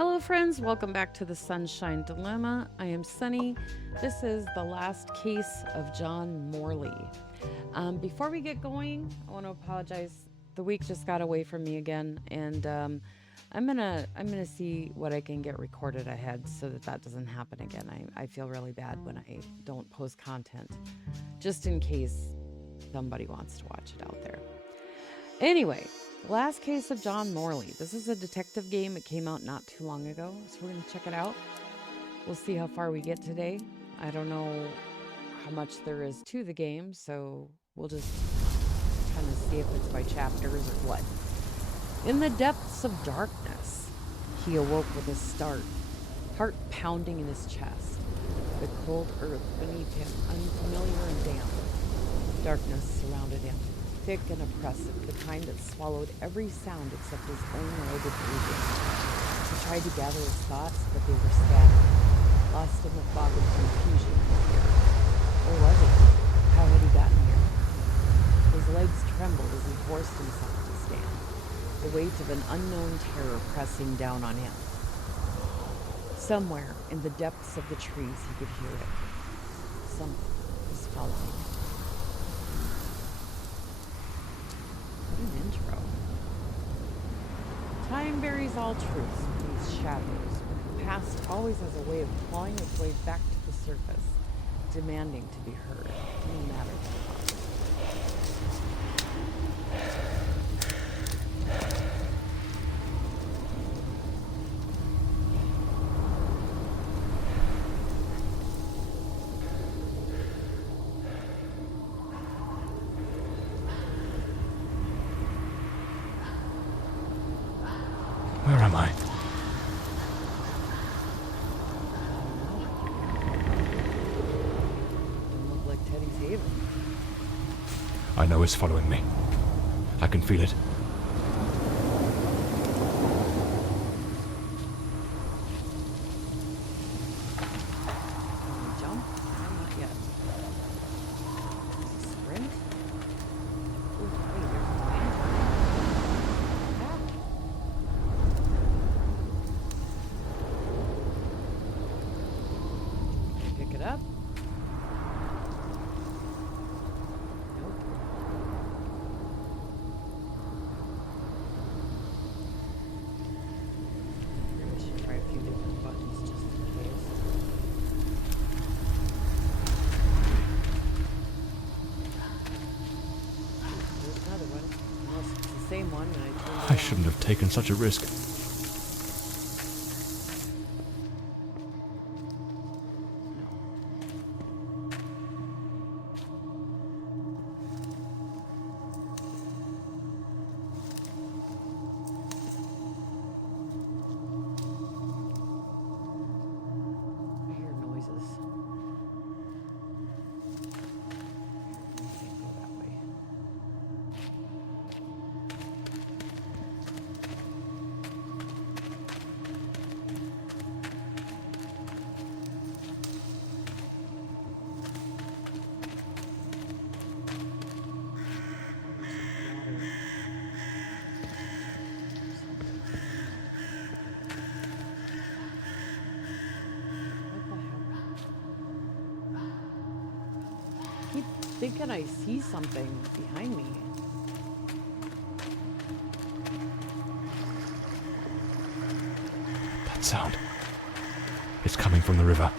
Hello, friends. Welcome back to the Sunshine Dilemma. I am Sunny. This is the last case of John Morley. Before we get going, I want to apologize. The week just got away from me again, and I'm gonna see what I can get recorded ahead so that doesn't happen again. I feel really bad when I don't post content, just in case somebody wants to watch it out there. Anyway, last case of John Morley. This is a detective game. It came out not too long ago, so we're going to check it out. We'll see how far we get today. I don't know how much there is to the game, so we'll just kind of see if it's by chapters or what. In the depths of darkness, he awoke with a start, heart pounding in his chest. The cold earth beneath him, unfamiliar and damp. Darkness surrounded him, thick and oppressive, the kind that swallowed every sound except his own ragged breathing. He tried to gather his thoughts, but they were scattered, lost in the fog of confusion and fear. Where was he? How had he gotten here? His legs trembled as he forced himself to stand, the weight of an unknown terror pressing down on him. Somewhere in the depths of the trees he could hear it. Something was following him. An intro. Time buries all truths in these shadows, but the past always has a way of clawing its way back to the surface, demanding to be heard, no matter the cost. Where am I? Don't look like Teddy's haven. I know it's following me. I can feel it. Can we jump? No, not yet. Sprint? Ooh, wait, there's a lantern. Ah. Pick it up. Nope. Maybe I should try a few different buttons just in case. There's another one. Unless it's the same one and I turned it I on. shouldn't have taken such a risk. I hear noises. Can't go that way. I keep thinking I see something behind me. That sound. It's coming from the river.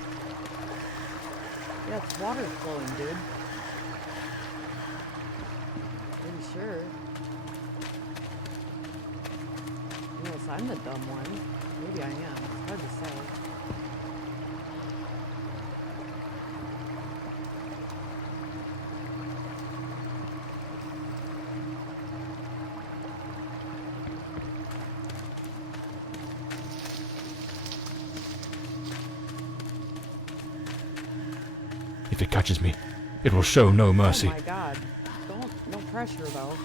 Yeah, it's water flowing, dude. Pretty sure. Unless I'm the dumb one. Maybe I am. It's hard to say. If it catches me, it will show no mercy. Oh my god. No pressure though.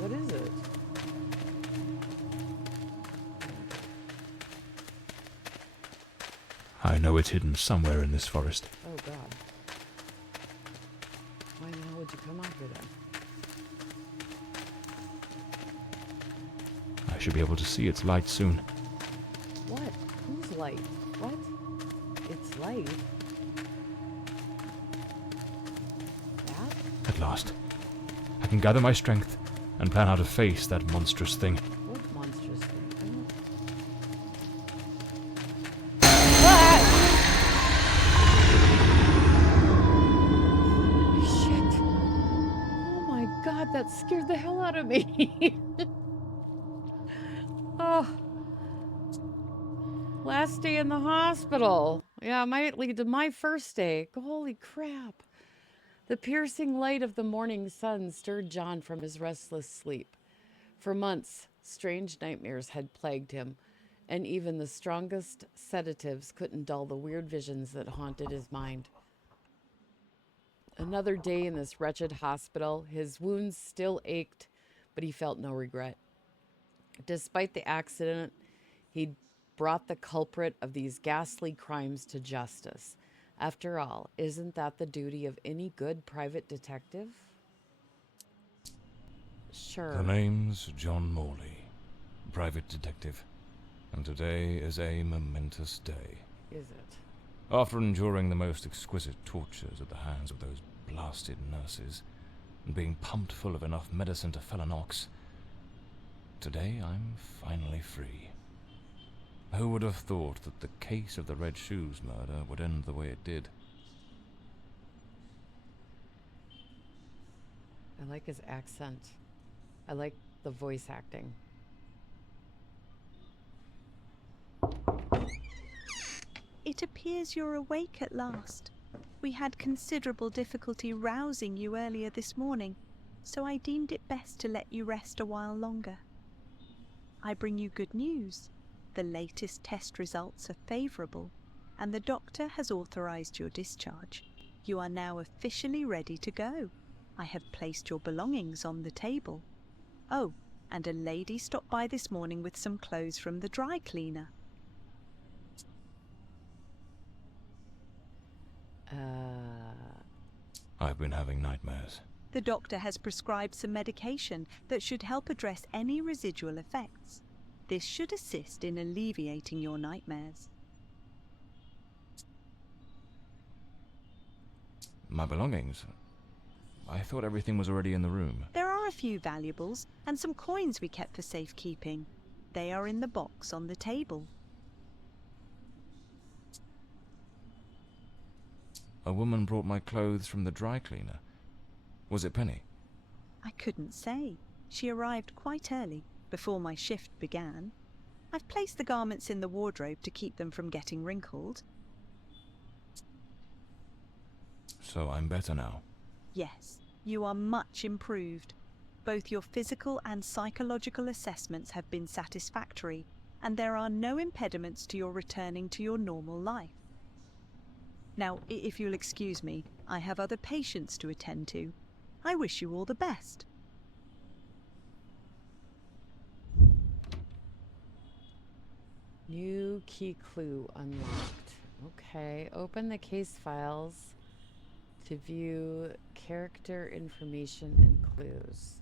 What is it? I know it's hidden somewhere in this forest. Oh god. Why the hell would you come out here then? should be able to see its light soon. What? Whose light? What? It's light? That? At last, I can gather my strength and plan how to face that monstrous thing. What monstrous thing? Ah! Shit. Oh my god, that scared the hell out of me. Oh. Last day in the hospital. Yeah, might lead to my first day. Holy crap. The piercing light of the morning sun stirred John from his restless sleep. For months, strange nightmares had plagued him, and even the strongest sedatives couldn't dull the weird visions that haunted his mind. Another day in this wretched hospital, his wounds still ached, but he felt no regret. Despite the accident, he'd brought the culprit of these ghastly crimes to justice. After all, isn't that the duty of any good private detective? Sure. The name's John Morley, private detective, and today is a momentous day. Is it? After enduring the most exquisite tortures at the hands of those blasted nurses, and being pumped full of enough medicine to fell an ox, today I'm finally free. Who would have thought that the case of the Red Shoes murder would end the way it did? I like his accent. I like the voice acting. It appears you're awake at last. We had considerable difficulty rousing you earlier this morning, so I deemed it best to let you rest a while longer. I bring you good news. The latest test results are favourable, and the doctor has authorised your discharge. You are now officially ready to go. I have placed your belongings on the table. Oh, and a lady stopped by this morning with some clothes from the dry cleaner. I've been having nightmares. The doctor has prescribed some medication that should help address any residual effects. This should assist in alleviating your nightmares. My belongings? I thought everything was already in the room. There are a few valuables and some coins we kept for safekeeping. They are in the box on the table. A woman brought my clothes from the dry cleaner. Was it Penny? I couldn't say. She arrived quite early, before my shift began. I've placed the garments in the wardrobe to keep them from getting wrinkled. So I'm better now. Yes, you are much improved. Both your physical and psychological assessments have been satisfactory, and there are no impediments to your returning to your normal life. Now, if you'll excuse me, I have other patients to attend to. I wish you all the best. New key clue unlocked. Okay, open the case files to view character information and clues.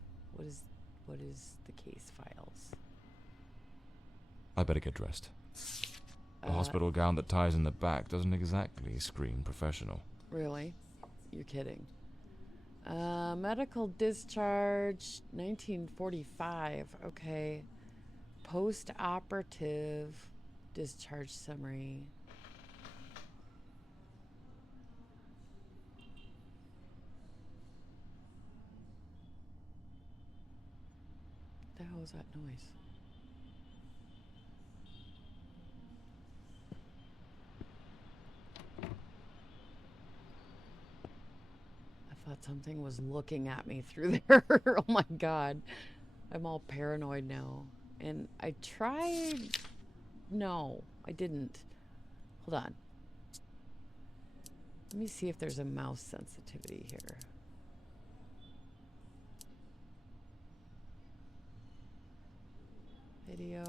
What is the case files? I better get dressed. The hospital gown that ties in the back doesn't exactly scream professional. Really? You're kidding. Medical discharge, 1945. Okay. Post-operative discharge summary. What the hell is that noise? I thought something was looking at me through there. Oh my god. I'm all paranoid now. And I tried... No, I didn't. Hold on. Let me see if there's a mouse sensitivity here. Video.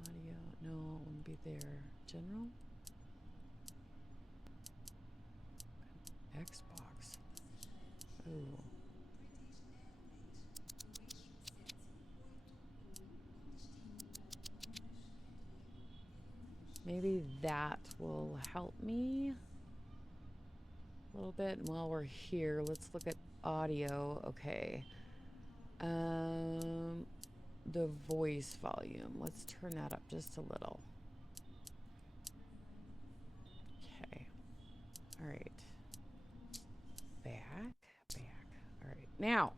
Audio. No, it wouldn't be there. General? Xbox. Oh. maybe that will help me a little bit. And while we're here, let's look at audio. Okay. The voice volume. Let's turn that up just a little. Okay. All right. Back. All right. Now,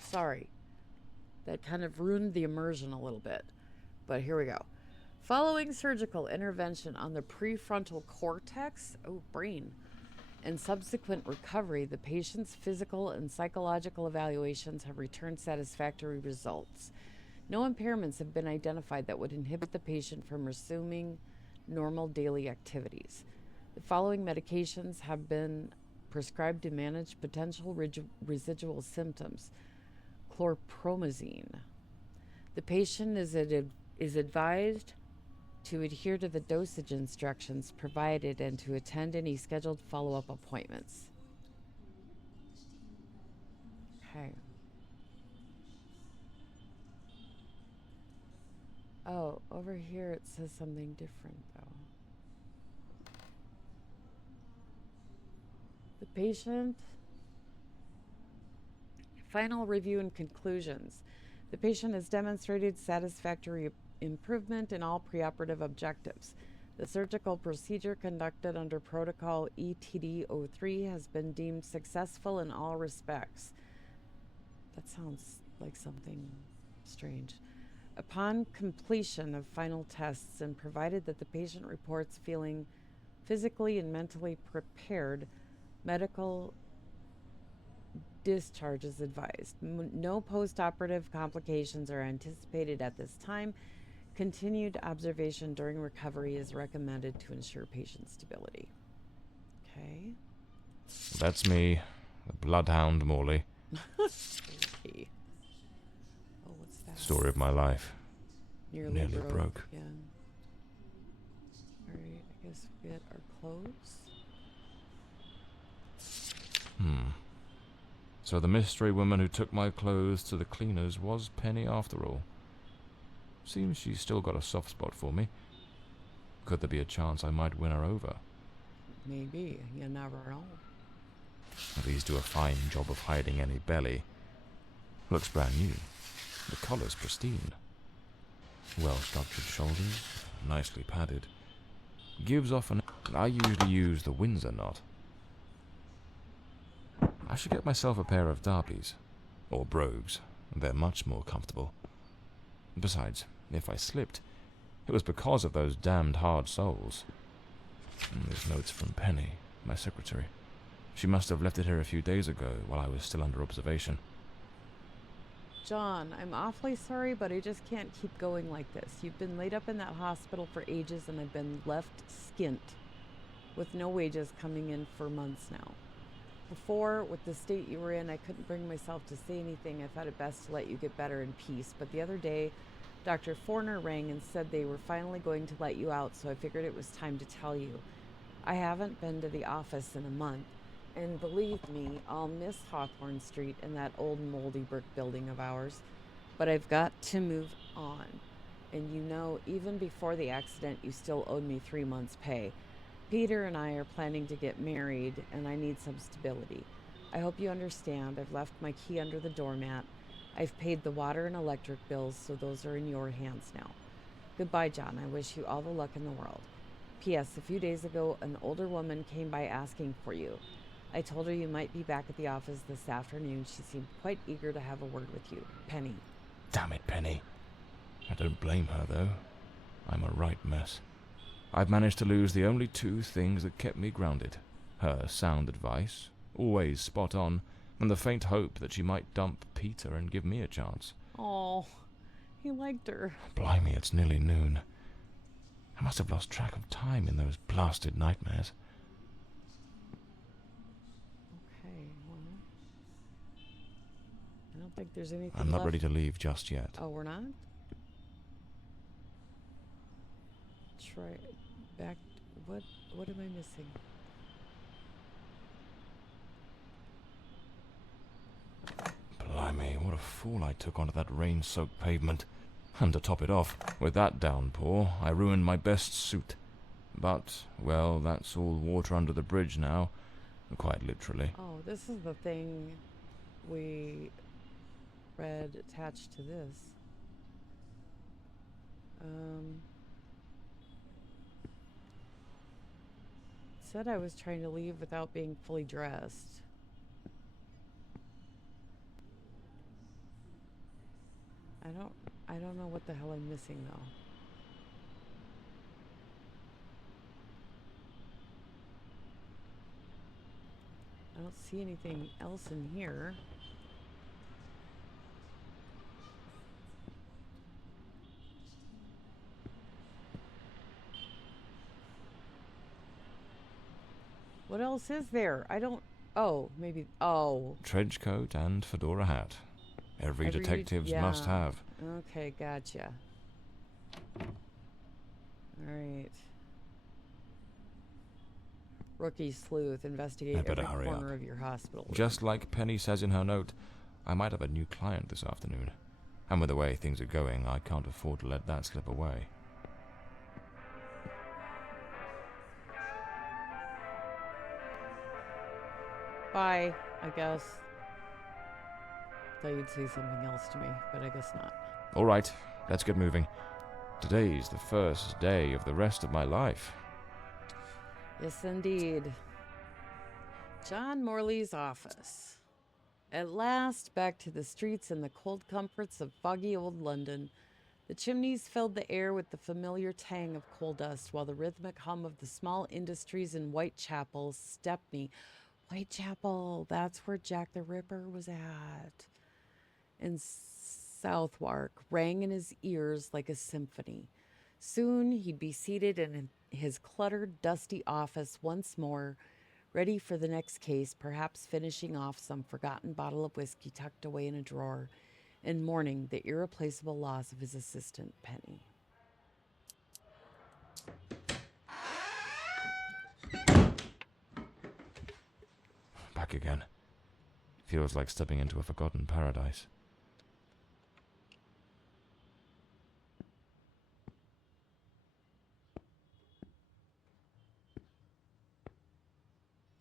sorry. That kind of ruined the immersion a little bit. But here we go. Following surgical intervention on the prefrontal cortex, brain, and subsequent recovery, the patient's physical and psychological evaluations have returned satisfactory results. No impairments have been identified that would inhibit the patient from resuming normal daily activities. The following medications have been prescribed to manage potential residual symptoms. Chlorpromazine. The patient is advised to adhere to the dosage instructions provided and to attend any scheduled follow-up appointments. Okay. Oh, over here it says something different, though. The patient. Final review and conclusions. The patient has demonstrated satisfactory improvement in all preoperative objectives. The surgical procedure conducted under protocol ETD-03 has been deemed successful in all respects. That sounds like something strange. Upon completion of final tests and provided that the patient reports feeling physically and mentally prepared, medical discharge is advised. No post-operative complications are anticipated at this time. Continued observation during recovery is recommended to ensure patient stability. Okay. That's me, the Bloodhound Morley. Okay. Oh, what's that? Story of my life. Nearly broke. Yeah. Alright, I guess we get our clothes. So the mystery woman who took my clothes to the cleaners was Penny after all. Seems she's still got a soft spot for me. Could there be a chance I might win her over? Maybe. You never know. These do a fine job of hiding any belly. Looks brand new. The collar's pristine. Well-structured shoulders, nicely padded. Gives off an... I usually use the Windsor knot. I should get myself a pair of Darbys. Or brogues. They're much more comfortable. Besides, if I slipped, it was because of those damned hard soles. There's notes from Penny, my secretary. She must have left it here a few days ago while I was still under observation. John, I'm awfully sorry, but I just can't keep going like this. You've been laid up in that hospital for ages, and I've been left skint, with no wages coming in for months now. Before, with the state you were in, I couldn't bring myself to say anything. I thought it best to let you get better in peace. But the other day, Dr. Forner rang and said they were finally going to let you out, so I figured it was time to tell you. I haven't been to the office in a month, and believe me, I'll miss Hawthorne Street and that old moldy brick building of ours. But I've got to move on. And you know, even before the accident, you still owed me 3 months' pay. Peter and I are planning to get married, and I need some stability. I hope you understand. I've left my key under the doormat. I've paid the water and electric bills, so those are in your hands now. Goodbye, John. I wish you all the luck in the world. P.S. A few days ago, an older woman came by asking for you. I told her you might be back at the office this afternoon. She seemed quite eager to have a word with you. Penny. Damn it, Penny. I don't blame her, though. I'm a right mess. I've managed to lose the only 2 things that kept me grounded. Her sound advice, always spot on, and the faint hope that she might dump Peter and give me a chance. Oh, he liked her. Blimey, it's nearly noon. I must have lost track of time in those blasted nightmares. Okay, well, I don't think there's anything I'm not left. ready to leave just yet. Oh, we're not? Try back. What am I missing? Blimey, what a fool I took onto that rain-soaked pavement. And to top it off, with that downpour, I ruined my best suit. But, well, that's all water under the bridge now, quite literally. Oh, this is the thing we read attached to this. Said I was trying to leave without being fully dressed. I don't know what the hell I'm missing though. I don't see anything else in here. What else is there? I don't... Oh, maybe... Oh. Trench coat and fedora hat. Every detective's must have. Okay, gotcha. Alright. Rookie sleuth, investigate every corner of your hospital. Just like Penny says in her note, I might have a new client this afternoon. And with the way things are going, I can't afford to let that slip away. Bye, I guess. Thought you'd say something else to me, but I guess not. All right, let's get moving. Today's the first day of the rest of my life. Yes, indeed. John Morley's office. At last, back to the streets and the cold comforts of foggy old London. The chimneys filled the air with the familiar tang of coal dust, while the rhythmic hum of the small industries in Whitechapel, Stepney. Whitechapel, that's where Jack the Ripper was at. And Southwark rang in his ears like a symphony. Soon he'd be seated in his cluttered, dusty office once more, ready for the next case, perhaps finishing off some forgotten bottle of whiskey tucked away in a drawer, and mourning the irreplaceable loss of his assistant, Penny. Back again. Feels like stepping into a forgotten paradise.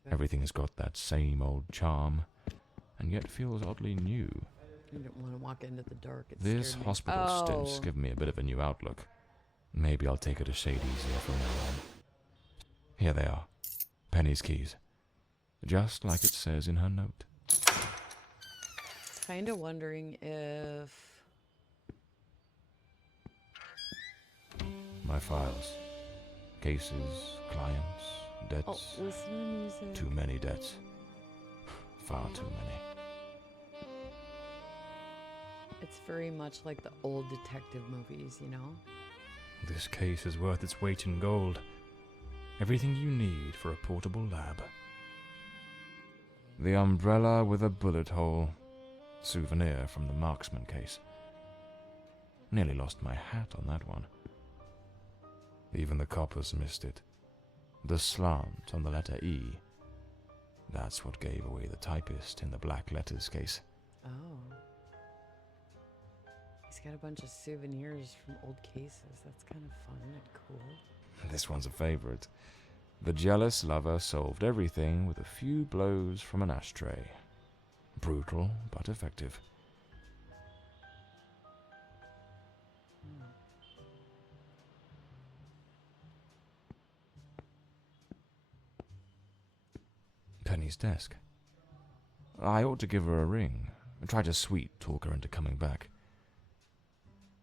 Everything has got that same old charm, and yet feels oddly new. You don't want to walk into the dark. This hospital stint's given me a bit of a new outlook. Maybe I'll take it a shade easier from now on. Here they are. Penny's keys. Just like it says in her note. Kind of wondering if... My files. Cases, clients, debts. Oh, listen to the music. Too many debts. Far too many. It's very much like the old detective movies, you know? This case is worth its weight in gold. Everything you need for a portable lab. The umbrella with a bullet hole. Souvenir from the marksman case. Nearly lost my hat on that one. Even the coppers missed it. The slant on the letter E. That's what gave away the typist in the black letters case. Oh. He's got a bunch of souvenirs from old cases. That's kind of fun and cool. This one's a favorite. The jealous lover solved everything with a few blows from an ashtray. Brutal, but effective. Penny's desk. I ought to give her a ring and try to sweet talk her into coming back.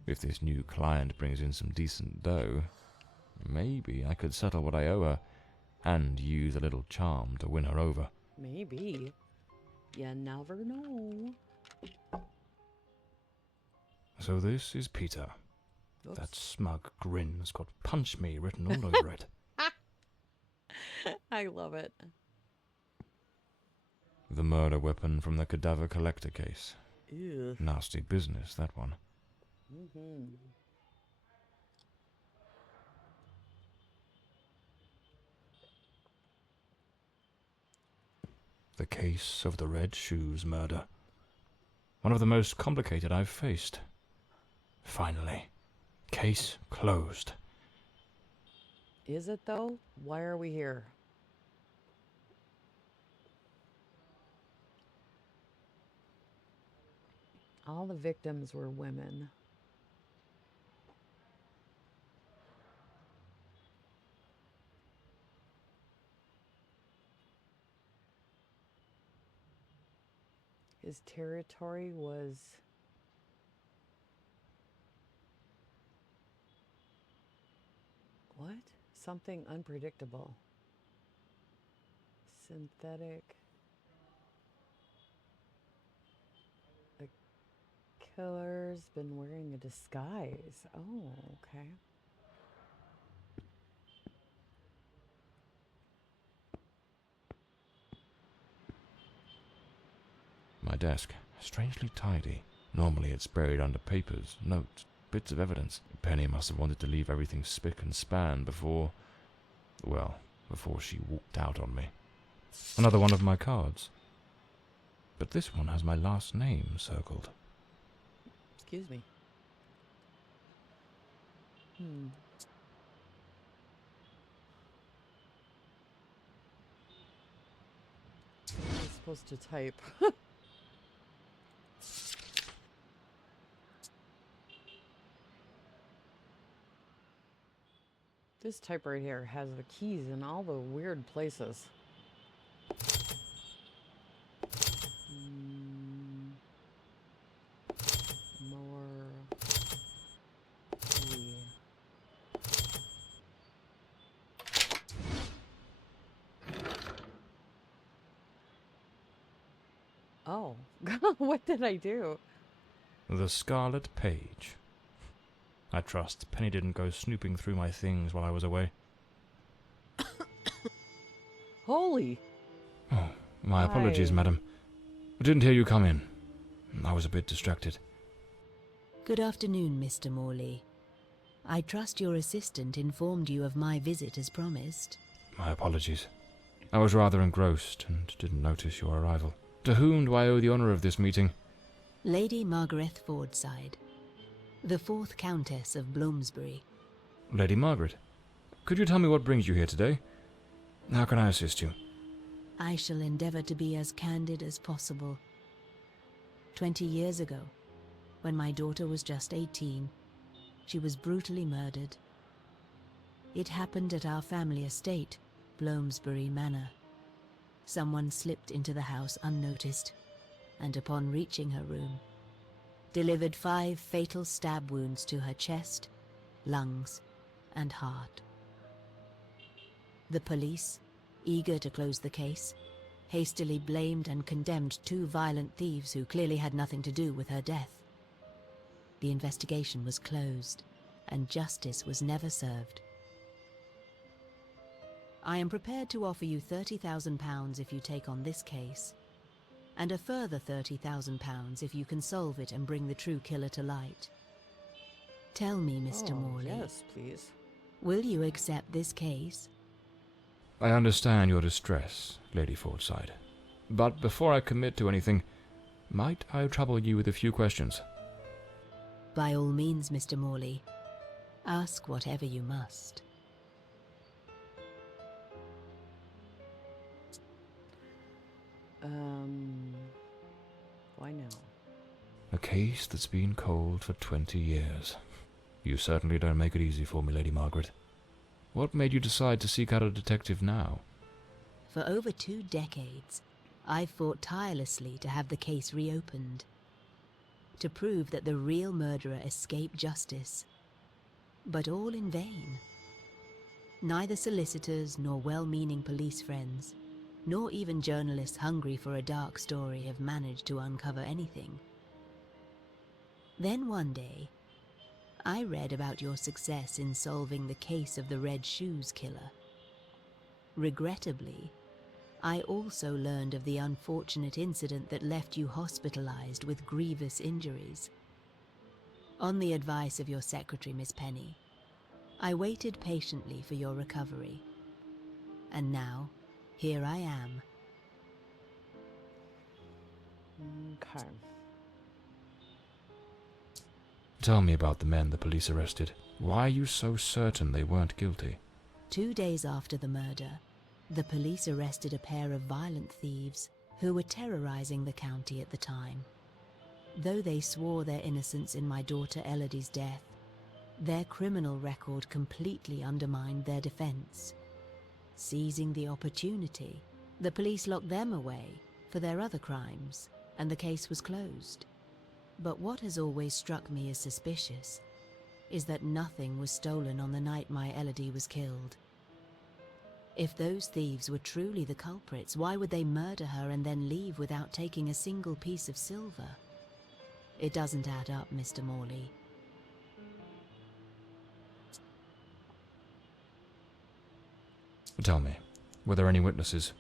If this new client brings in some decent dough, maybe I could settle what I owe her and use a little charm to win her over. Maybe. You never know. So this is Peter. Oops. That smug grin's got "punch me" written all over it. I love it. The murder weapon from the cadaver collector case. Ew. Nasty business, that one. Mm-hmm. The case of the Red Shoes murder. One of the most complicated I've faced. Finally. Case closed. Is it though? Why are we here? All the victims were women. His territory was what? Something unpredictable. Synthetic. The killer's been wearing a disguise. Oh, okay. My desk, strangely tidy. Normally it's buried under papers, notes, bits of evidence. Penny must have wanted to leave everything spick and span before she walked out on me. Another one of my cards. But this one has my last name circled. Excuse me. I'm supposed to type. This type right here has the keys in all the weird places. More. Oh, what did I do? The Scarlet Page. I trust Penny didn't go snooping through my things while I was away. Holy! Oh, my apologies, madam. I didn't hear you come in. I was a bit distracted. Good afternoon, Mr. Morley. I trust your assistant informed you of my visit as promised. My apologies. I was rather engrossed and didn't notice your arrival. To whom do I owe the honour of this meeting? Lady Margaret Fordside, the 4th Countess of Bloomsbury. Lady Margaret, could you tell me what brings you here today? How can I assist you? I shall endeavour to be as candid as possible. 20 years ago, when my daughter was just 18, she was brutally murdered. It happened at our family estate, Bloomsbury Manor. Someone slipped into the house unnoticed, and upon reaching her room, delivered 5 fatal stab wounds to her chest, lungs, and heart. The police, eager to close the case, hastily blamed and condemned 2 violent thieves who clearly had nothing to do with her death. The investigation was closed, and justice was never served. I am prepared to offer you £30,000 if you take on this case, and a further £30,000 if you can solve it and bring the true killer to light. Tell me, Mr. Morley. Yes, please. Will you accept this case? I understand your distress, Lady Fordside. But before I commit to anything, might I trouble you with a few questions? By all means, Mr. Morley. Ask whatever you must. Why now? A case that's been cold for 20 years. You certainly don't make it easy for me, Lady Margaret. What made you decide to seek out a detective now? For over 2 decades, I've fought tirelessly to have the case reopened, to prove that the real murderer escaped justice. But all in vain. Neither solicitors nor well-meaning police friends, nor even journalists hungry for a dark story, have managed to uncover anything. Then one day, I read about your success in solving the case of the Red Shoes killer. Regrettably, I also learned of the unfortunate incident that left you hospitalized with grievous injuries. On the advice of your secretary, Miss Penny, I waited patiently for your recovery. And now, here I am. Okay. Tell me about the men the police arrested. Why are you so certain they weren't guilty? 2 days after the murder, the police arrested a pair of violent thieves who were terrorizing the county at the time. Though they swore their innocence in my daughter Elody's death, their criminal record completely undermined their defense. Seizing the opportunity, the police locked them away for their other crimes, and the case was closed. But what has always struck me as suspicious is that nothing was stolen on the night my Elody was killed. If those thieves were truly the culprits, why would they murder her and then leave without taking a single piece of silver? It doesn't add up, Mr. Morley. Tell me, were there any witnesses?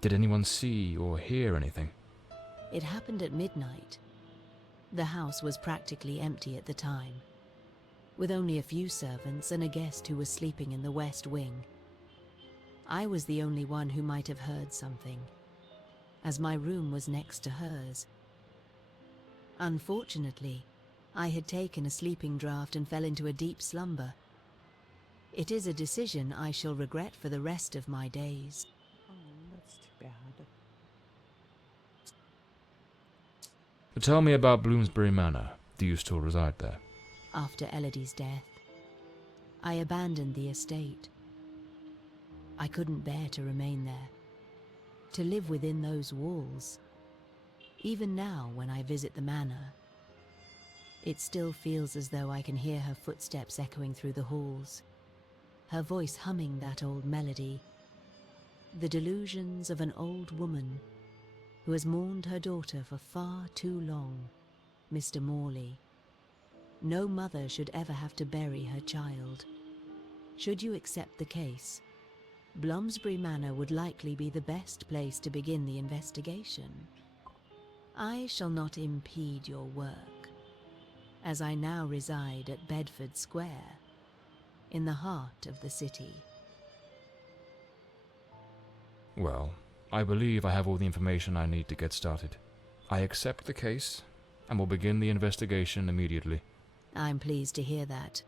Did anyone see or hear anything? It happened at midnight. The house was practically empty at the time, with only a few servants and a guest who was sleeping in the west wing. I was the only one who might have heard something, as my room was next to hers. Unfortunately, I had taken a sleeping draught and fell into a deep slumber. It is a decision I shall regret for the rest of my days. Oh, that's too bad. Tell me about Bloomsbury Manor. Do you still reside there? After Elody's death, I abandoned the estate. I couldn't bear to remain there, to live within those walls. Even now, when I visit the manor, it still feels as though I can hear her footsteps echoing through the halls, her voice humming that old melody. The delusions of an old woman who has mourned her daughter for far too long, Mr. Morley. No mother should ever have to bury her child. Should you accept the case, Bloomsbury Manor would likely be the best place to begin the investigation. I shall not impede your work, as I now reside at Bedford Square, in the heart of the city. Well, I believe I have all the information I need to get started. I accept the case, and will begin the investigation immediately. I'm pleased to hear that.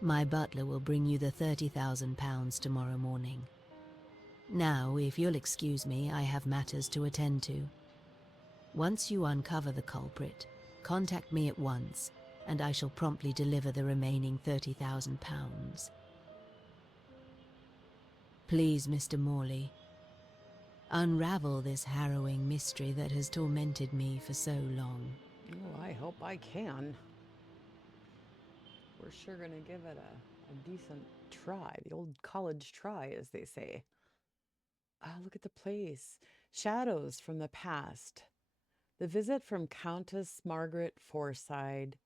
My butler will bring you the £30,000 tomorrow morning. Now, if you'll excuse me, I have matters to attend to. Once you uncover the culprit, contact me at once, and I shall promptly deliver the remaining £30,000. Please, Mr. Morley, unravel this harrowing mystery that has tormented me for so long. Oh, I hope I can. We're sure gonna give it a decent try. The old college try, as they say. Oh, look at the place. Shadows from the past. The visit from Countess Margaret Fordside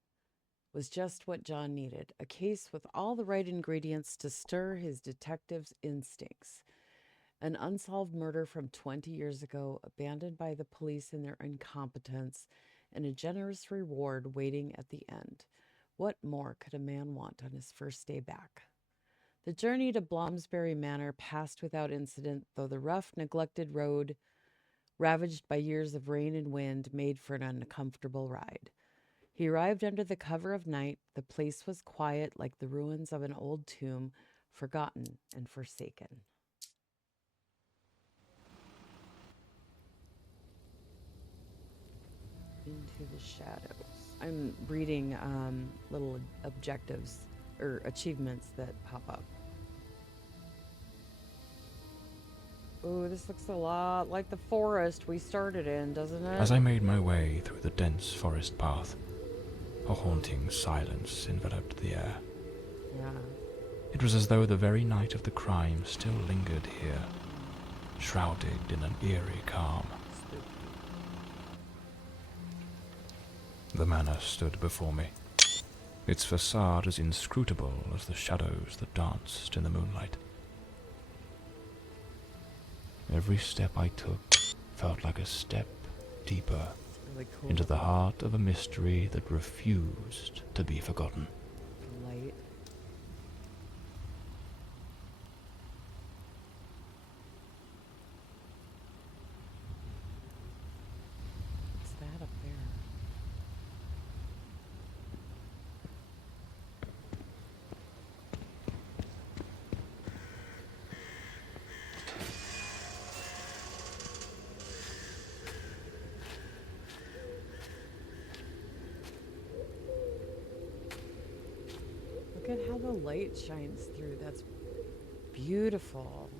was just what John needed. A case with all the right ingredients to stir his detective's instincts. An unsolved murder from 20 years ago, abandoned by the police in their incompetence, and a generous reward waiting at the end. What more could a man want on his first day back? The journey to Bloomsbury Manor passed without incident, though the rough, neglected road, ravaged by years of rain and wind, made for an uncomfortable ride. He arrived under the cover of night. The place was quiet, like the ruins of an old tomb, forgotten and forsaken. Into the shadows. I'm reading little objectives or achievements that pop up. Oh, this looks a lot like the forest we started in, doesn't it? As I made my way through the dense forest path, a haunting silence enveloped the air. Yeah. It was as though the very night of the crime still lingered here, shrouded in an eerie calm. The manor stood before me, its facade as inscrutable as the shadows that danced in the moonlight. Every step I took felt like a step deeper Really cool. into the heart of a mystery that refused to be forgotten. Light. What's that up there? Look at how the light shines through. That's beautiful.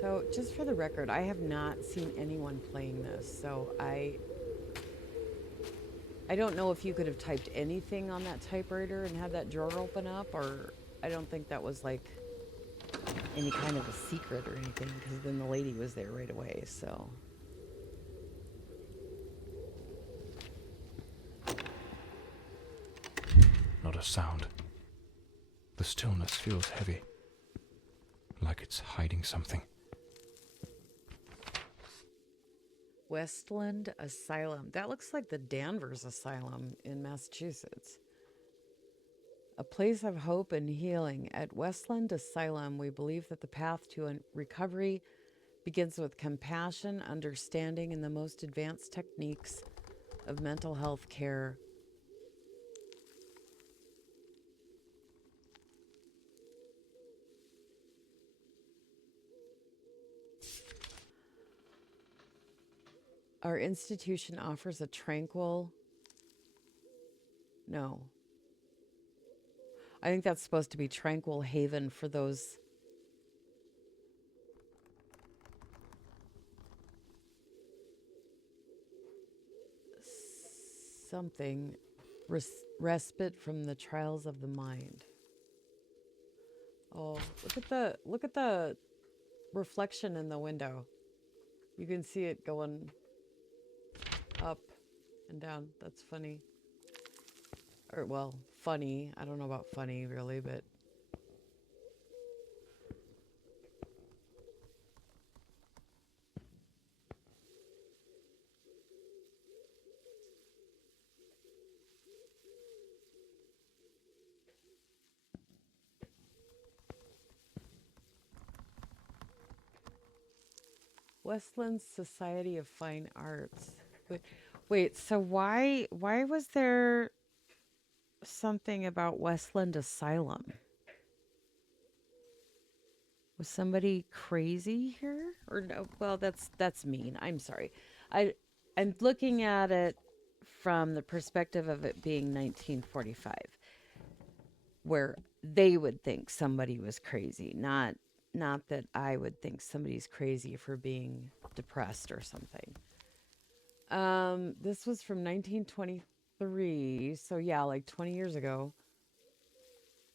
So, just for the record, I have not seen anyone playing this, so I don't know if you could have typed anything on that typewriter and had that drawer open up, or I don't think that was like any kind of a secret or anything, because then the lady was there right away, so. Not a sound. The stillness feels heavy, like it's hiding something. Westland Asylum. That looks like the Danvers Asylum in Massachusetts. A place of hope and healing. At Westland Asylum, we believe that the path to recovery begins with compassion, understanding, and the most advanced techniques of mental health care. Our institution offers a tranquil... No. I think that's supposed to be tranquil haven for those... something. Respite from the trials of the mind. Oh, look at the reflection in the window. You can see it going up and down. That's funny. Or, well, funny. I don't know about funny, really, but... Westland Society of Fine Arts. Wait, so why was there something about Westland Asylum? Was somebody crazy here? Or no? Well, that's mean. I'm sorry. I'm looking at it from the perspective of it being 1945, where they would think somebody was crazy, not that I would think somebody's crazy for being depressed or something. This was from 1923, so yeah, like 20 years ago.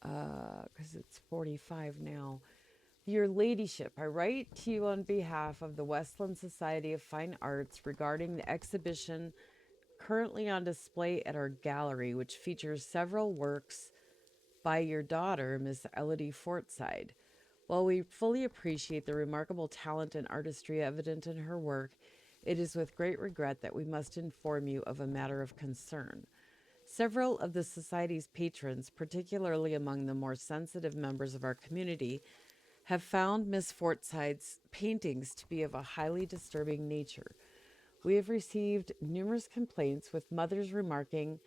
'Cause it's 45 now. Your Ladyship, I write to you on behalf of the Westland Society of Fine Arts regarding the exhibition currently on display at our gallery, which features several works by your daughter, Miss Elody Fordside. While we fully appreciate the remarkable talent and artistry evident in her work, it is with great regret that we must inform you of a matter of concern. Several of the Society's patrons, particularly among the more sensitive members of our community, have found Miss Fortside's paintings to be of a highly disturbing nature. We have received numerous complaints, with mothers remarking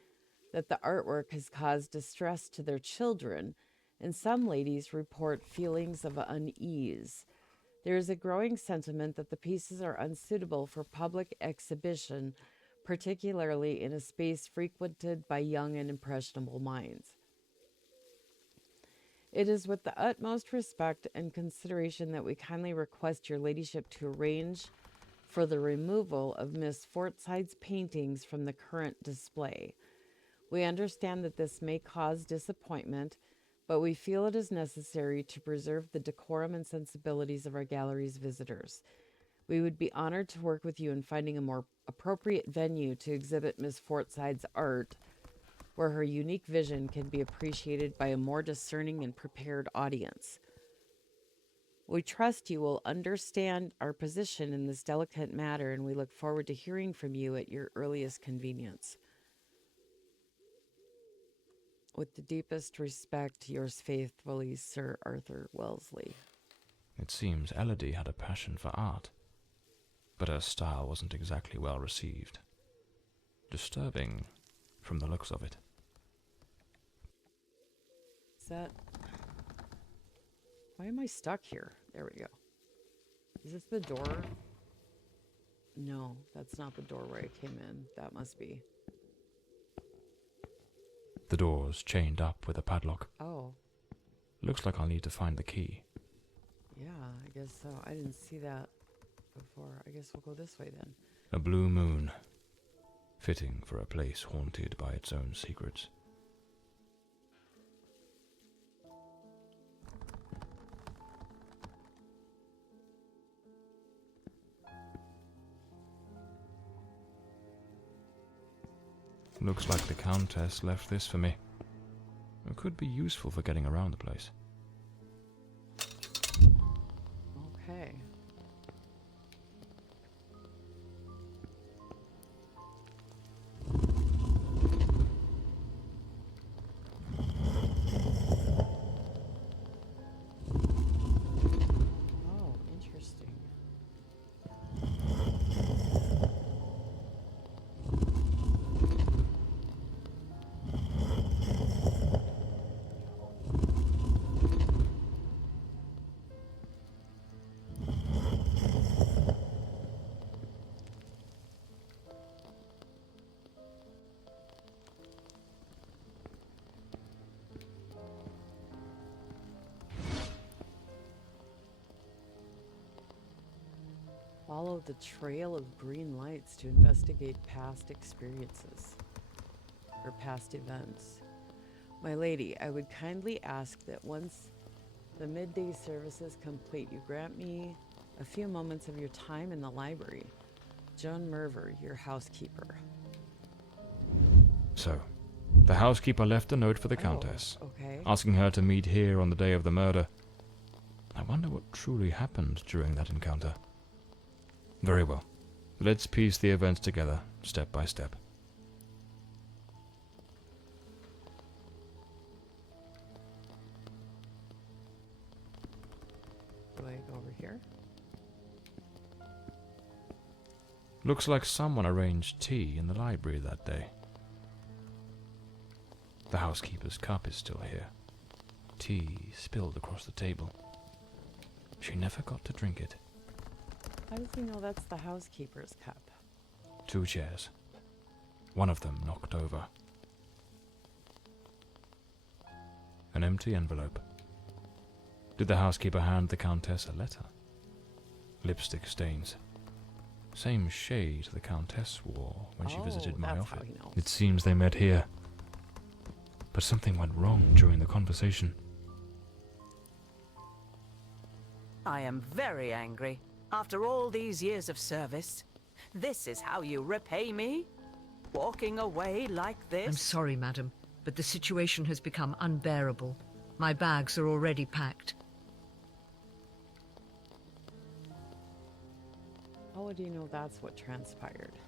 that the artwork has caused distress to their children, and some ladies report feelings of unease. There is a growing sentiment that the pieces are unsuitable for public exhibition, particularly in a space frequented by young and impressionable minds. It is with the utmost respect and consideration that we kindly request your Ladyship to arrange for the removal of Miss Fortside's paintings from the current display. We understand that this may cause disappointment, but we feel it is necessary to preserve the decorum and sensibilities of our gallery's visitors. We would be honored to work with you in finding a more appropriate venue to exhibit Miss Fortside's art, where her unique vision can be appreciated by a more discerning and prepared audience. We trust you will understand our position in this delicate matter, and we look forward to hearing from you at your earliest convenience. With the deepest respect, yours faithfully, Sir Arthur Wellesley. It seems Elody had a passion for art, but her style wasn't exactly well received. Disturbing from the looks of it. Is that... Why am I stuck here? There we go. Is this the door? No, that's not the door where I came in. That must be. The door's chained up with a padlock. Oh, Looks like I'll need to find the key. yeah, I guess so. I didn't see that before. I guess we'll go this way then. A blue moon. Fitting for a place haunted by its own secrets. Looks like the Countess left this for me. It could be useful for getting around the place. Okay. Oh, interesting. Follow the trail of green lights to investigate past experiences or past events. My lady, I would kindly ask that once the midday service is complete, you grant me a few moments of your time in the library. John Morley, your housekeeper. So, the housekeeper left a note for the Countess, Okay. asking her to meet here on the day of the murder. I wonder what truly happened during that encounter. Very well. Let's piece the events together, step by step. Do I go over here? Looks like someone arranged tea in the library that day. The housekeeper's cup is still here. Tea spilled across the table. She never got to drink it. How does he know that's the housekeeper's cup? 2 chairs. One of them knocked over. An empty envelope. Did the housekeeper hand the Countess a letter? Lipstick stains. Same shade the Countess wore when she visited my that's how office. he knows. It seems they met here. But something went wrong during the conversation. I am very angry. After all these years of service, this is how you repay me? Walking away like this? I'm sorry, madam, but the situation has become unbearable. My bags are already packed. How would you know that's what transpired?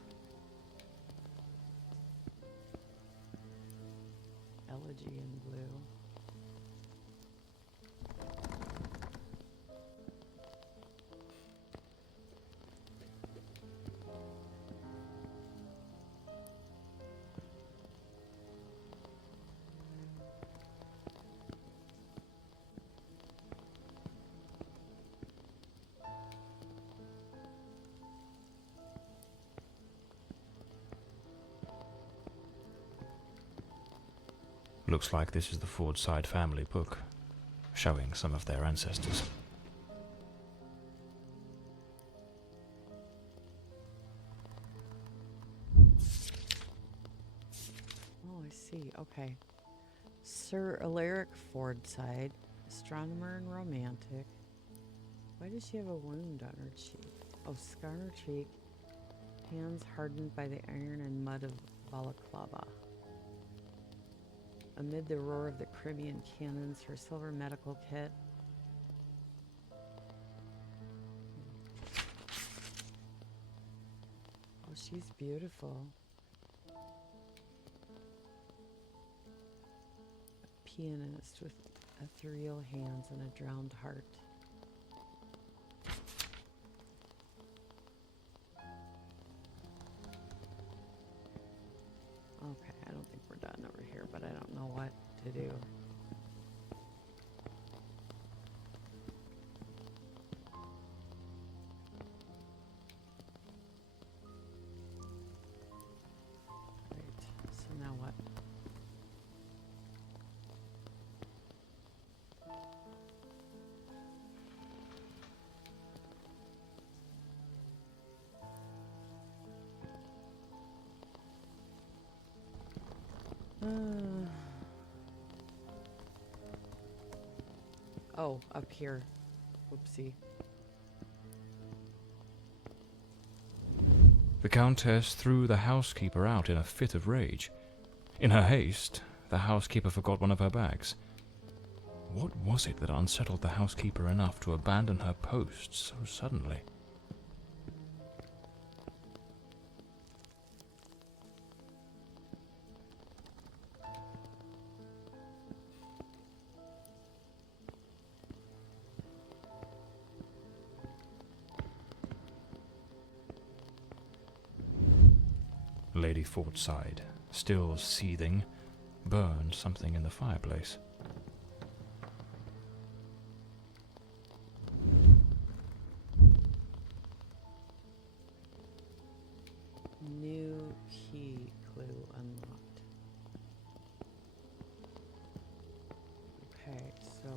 Elody in blue. Looks like this is the Fordside family book, showing some of their ancestors. Oh, I see. Okay. Sir Elody Fordside, astronomer and romantic. Why does she have a wound on her cheek? Oh, scar on her cheek. Hands hardened by the iron and mud of balaclava. Amid the roar of the Crimean cannons, her silver medical kit. Oh, she's beautiful. A pianist with ethereal hands and a drowned heart. Okay, I don't think we're done over here, but I don't know what to do. Oh, up here. Oopsie. The Countess threw the housekeeper out in a fit of rage. In her haste, the housekeeper forgot one of her bags. What was it that unsettled the housekeeper enough to abandon her post so suddenly? Lady Fordside, still seething, burned something in the fireplace. New key clue unlocked. Okay, so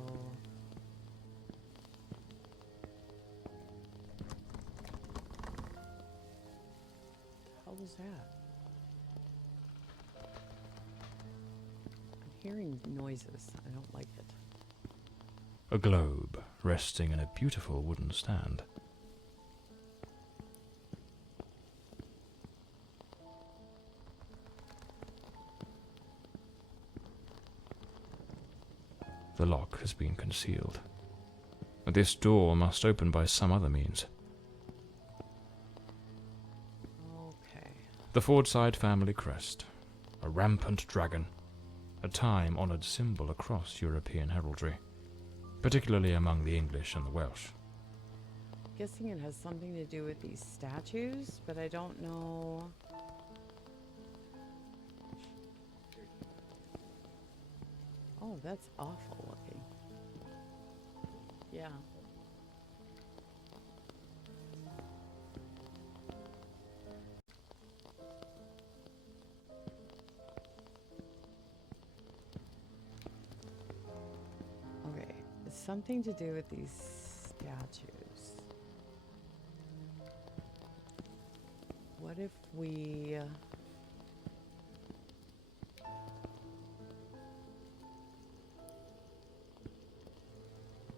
what was that? I'm hearing noises. I don't like it. A globe resting in a beautiful wooden stand. The lock has been concealed. This door must open by some other means. Okay. The Fordside family crest, a rampant dragon, a time-honoured symbol across European heraldry, particularly among the English and the Welsh. Guessing it has something to do with these statues, but I don't know. Oh, that's awful looking. Yeah. Okay, it's something to do with these statues. What if we...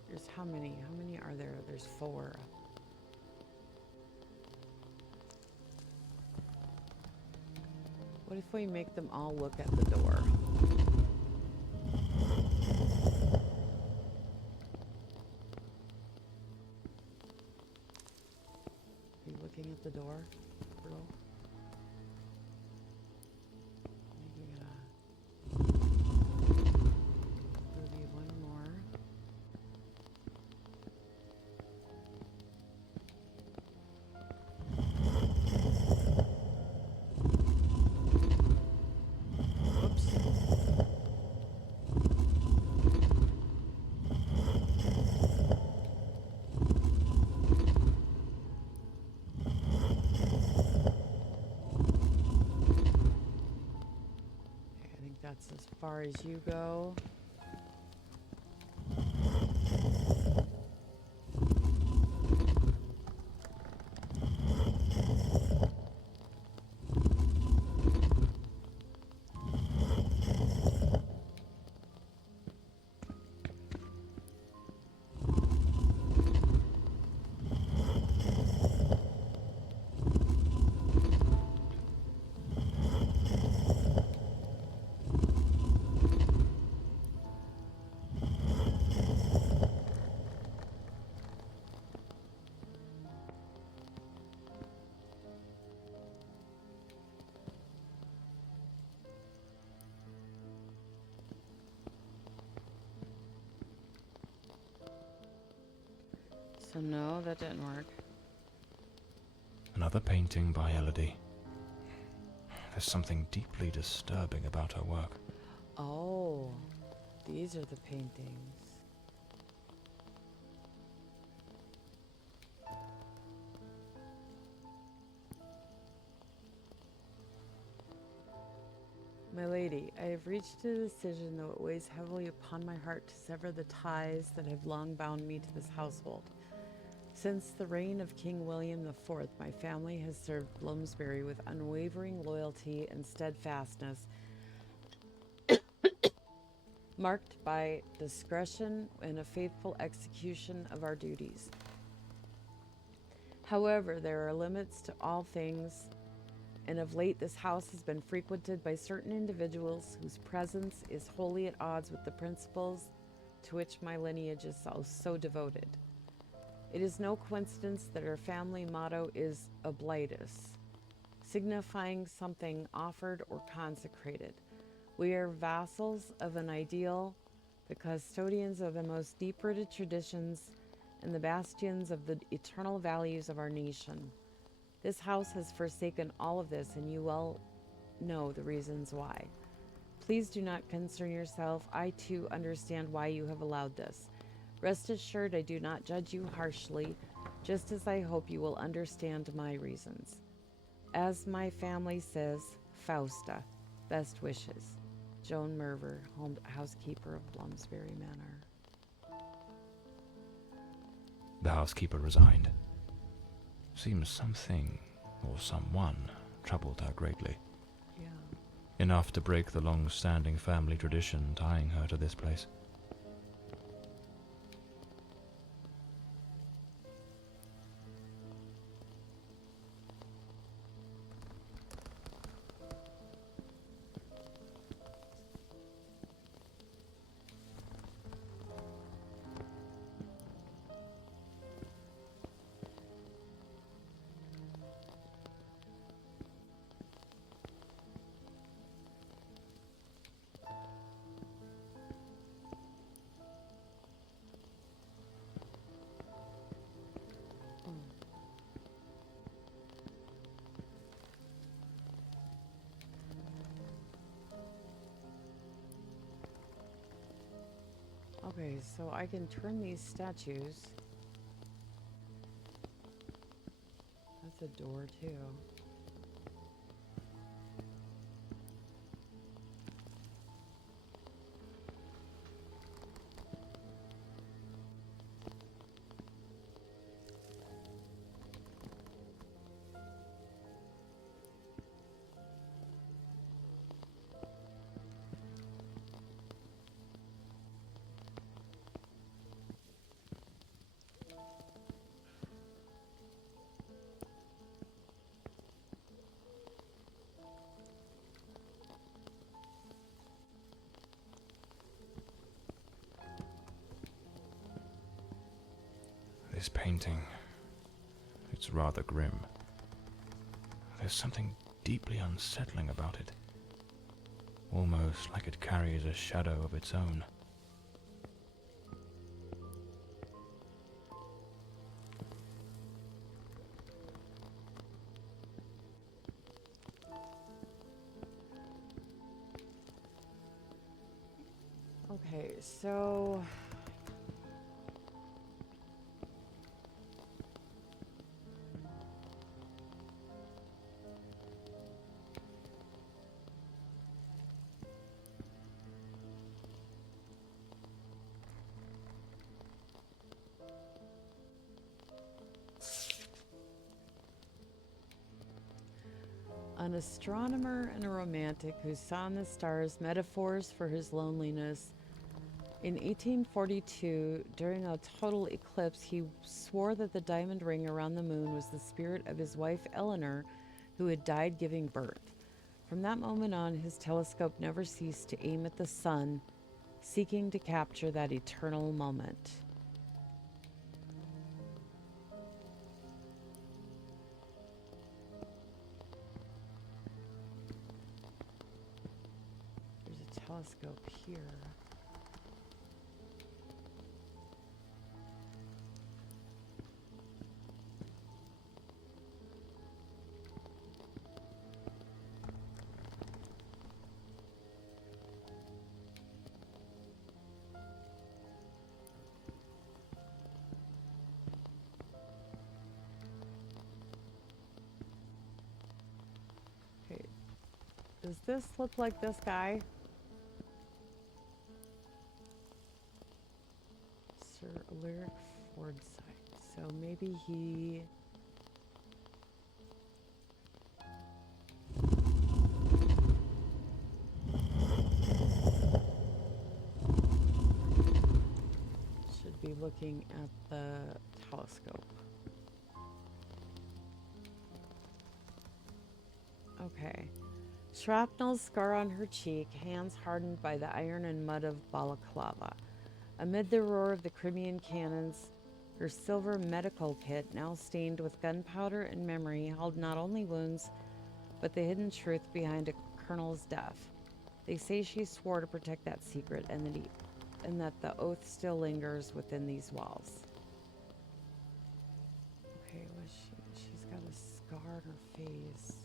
There's how many? How many are there? There's 4. What if we make them all look at the door? Are you looking at the door, girl? Maybe one more. That's as far as you go. So no, that didn't work. Another painting by Elody. There's something deeply disturbing about her work. Oh, these are the paintings. My lady, I have reached a decision, though it weighs heavily upon my heart, to sever the ties that have long bound me to this household. Since the reign of King William IV, my family has served Bloomsbury with unwavering loyalty and steadfastness. marked by discretion and a faithful execution of our duties. However, there are limits to all things, and of late this house has been frequented by certain individuals whose presence is wholly at odds with the principles to which my lineage is so devoted. It is no coincidence that our family motto is Oblitus, signifying something offered or consecrated. We are vassals of an ideal, the custodians of the most deep-rooted traditions, and the bastions of the eternal values of our nation. This house has forsaken all of this, and you well know the reasons why. Please do not concern yourself. I too understand why you have allowed this. Rest assured, I do not judge you harshly, just as I hope you will understand my reasons. As my family says, Fausta, best wishes. Joan Merver, housekeeper of Bloomsbury Manor. The housekeeper resigned. Seems something, or someone, troubled her greatly. Yeah. Enough to break the long-standing family tradition tying her to this place. Okay, so I can turn these statues. That's a door too. This painting, it's rather grim. There's something deeply unsettling about it. Almost like it carries a shadow of its own. Okay, so an astronomer and a romantic who saw in the stars metaphors for his loneliness. In 1842, during a total eclipse, he swore that the diamond ring around the moon was the spirit of his wife Eleanor, who had died giving birth. From that moment on, his telescope never ceased to aim at the sun, seeking to capture that eternal moment. There's a telescope here. Does this look like this guy? Sir Elody Fordside. So maybe he... looking at the telescope. Okay. Shrapnel scar on her cheek, hands hardened by the iron and mud of balaclava. Amid the roar of the Crimean cannons, her silver medical kit, now stained with gunpowder and memory, held not only wounds, but the hidden truth behind a colonel's death. They say she swore to protect that secret, and that the oath still lingers within these walls. Okay, she's got a scar on her face.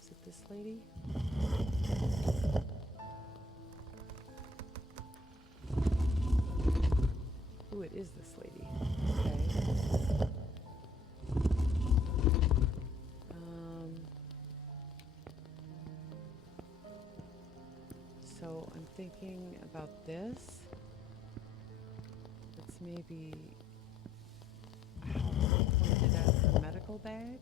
Is it this lady? Is it this lady? Ooh, it is this lady. Okay. So I'm thinking about this. It's maybe how pointed at her medical bag.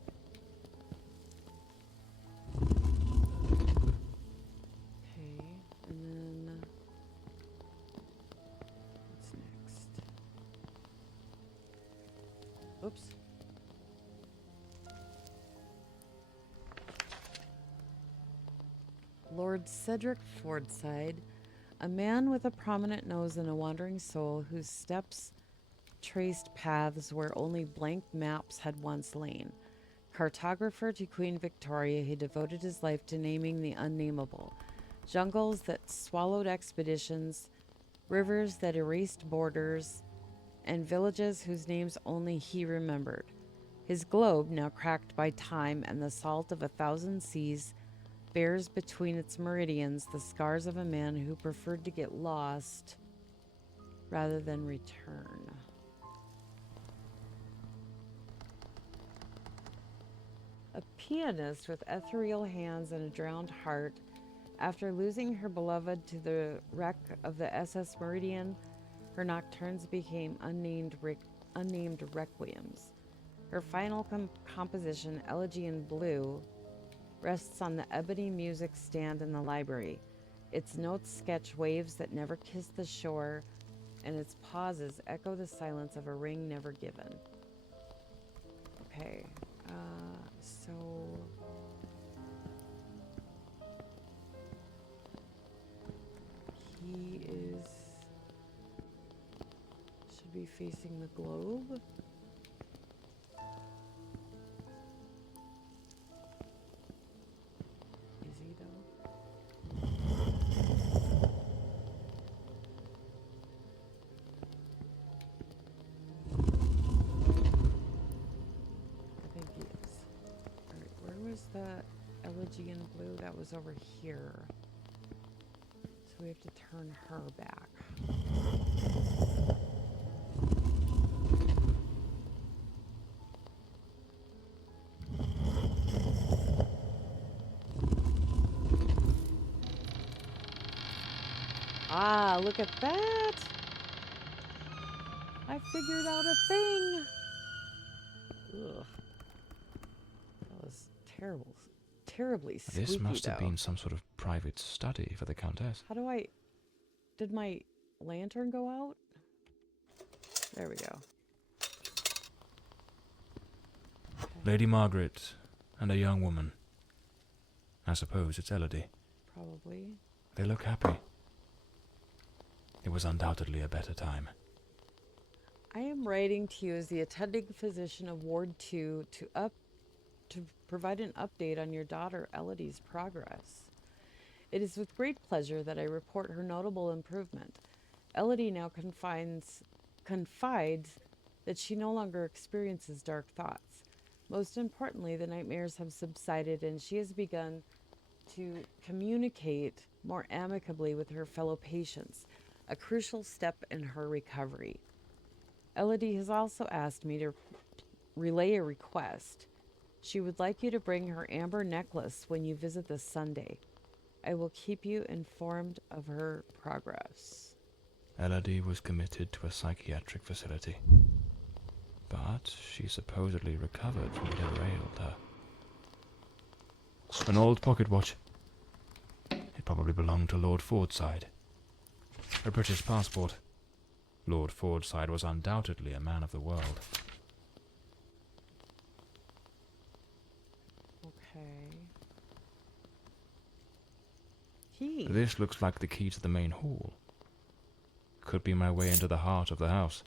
Okay, and then what's next? Oops. Lord Cedric Fordside, a man with a prominent nose and a wandering soul whose steps traced paths where only blank maps had once lain. Cartographer to Queen Victoria, he devoted his life to naming the unnameable. Jungles that swallowed expeditions, rivers that erased borders, and villages whose names only he remembered. His globe, now cracked by time and the salt of 1,000 seas, bears between its meridians the scars of a man who preferred to get lost rather than return. A pianist with ethereal hands and a drowned heart, after losing her beloved to the wreck of the SS Meridian, her nocturnes became unnamed requiems. Her final composition, Elegy in Blue, rests on the ebony music stand in the library. Its notes sketch waves that never kiss the shore, and its pauses echo the silence of a ring never given. Okay, so he should be facing the globe. Is he though? I think he is. Alright, where was the Elegy in Blue? That was over here. So we have to turn her back. Ah, look at that! I figured out a thing! Ugh. That was terrible. Terribly squeaky, This must have though. been some sort of private study for the Countess. How do I... Did my lantern go out? There we go. Okay. Lady Margaret and a young woman. I suppose it's Elody. Probably. They look happy. It was undoubtedly a better time. I am writing to you as the attending physician of Ward 2 to provide an update on your daughter Elody's progress. It is with great pleasure that I report her notable improvement. Elody now confides that she no longer experiences dark thoughts. Most importantly, the nightmares have subsided and she has begun to communicate more amicably with her fellow patients, a crucial step in her recovery. Elody has also asked me to relay a request. She would like you to bring her amber necklace when you visit this Sunday. I will keep you informed of her progress. Elody was committed to a psychiatric facility. But she supposedly recovered from whatever ailed her. An old pocket watch. It probably belonged to Lord Fordside. A British passport. Lord Fordside was undoubtedly a man of the world. Okay. Key. This looks like the key to the main hall. Could be my way into the heart of the house.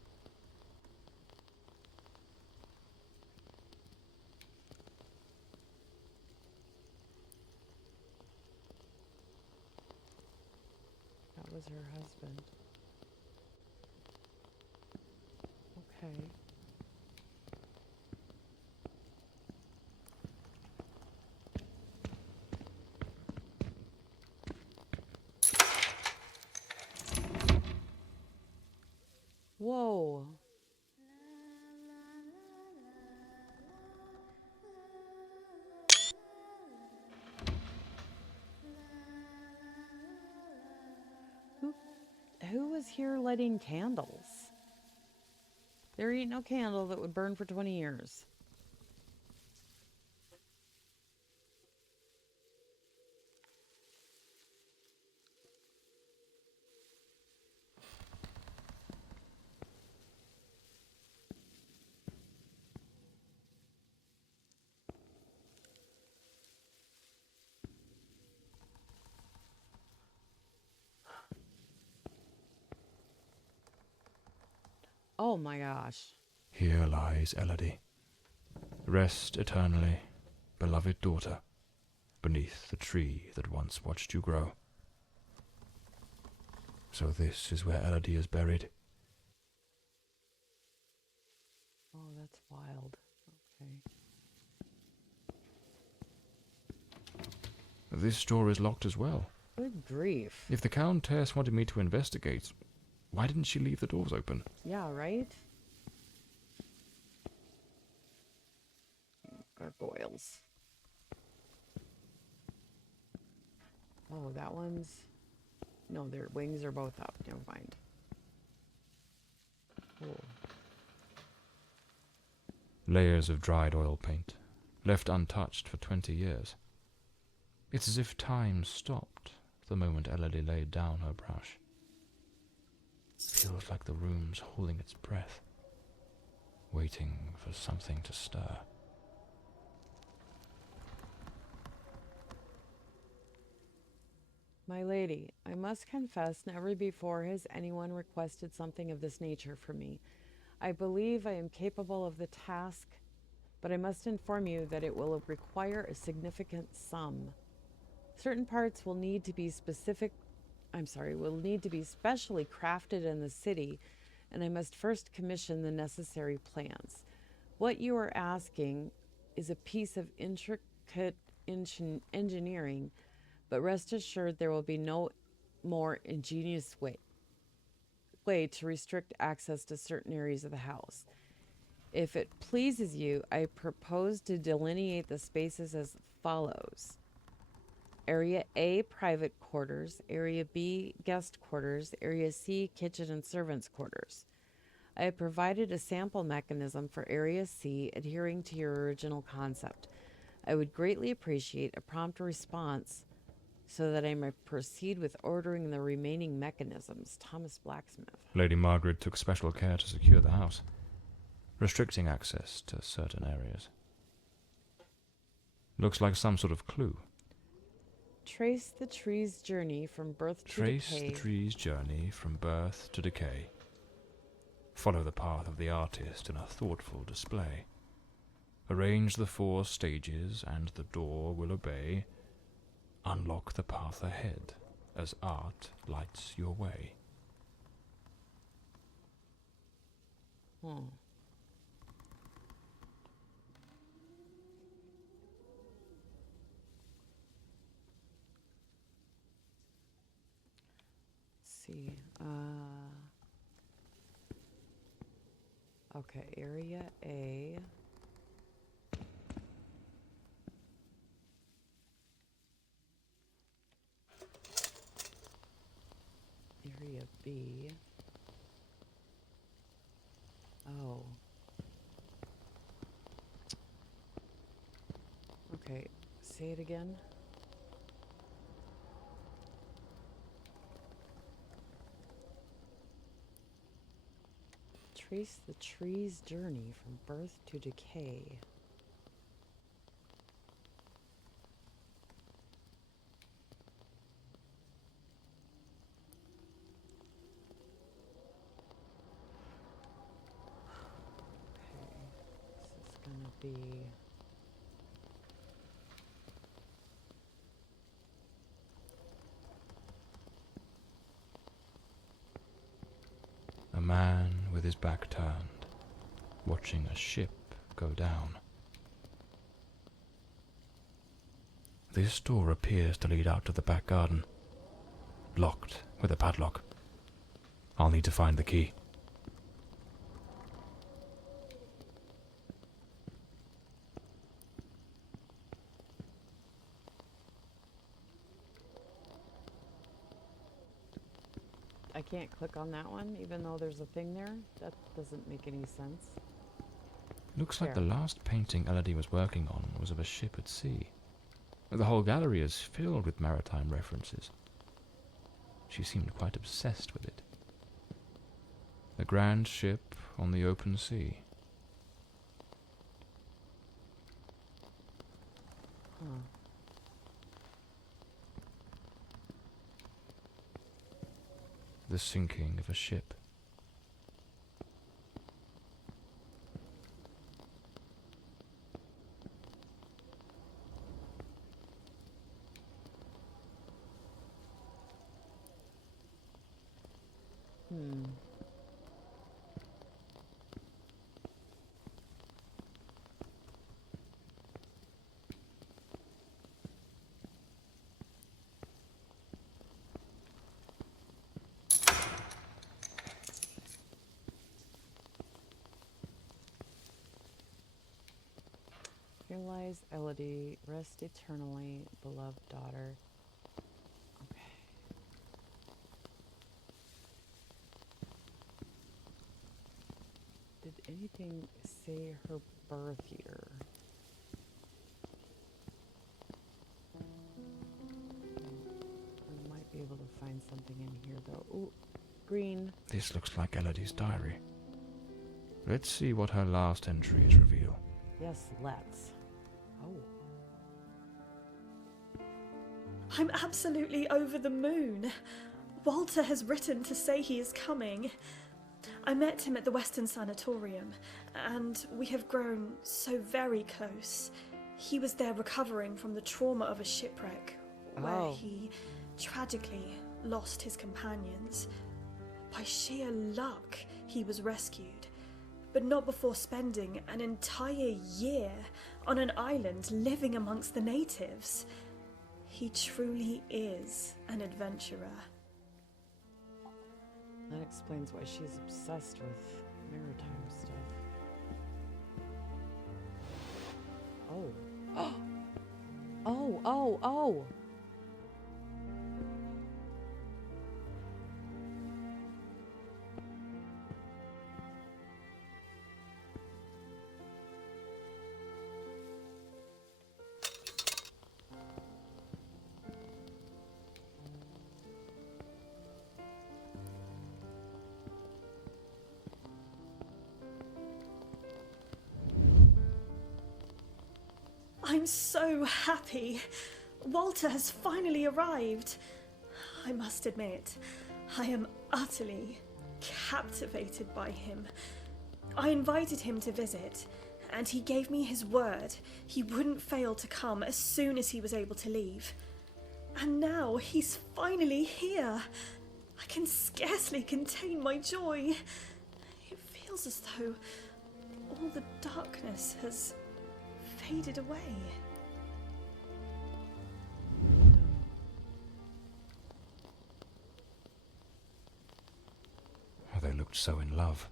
That was her husband. Okay. Whoa. Who was here lighting candles? There ain't no candle that would burn for 20 years. Oh my gosh. Here lies Elody. Rest eternally, beloved daughter, beneath the tree that once watched you grow. So this is where Elody is buried. Oh, that's wild. Okay. This door is locked as well. Good grief. If the Countess wanted me to investigate, why didn't she leave the doors open? Yeah, right? Gargoyles. Oh, that one's... No, their wings are both up. Never mind. Cool. Layers of dried oil paint, left untouched for 20 years. It's as if time stopped the moment Elody laid down her brush. Feels like the room's holding its breath, waiting for something to stir. My lady, I must confess never before has anyone requested something of this nature from me. I believe I am capable of the task, but I must inform you that it will require a significant sum. Certain parts will need to be will need to be specially crafted in the city, and I must first commission the necessary plans. What you are asking is a piece of intricate engineering, but rest assured there will be no more ingenious way to restrict access to certain areas of the house. If it pleases you, I propose to delineate the spaces as follows. Area A, private quarters. Area B, guest quarters. Area C, kitchen and servants' quarters. I have provided a sample mechanism for Area C adhering to your original concept. I would greatly appreciate a prompt response so that I may proceed with ordering the remaining mechanisms. Thomas Blacksmith. Lady Margaret took special care to secure the house, restricting access to certain areas. Looks like some sort of clue. Trace the tree's journey from birth to decay. Trace the tree's journey from birth to decay. Follow the path of the artist in a thoughtful display. Arrange the 4 stages and the door will obey. Unlock the path ahead as art lights your way. See. Okay, Area A. Area B. Oh. Okay, say it again. Trace the tree's journey from birth to decay. Okay, this is gonna be... A man with his back turned, watching a ship go down. This door appears to lead out to the back garden, locked with a padlock. I'll need to find the key. I can't click on that one, even though there's a thing there. That doesn't make any sense. Looks like There. the last painting Elody was working on was of a ship at sea. The whole gallery is filled with maritime references. She seemed quite obsessed with it. A grand ship on the open sea. Huh. The sinking of a ship. Hmm. Here lies Elody, rest eternally, beloved daughter. Okay. Did anything say her birth year? We might be able to find something in here, though. Ooh, green. This looks like Elody's diary. Let's see what her last entries reveal. Yes, let's. Oh. I'm absolutely over the moon. Walter has written to say he is coming. I met him at the Western Sanatorium, and we have grown so very close. He was there recovering from the trauma of a shipwreck, where Oh. he tragically lost his companions. By sheer luck, he was rescued, but not before spending an entire year on an island living amongst the natives. He truly is an adventurer. That explains why she's obsessed with maritime stuff. Oh. Oh. I'm so happy. Walter has finally arrived. I must admit, I am utterly captivated by him. I invited him to visit, and he gave me his word he wouldn't fail to come as soon as he was able to leave. And now he's finally here. I can scarcely contain my joy. It feels as though all the darkness has faded away. Oh, they looked so in love.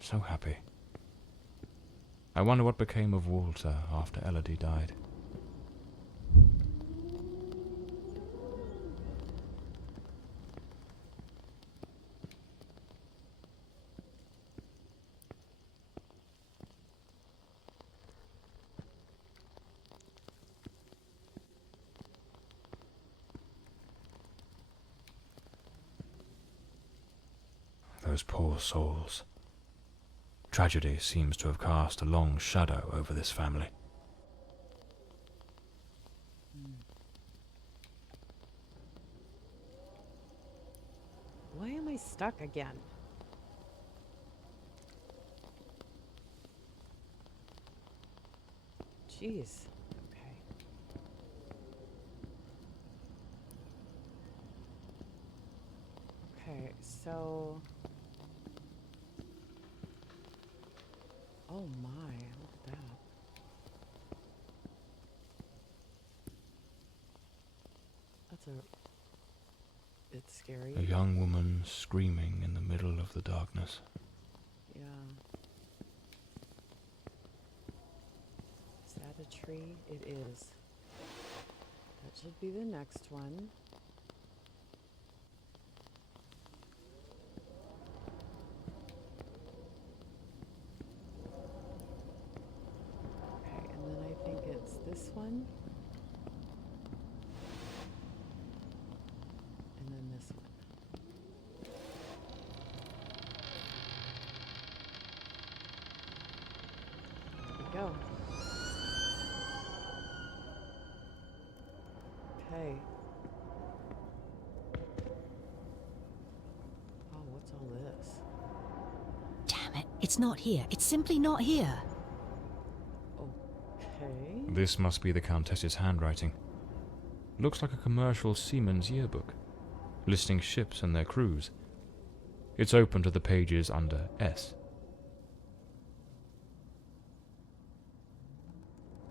So happy. I wonder what became of Walter after Elody died. those poor souls. Tragedy seems to have cast a long shadow over this family. Why am I stuck again? Jeez. Okay. Okay, so... Oh my, look at that. That's a... It's scary. A young woman screaming in the middle of the darkness. Yeah. Is that a tree? It is. That should be the next one. Okay, and then I think it's this one. And then this one. There we go. Okay. Oh, what's all this? Damn it, it's not here. It's simply not here. Okay. This must be the Countess's handwriting. Looks like a commercial seaman's yearbook, listing ships and their crews. It's open to the pages under S.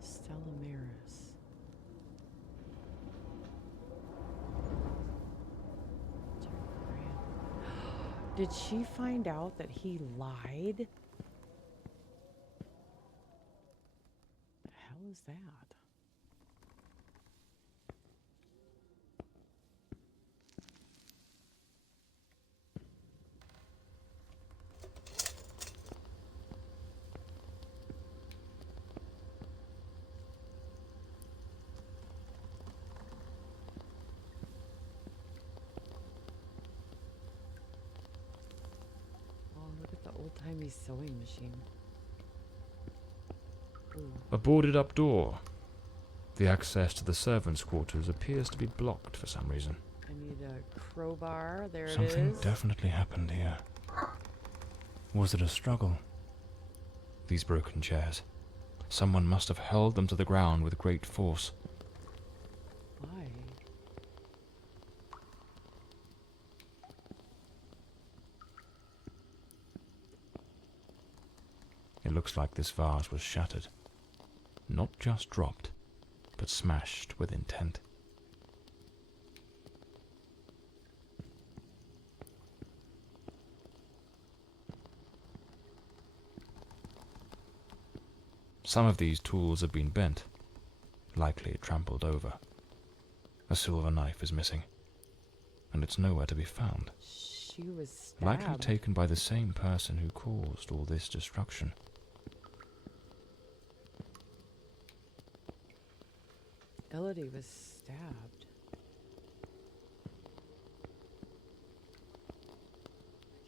Stella Maris. Did she find out that he lied? The hell is that? Look at the old-timey sewing machine. Ooh. A boarded up door. The access to the servants' quarters appears to be blocked for some reason. I need a crowbar. There it Something is. definitely happened here. Was it a struggle? These broken chairs. Someone must have held them to the ground with great force. Why? It looks like this vase was shattered. Not just dropped, but smashed with intent. Some of these tools have been bent, likely trampled over. A silver knife is missing, and it's nowhere to be found. She was stabbed. Likely taken by the same person who caused all this destruction. Elody was stabbed.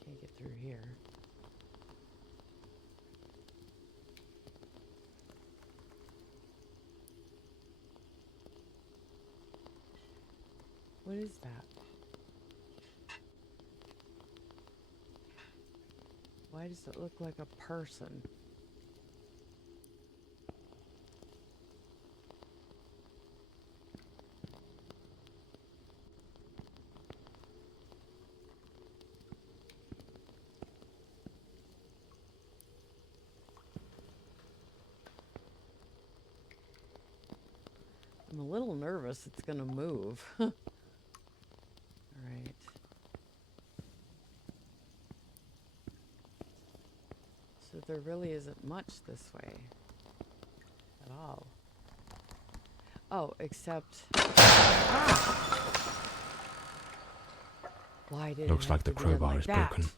I can't get through here. What is that? Why does it look like a person? I'm a little nervous it's gonna move. All right. So there really isn't much this way at all. Oh, except... Ah! Why did Looks it like have the to be done crowbar like is that? broken.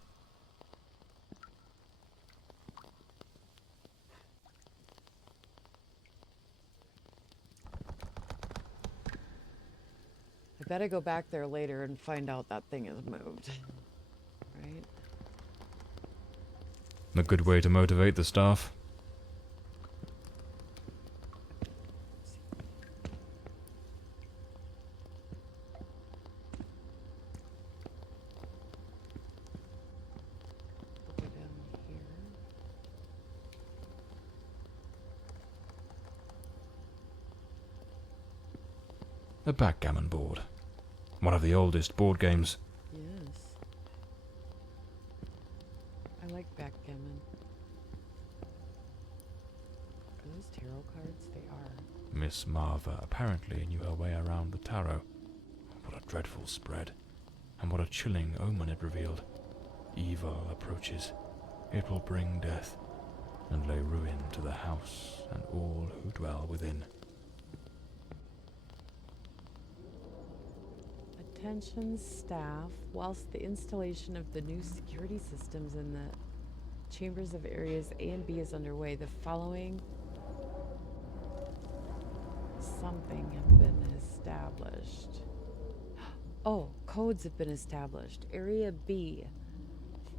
I better go back there later and find out that thing is moved. Right? A good way to motivate the staff. Go down here. A backgammon board. One of the oldest board games. Yes. I like backgammon. Are those tarot cards? They are. Miss Marver apparently knew her way around the tarot. What a dreadful spread. And what a chilling omen it revealed. Evil approaches. It will bring death, and lay ruin to the house and all who dwell within. Attention staff, whilst the installation of the new security systems in the chambers of areas A and B is underway, the following something have been established. Oh, codes have been established. Area B,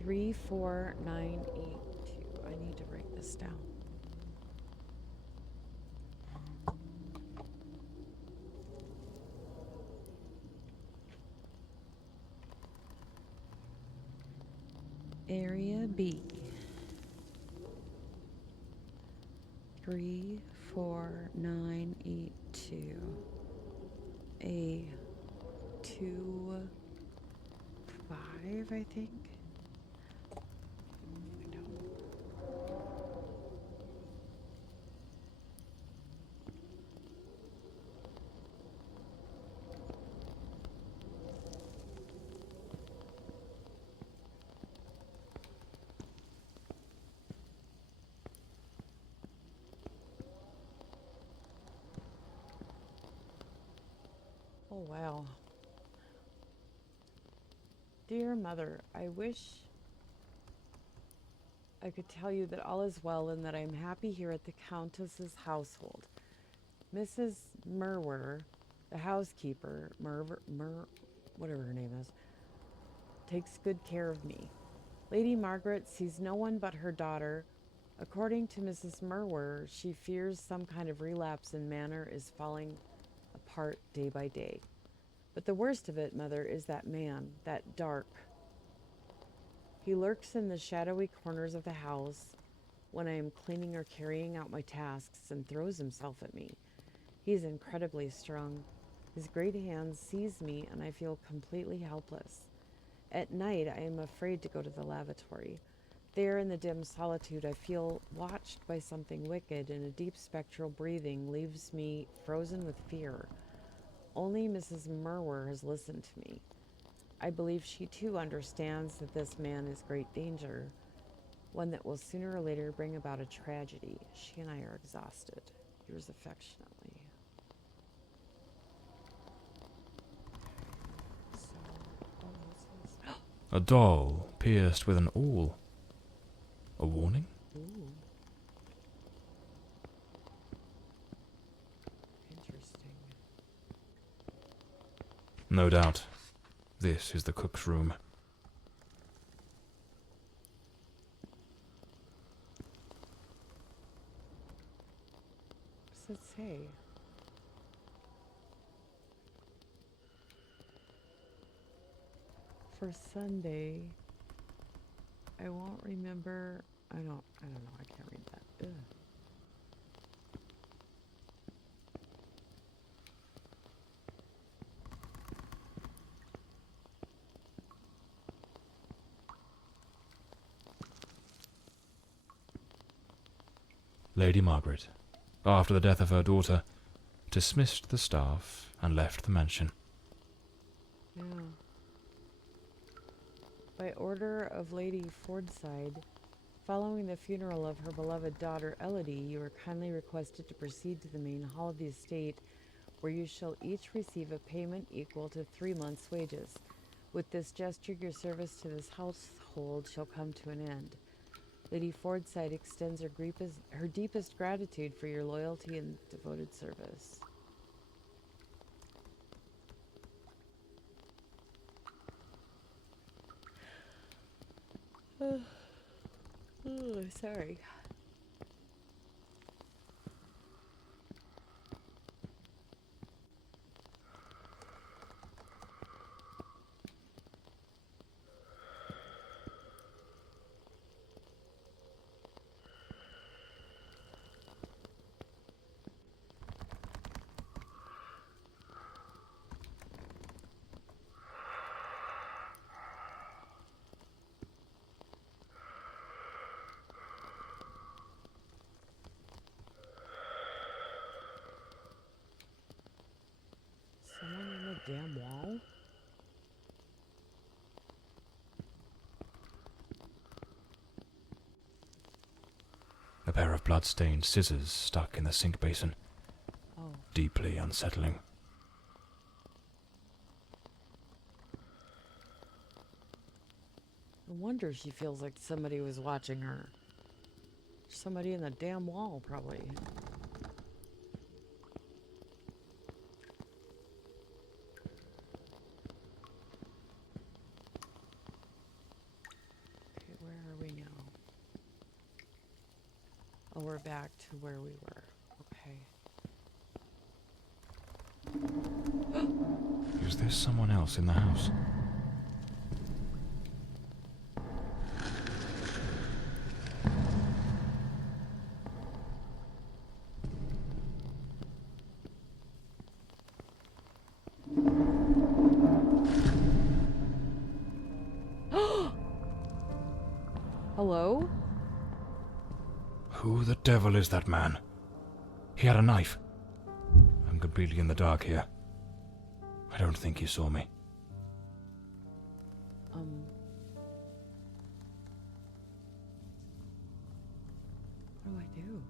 34982. I need to write this down. Area B, 34982. A 2 5, I think. I don't know. Oh, wow. Dear Mother, I wish I could tell you that all is well and that I am happy here at the Countess's household. Mrs. Merwer, the housekeeper, whatever her name is, takes good care of me. Lady Margaret sees no one but her daughter. According to Mrs. Merwer, she fears some kind of relapse in manner is falling apart day by day. But the worst of it, Mother, is that man, that dark. He lurks in the shadowy corners of the house when I am cleaning or carrying out my tasks and throws himself at me. He is incredibly strong. His great hands seize me and I feel completely helpless. At night, I am afraid to go to the lavatory. There in the dim solitude, I feel watched by something wicked, and a deep spectral breathing leaves me frozen with fear. Only Mrs. Merwer has listened to me. I believe she too understands that this man is great danger, one that will sooner or later bring about a tragedy. She and I are exhausted. Yours affectionately. So, what's this? A doll pierced with an awl. A warning? Ooh. Interesting. No doubt. This is the cook's room. What's it say? For Sunday, I won't remember. I don't know. I can't read that. Ugh. Lady Margaret, after the death of her daughter, dismissed the staff and left the mansion. Yeah. By order of Lady Fordside, following the funeral of her beloved daughter Elody, you are kindly requested to proceed to the main hall of the estate, where you shall each receive a payment equal to 3 months' wages. With this gesture, your service to this household shall come to an end. Lady Fordside extends her deepest gratitude for your loyalty and devoted service. Oh, sorry. Someone in the damn wall? A pair of blood-stained scissors stuck in the sink basin. Oh. Deeply unsettling. No wonder she feels like somebody was watching her. Somebody in the damn wall, probably. Okay, where are we now? Oh, we're back to where we were. Okay. Is there someone else in the house? Hello? Who the devil is that man? He had a knife. I'm completely in the dark here. I don't think he saw me. What do I do?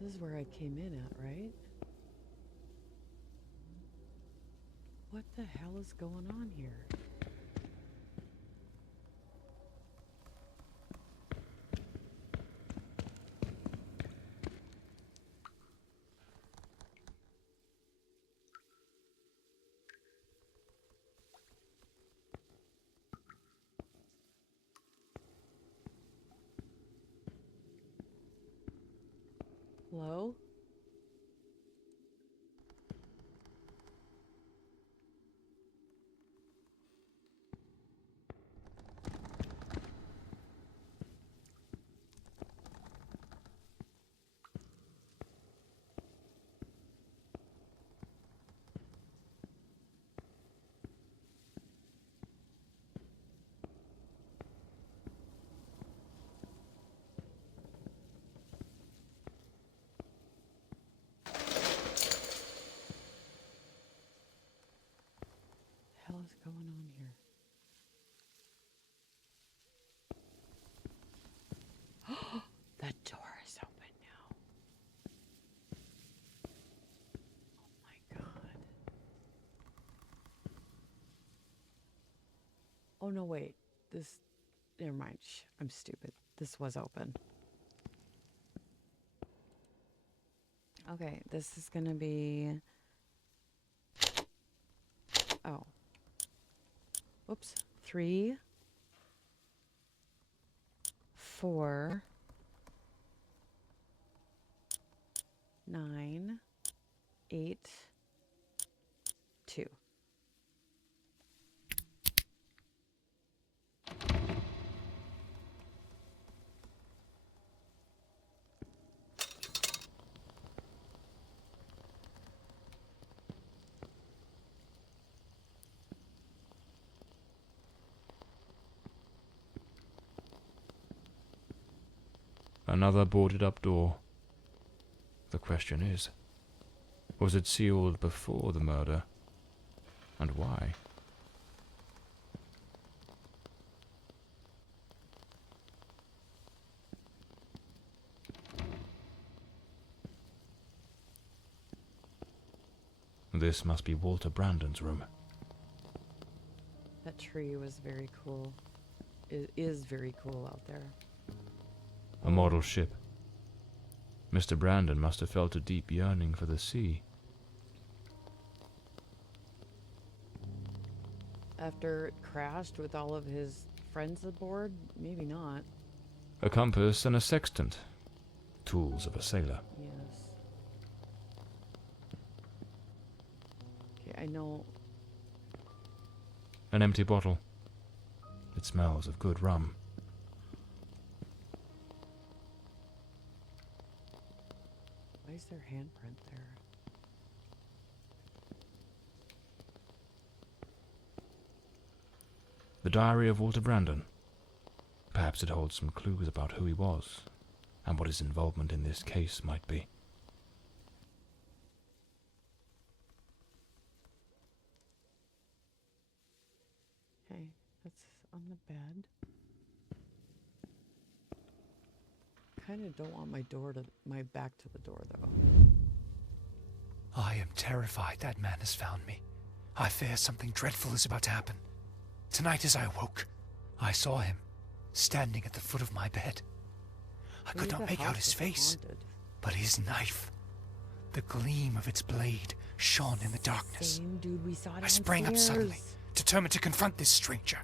This is where I came in at, right? What the hell is going on here? Hello? Hell is going on here? The door is open now. Oh my god. Oh no, wait. This. Never mind. I'm stupid. This was open. Okay, this is gonna be. Oh. Whoops. 3, 4, 9, 8, 2. Another boarded up door. The question is, was it sealed before the murder? And why? This must be Walter Brandon's room. That tree was very cool. It is very cool out there. A model ship. Mr. Brandon must have felt a deep yearning for the sea. After it crashed with all of his friends aboard? Maybe not. A compass and a sextant. Tools of a sailor. Yes. Okay, I know. An empty bottle. It smells of good rum. Why is there handprint there? The diary of Walter Brandon. Perhaps it holds some clues about who he was, and what his involvement in this case might be. Okay, that's on the bed. Kind of don't want my back to the door though. I am terrified that man has found me. I fear something dreadful is about to happen. Tonight as I awoke, I saw him standing at the foot of my bed. I could not make out his face, but his knife. The gleam of its blade shone in the darkness. Same dude we saw I sprang up downstairs. suddenly, determined to confront this stranger.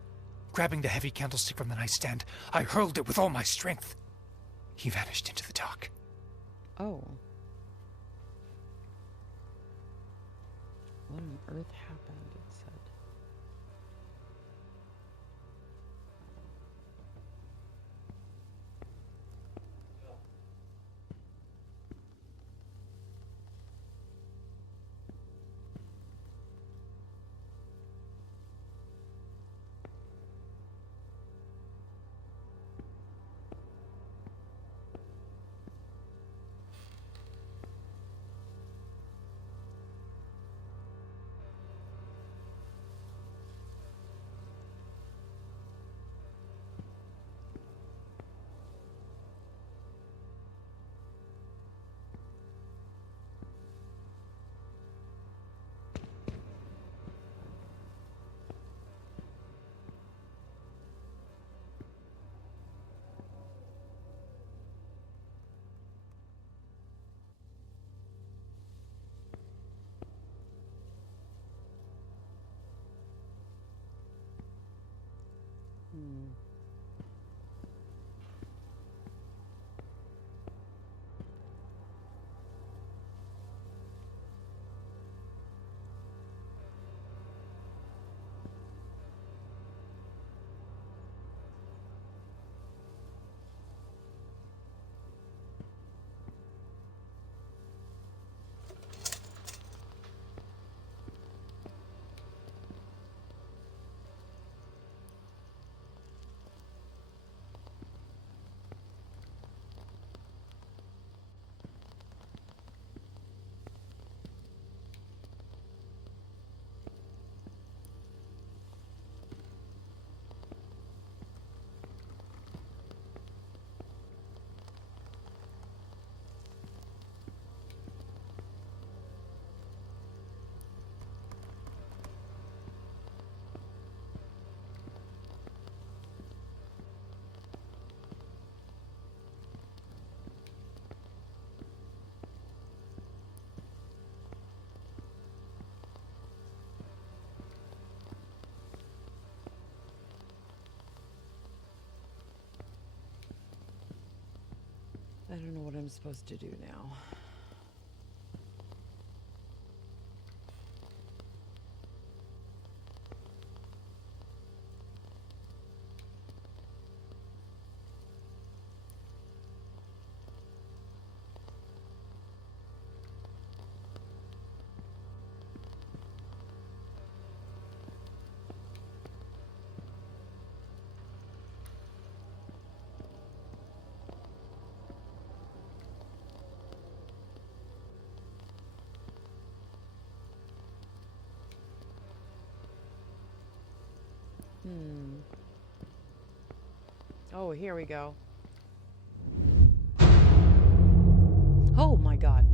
Grabbing the heavy candlestick from the nightstand, I hurled it with all my strength. He vanished into the dark. Oh. What on earth happened, it said. I don't know what I'm supposed to do now. Oh, here we go. Oh my God.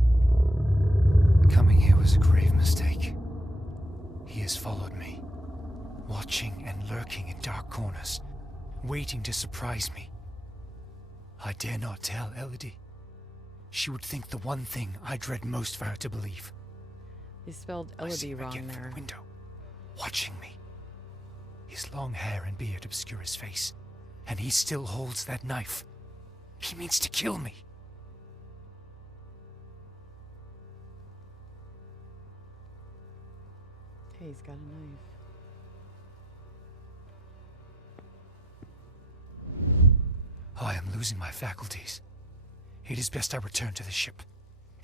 Coming here was a grave mistake. He has followed me, watching and lurking in dark corners, waiting to surprise me. I dare not tell Elody. she would think the one thing I dread most for her to believe. They spelled I see Elody him wrong again from there. the window, watching me. His long hair and beard obscure his face, and he still holds that knife. He means to kill me. Hey, he's got a knife. I am losing my faculties. It is best I return to the ship.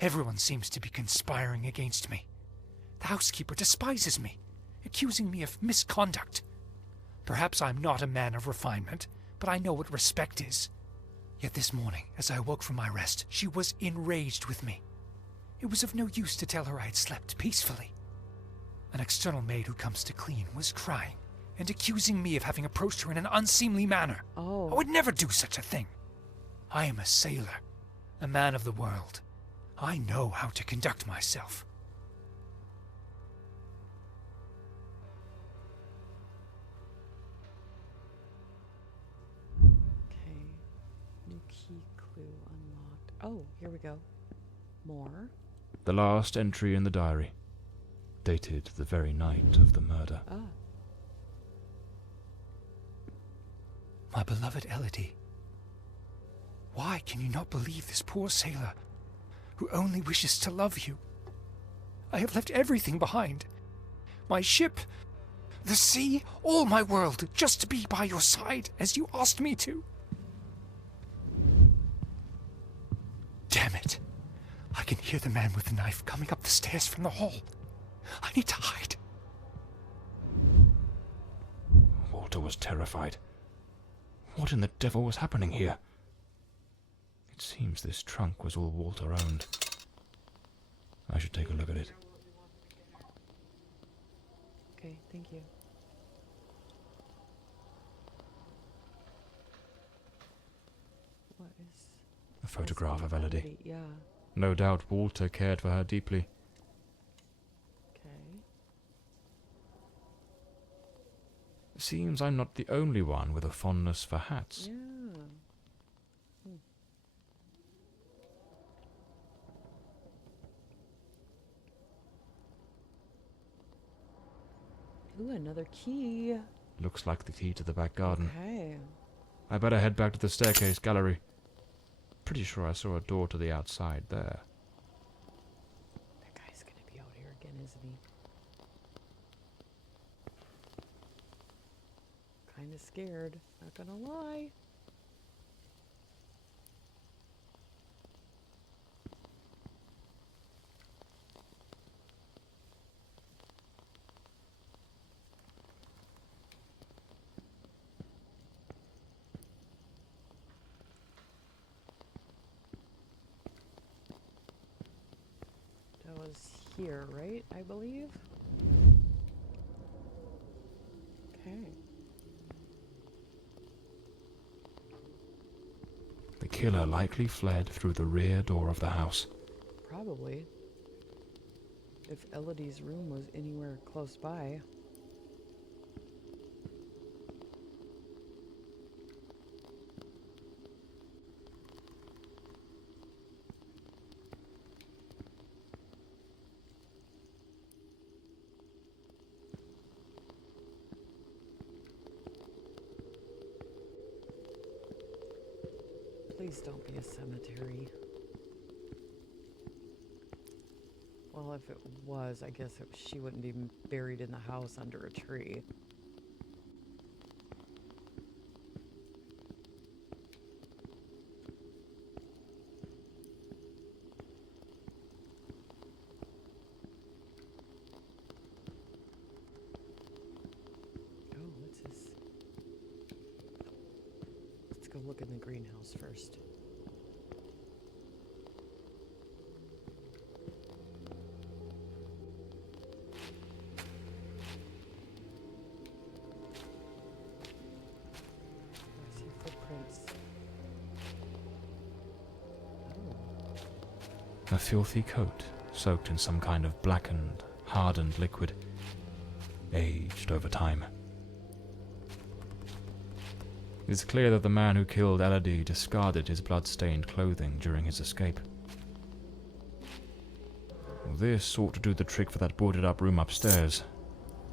Everyone seems to be conspiring against me. The housekeeper despises me, accusing me of misconduct. Perhaps I'm not a man of refinement, but I know what respect is. Yet this morning, as I woke from my rest, she was enraged with me. It was of no use to tell her I had slept peacefully. An external maid who comes to clean was crying and accusing me of having approached her in an unseemly manner. Oh. I would never do such a thing. I am a sailor, a man of the world. I know how to conduct myself. Okay. New key clue unlocked. Oh, here we go. More. The last entry in the diary, dated the very night of the murder. Ah. My beloved Elody, why can you not believe this poor sailor who only wishes to love you? I have left everything behind. My ship, the sea, all my world, just to be by your side as you asked me to. Damn it. I can hear the man with the knife coming up the stairs from the hall. I need to hide. Walter was terrified. What in the devil was happening here? It seems this trunk was all Walter owned. I should take a look at it. Okay, thank you. What is... A photograph of Elody. Yeah. No doubt Walter cared for her deeply. Okay. Seems I'm not the only one with a fondness for hats. Yeah. Ooh, another key. Looks like the key to the back garden. Okay. I better head back to the staircase gallery. Pretty sure I saw a door to the outside there. That guy's gonna be out here again, isn't he? Kinda scared, not gonna lie. That was here, right? I believe? Okay. The killer likely fled through the rear door of the house. Probably. If Elody's room was anywhere close by. Please don't be a cemetery. Well, if it was, I guess she wouldn't be buried in the house under a tree. Oh, what's this? Let's go look in the greenhouse first. I see footprints. Oh. A filthy coat, soaked in some kind of blackened, hardened liquid, aged over time. It's clear that the man who killed Elody discarded his blood-stained clothing during his escape. This ought to do the trick for that boarded up room upstairs,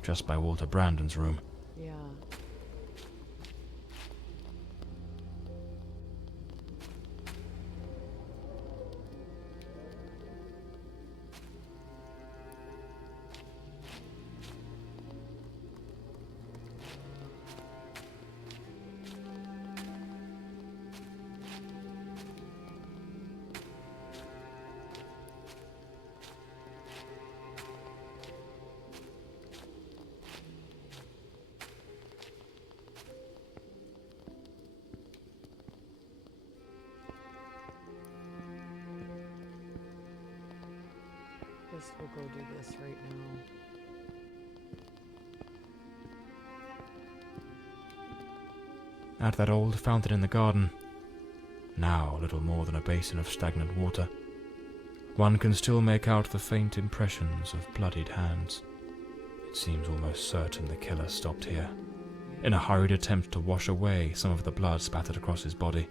just by Walter Brandon's room. Yeah. Guess we'll go do this right now. At that old fountain in the garden, now little more than a basin of stagnant water, one can still make out the faint impressions of bloodied hands. It seems almost certain the killer stopped here, in a hurried attempt to wash away some of the blood spattered across his body.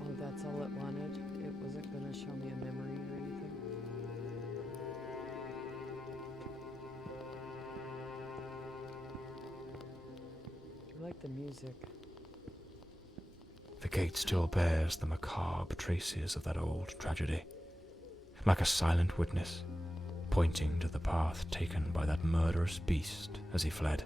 Oh, that's all it wanted? It wasn't going to show me a memory or anything? I like the music. The gate still bears the macabre traces of that old tragedy, like a silent witness, pointing to the path taken by that murderous beast as he fled.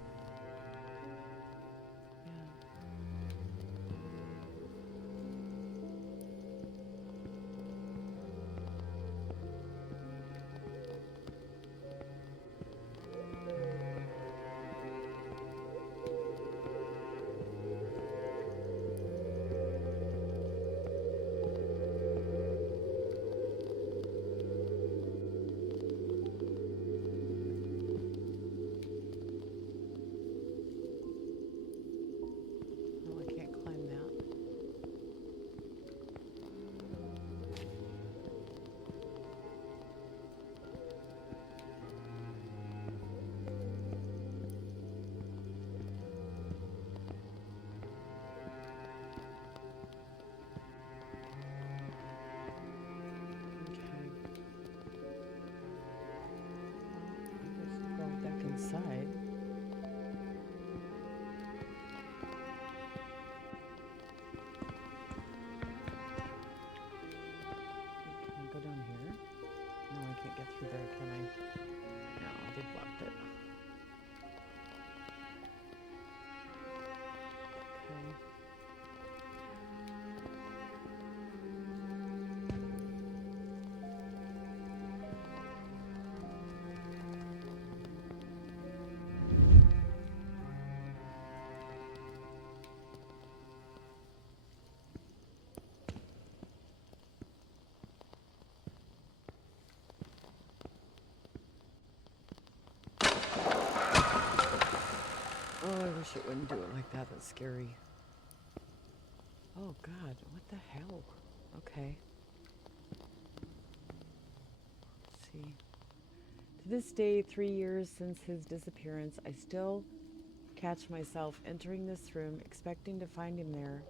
No, I can't climb that. Okay. Well, I guess go back inside. Can I go down here? No, I can't get through there, can I? No, they blocked it. Okay. Oh, I wish it wouldn't do it like that. That's scary. Oh, God. What the hell? Okay. Let's see. To this day, 3 years since his disappearance, I still catch myself entering this room, expecting to find him there,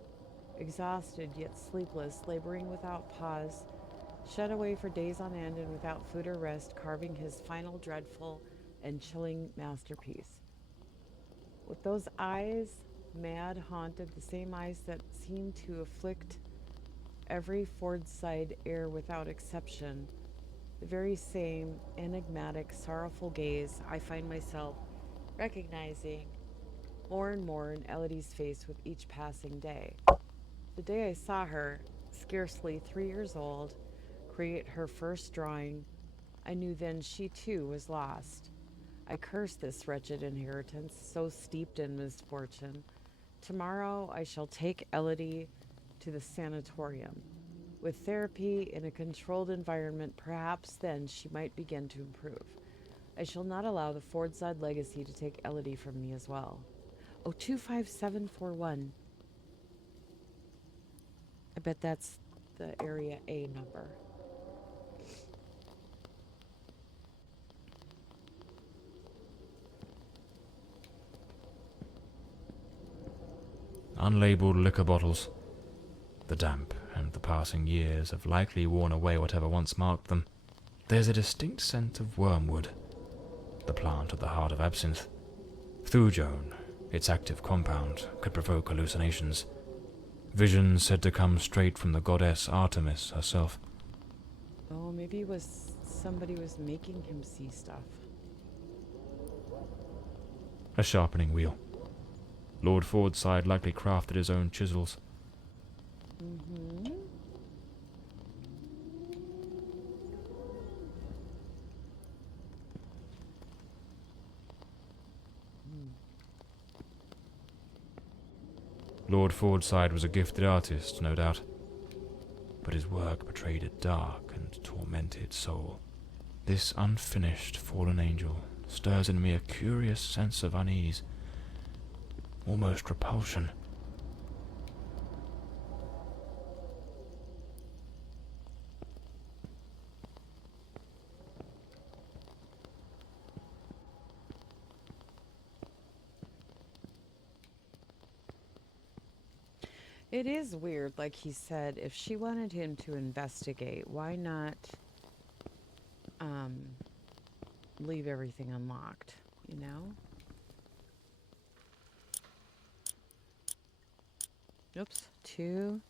exhausted yet sleepless, laboring without pause, shut away for days on end and without food or rest, carving his final dreadful and chilling masterpiece. With those eyes, mad, haunted, the same eyes that seem to afflict every Fordside heir without exception, the very same enigmatic, sorrowful gaze I find myself recognizing more and more in Elody's face with each passing day. The day I saw her, scarcely 3 years old, create her first drawing, I knew then she too was lost. I cursed this wretched inheritance, so steeped in misfortune. Tomorrow I shall take Elody to the sanatorium. With therapy in a controlled environment, perhaps then she might begin to improve. I shall not allow the Fordside legacy to take Elody from me as well. Oh, 25741. I bet that's the area A number. Unlabeled liquor bottles. The damp and the passing years have likely worn away whatever once marked them, there's a distinct scent of wormwood, the plant at the heart of absinthe. Thujone, its active compound, could provoke hallucinations. Visions said to come straight from the goddess Artemis herself. Oh, maybe it was somebody was making him see stuff. A sharpening wheel. Lord Fordside likely crafted his own chisels. Mm-hmm. Lord Fordside was a gifted artist, no doubt, but his work betrayed a dark and tormented soul. This unfinished fallen angel stirs in me a curious sense of unease, almost repulsion. It is weird, like he said, if she wanted him to investigate, why not leave everything unlocked, you know? Oops. 2,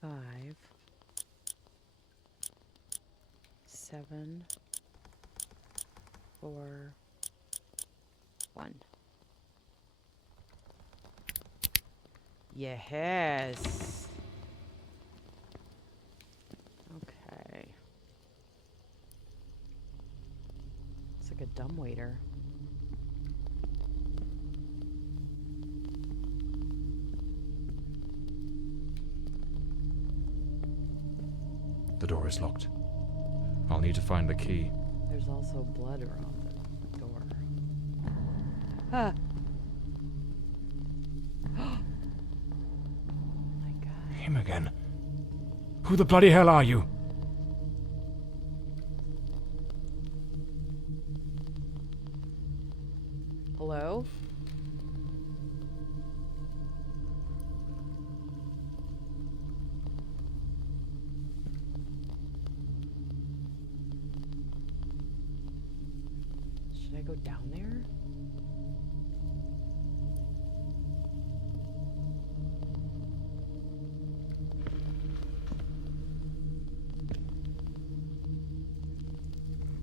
5, 7, 4, 1. Yes. Okay. It's like a dumbwaiter. The door is locked. I'll need to find the key. There's also blood around the door. Ah. Oh my god. Him again. Who the bloody hell are you? Hello? Should I go down there?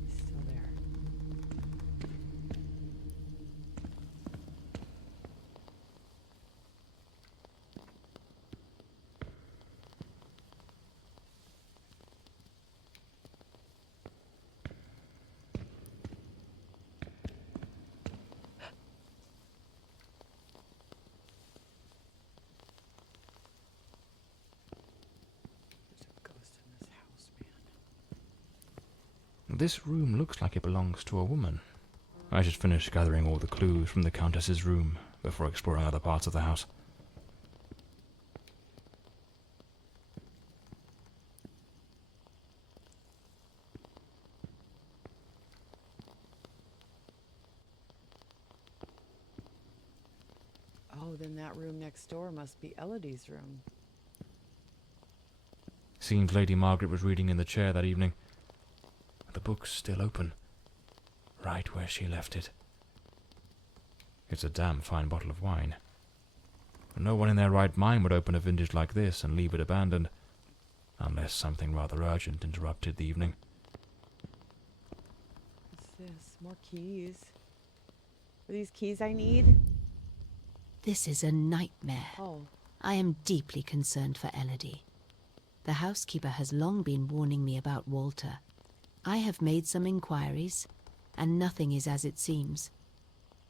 Still there. There's a ghost in this house, man. This room looks like it belongs to a woman. I should finish gathering all the clues from the Countess's room before exploring other parts of the house. Oh, then that room next door must be Elody's room. Seems Lady Margaret was reading in the chair that evening. The book's still open, right where she left it. It's a damn fine bottle of wine. No one in their right mind would open a vintage like this and leave it abandoned, unless something rather urgent interrupted the evening. What's this? More keys. Are these keys I need? This is a nightmare. Oh. I am deeply concerned for Elody. The housekeeper has long been warning me about Walter. I have made some inquiries, and nothing is as it seems.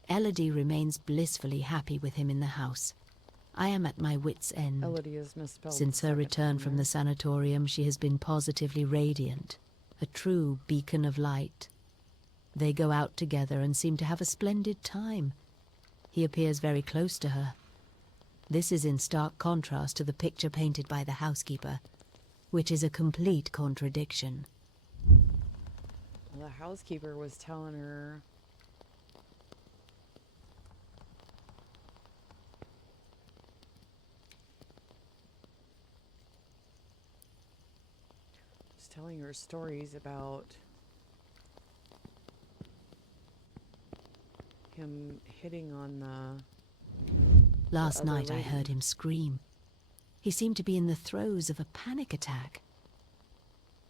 Elody remains blissfully happy with him in the house. I am at my wit's end. Elody is misspelled. Since her return from the sanatorium, she has been positively radiant, a true beacon of light. They go out together and seem to have a splendid time. He appears very close to her. This is in stark contrast to the picture painted by the housekeeper, which is a complete contradiction. Well, the housekeeper was telling her telling her stories about him hitting on the Last other night I lady. heard him scream. He seemed to be in the throes of a panic attack.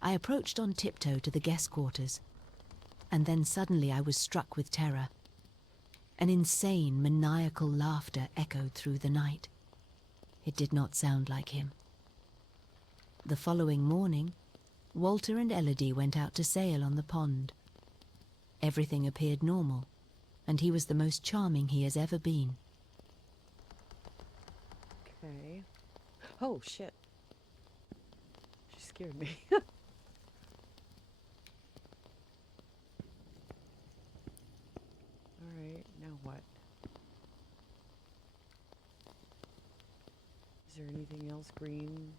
I approached on tiptoe to the guest quarters, and then suddenly I was struck with terror. An insane, maniacal laughter echoed through the night. It did not sound like him. The following morning, Walter and Elody went out to sail on the pond. Everything appeared normal, and he was the most charming he has ever been. Okay. Oh, shit. She scared me. Alright, now what? Is there anything else green?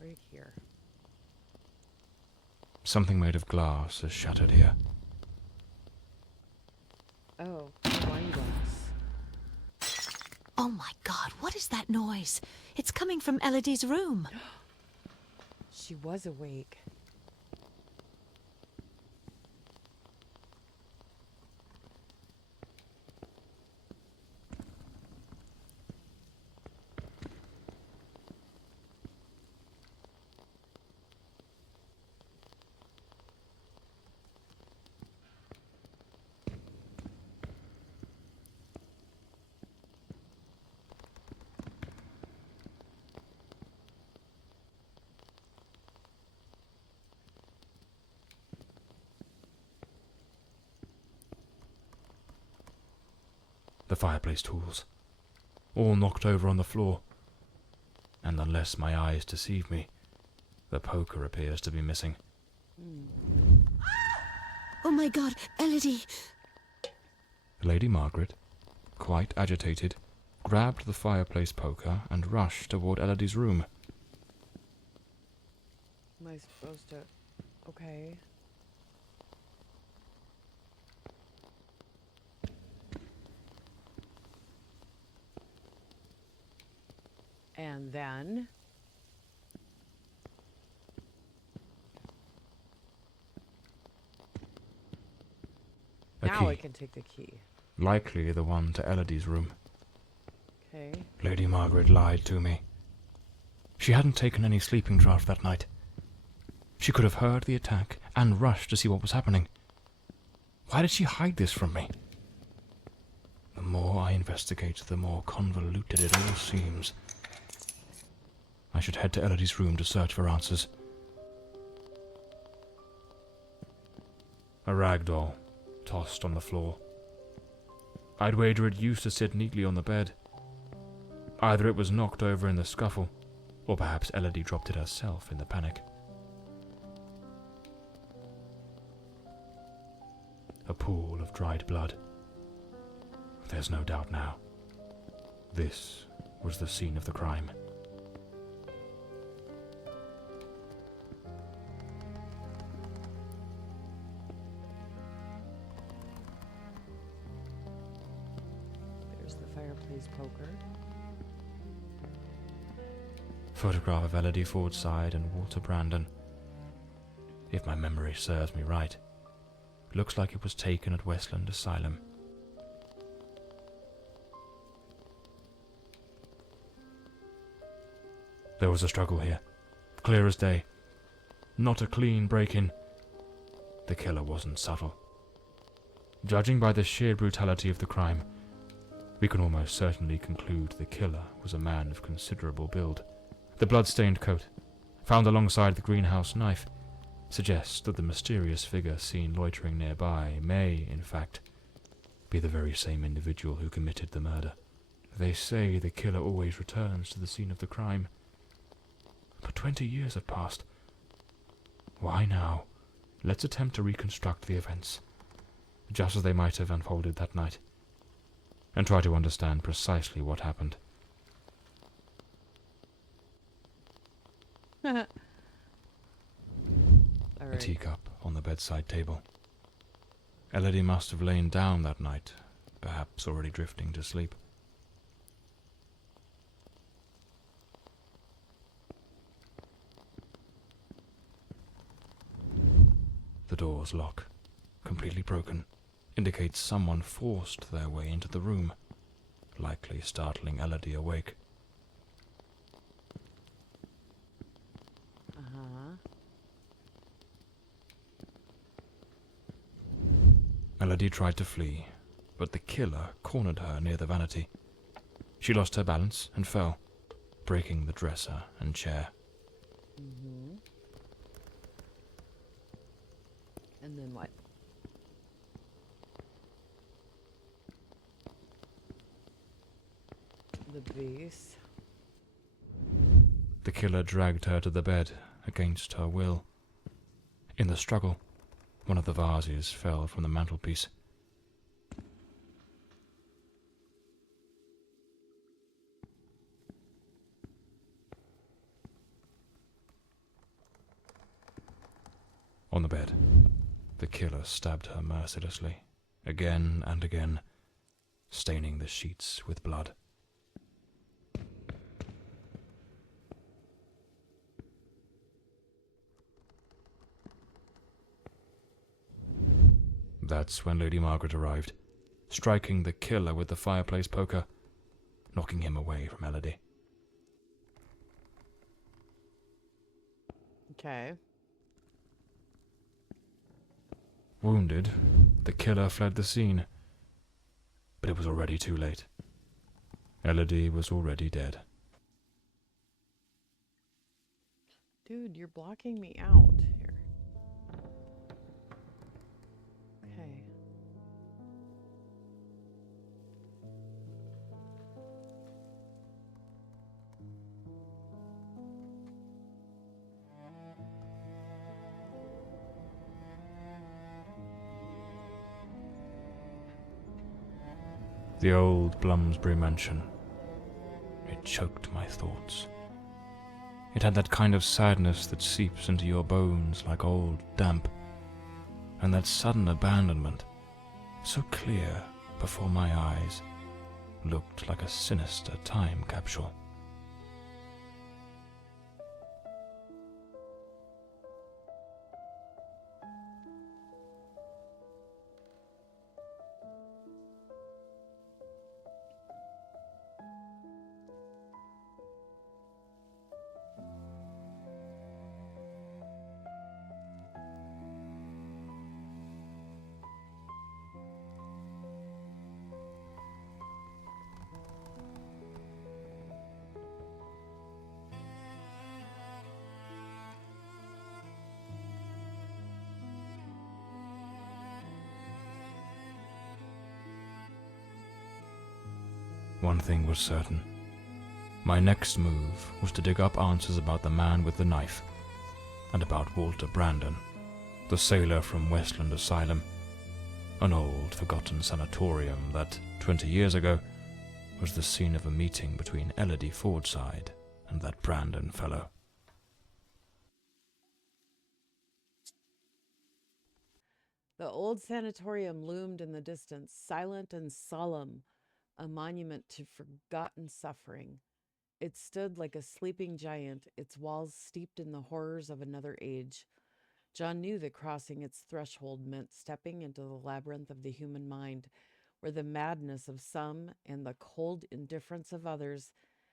Right here. Something made of glass is shattered here. Oh, wine glass. Oh my God, what is that noise? It's coming from Elody's room. She was awake. The fireplace tools, all knocked over on the floor. And unless my eyes deceive me, the poker appears to be missing. Oh my God, Elody! Lady Margaret, quite agitated, grabbed the fireplace poker and rushed toward Elody's room. Am I supposed to... Okay. And then... Now I key. can take the key. Likely the one to Elody's room. Okay. Lady Margaret lied to me. She hadn't taken any sleeping draught that night. She could have heard the attack and rushed to see what was happening. Why did she hide this from me? The more I investigate, the more convoluted it all seems. I should head to Elody's room to search for answers. A rag doll, tossed on the floor. I'd wager it used to sit neatly on the bed. Either it was knocked over in the scuffle, or perhaps Elody dropped it herself in the panic. A pool of dried blood. There's no doubt now. This was the scene of the crime. There's the fireplace poker. Photograph of Elody Fordside and Walter Brandon. If my memory serves me right, looks like it was taken at Westland Asylum. There was a struggle here, clear as day. Not a clean break-in. The killer wasn't subtle. Judging by the sheer brutality of the crime, we can almost certainly conclude the killer was a man of considerable build. The blood-stained coat, found alongside the greenhouse knife, suggests that the mysterious figure seen loitering nearby may, in fact, be the very same individual who committed the murder. They say the killer always returns to the scene of the crime. But 20 years have passed. Why now? Let's attempt to reconstruct the events, just as they might have unfolded that night, and try to understand precisely what happened. A Alright. teacup on the bedside table. Elody must have lain down that night, perhaps already drifting to sleep. The door's lock, completely broken, indicates someone forced their way into the room, likely startling Elody awake. Uh-huh. Elody tried to flee, but the killer cornered her near the vanity. She lost her balance and fell, breaking the dresser and chair. Mm-hmm. And then what? The base. The killer dragged her to the bed against her will. In the struggle, one of the vases fell from the mantelpiece. On the bed, the killer stabbed her mercilessly, again and again, staining the sheets with blood. That's when Lady Margaret arrived, striking the killer with the fireplace poker, knocking him away from Elody. Okay. Wounded, the killer fled the scene, but it was already too late. Elody was already dead. Dude, you're blocking me out here. Okay. The old Bloomsbury mansion. It choked my thoughts. It had that kind of sadness that seeps into your bones like old damp, and that sudden abandonment, so clear before my eyes, looked like a sinister time capsule. One thing was certain. My next move was to dig up answers about the man with the knife, and about Walter Brandon, the sailor from Westland Asylum, an old, forgotten sanatorium that, 20 years ago, was the scene of a meeting between Elody Fordside and that Brandon fellow. The old sanatorium loomed in the distance, silent and solemn, a monument to forgotten suffering. It stood like a sleeping giant, its walls steeped in the horrors of another age. John knew that crossing its threshold meant stepping into the labyrinth of the human mind, where the madness of some and the cold indifference of others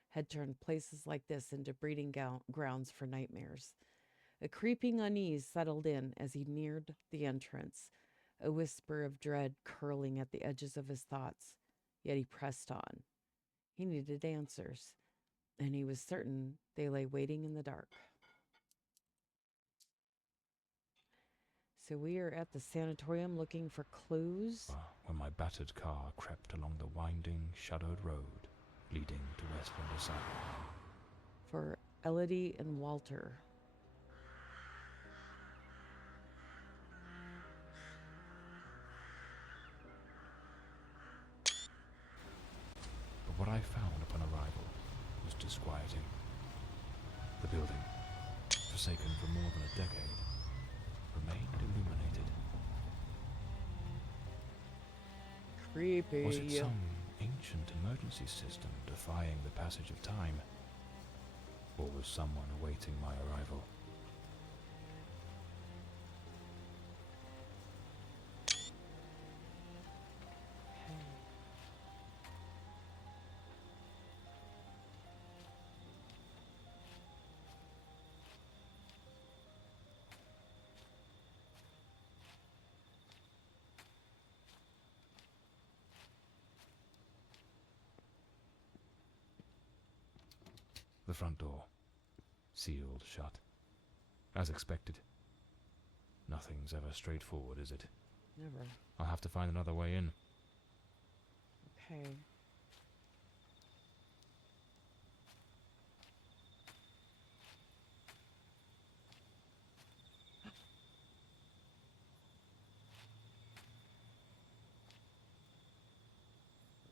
had turned places like this into breeding grounds for nightmares. A creeping unease settled in as he neared the entrance, a whisper of dread curling at the edges of his thoughts. Yet he pressed on. He needed answers, and he was certain they lay waiting in the dark. So we are at the sanatorium looking for clues. When my battered car crept along the winding, shadowed road leading to Westland Asylum. For Elody and Walter. But what I found upon arrival was disquieting. The building, forsaken for more than a decade, remained illuminated. Creepy. Was it some ancient emergency system defying the passage of time? Or was someone awaiting my arrival? The front door, sealed shut. As expected. Nothing's ever straightforward, is it? Never. I'll have to find another way in. Okay.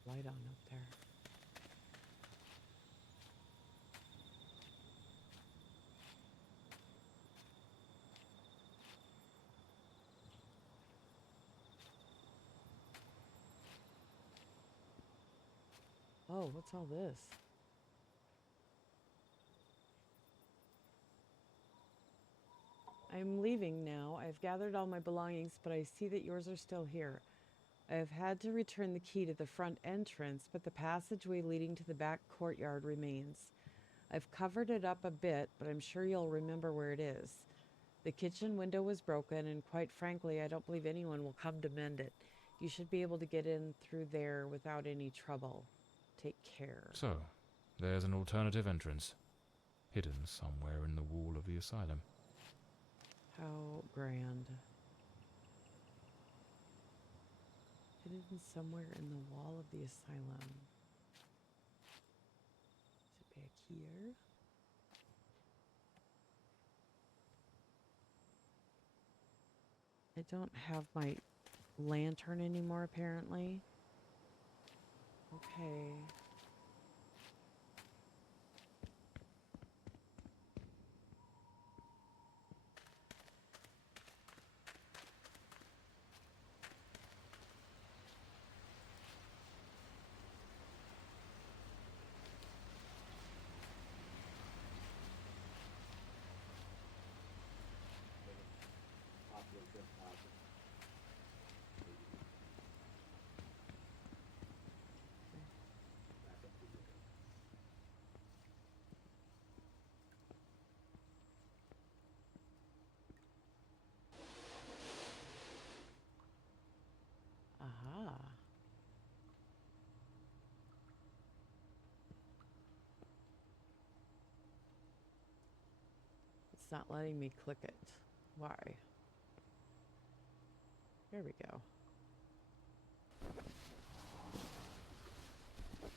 Light on up there. Oh, what's all this? I'm leaving now. I've gathered all my belongings, but I see that yours are still here. I have had to return the key to the front entrance, but the passageway leading to the back courtyard remains. I've covered it up a bit, but I'm sure you'll remember where it is. The kitchen window was broken, and quite frankly, I don't believe anyone will come to mend it. You should be able to get in through there without any trouble. Take care. So, there's an alternative entrance, hidden somewhere in the wall of the asylum. How grand. Hidden somewhere in the wall of the asylum. Is it back here? I don't have my lantern anymore, apparently. Okay. Aha. It's not letting me click it. Why? There we go.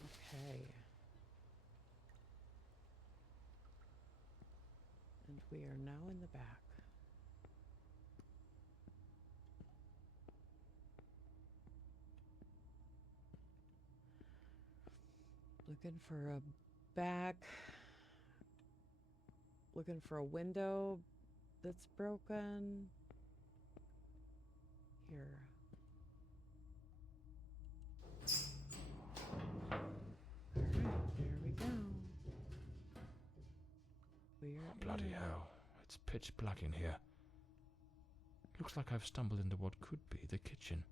Okay. And we are now in the back. Looking for a back. Looking for a window that's broken. Here. Alright, there we go. We are Bloody in. hell, it's pitch black in here. Looks like I've stumbled into what could be the kitchen.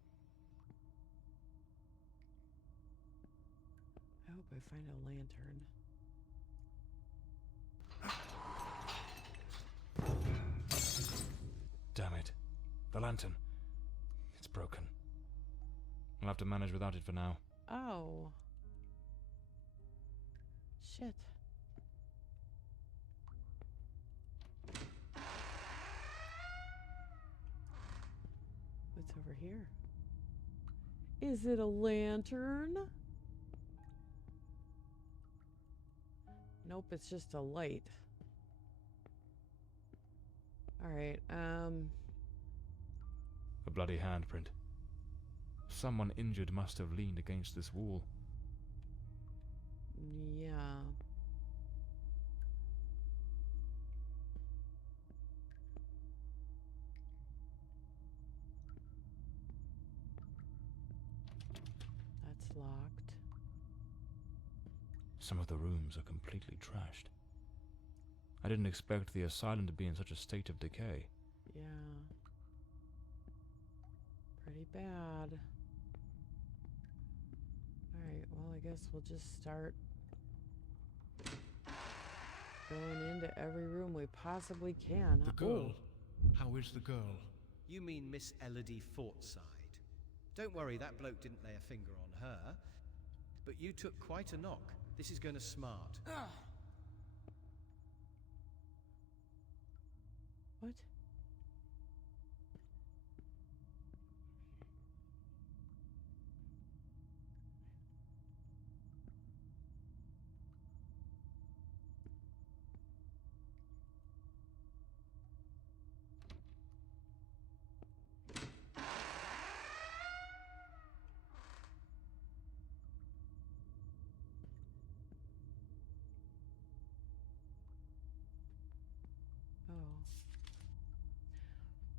I hope I find a lantern. Damn it. The lantern. It's broken. I'll have to manage without it for now. Oh. Shit. What's over here? Is it a lantern? Nope, it's just a light. Alright, A bloody handprint. Someone injured must have leaned against this wall. yeah. It's locked. Some of the rooms are completely trashed. I didn't expect the asylum to be in such a state of decay. Yeah. Pretty bad. Alright, well, I guess we'll just start going into every room we possibly can. The girl. How is the girl? You mean Miss Elody Fordside. Don't worry, that bloke didn't lay a finger on her. But you took quite a knock. This is going to smart. What? Oh.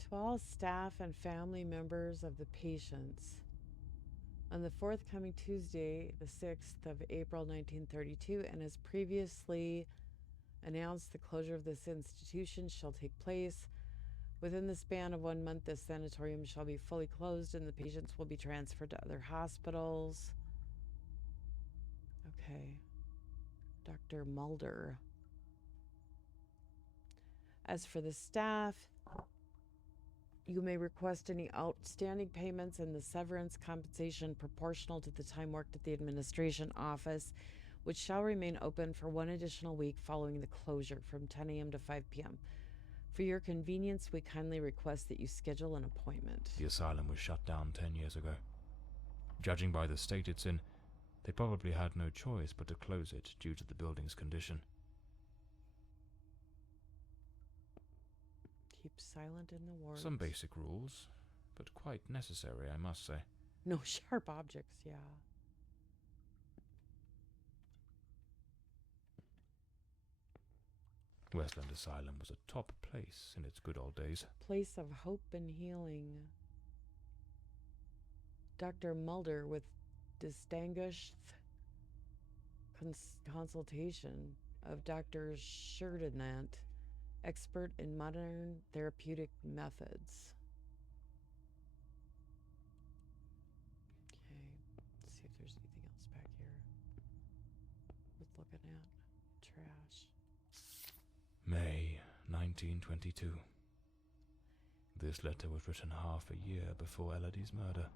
To all staff and family members of the patients, on the forthcoming Tuesday, the 6th of April 1932, and as previously announced, the closure of this institution shall take place. Within the span of 1 month, this sanatorium shall be fully closed and the patients will be transferred to other hospitals. Okay. Dr. Mulder. As for the staff, you may request any outstanding payments and the severance compensation proportional to the time worked at the administration office, which shall remain open for 1 additional week following the closure from 10 a.m. to 5 p.m. For your convenience, we kindly request that you schedule an appointment. The asylum was shut down 10 years ago. Judging by the state it's in, they probably had no choice but to close it due to the building's condition. Keep silent in the wards. Some basic rules, but quite necessary, I must say. No sharp objects, yeah. Westland Asylum was a top place in its good old days. Place of hope and healing. Dr. Mulder with distinguished consultation of Dr. Sheridan, expert in modern therapeutic methods. Okay, let's see if there's anything else back here worth looking at. Trash. May 1922. This letter was written half a year before Elody's murder.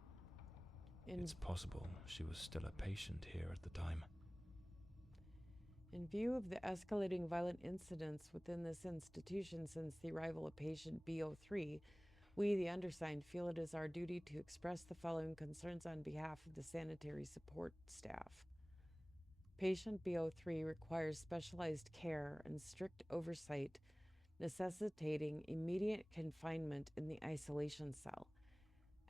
It's possible she was still a patient here at the time. In view of the escalating violent incidents within this institution since the arrival of patient B03, we, the undersigned, feel it is our duty to express the following concerns on behalf of the sanitary support staff. Patient B03 requires specialized care and strict oversight, necessitating immediate confinement in the isolation cell.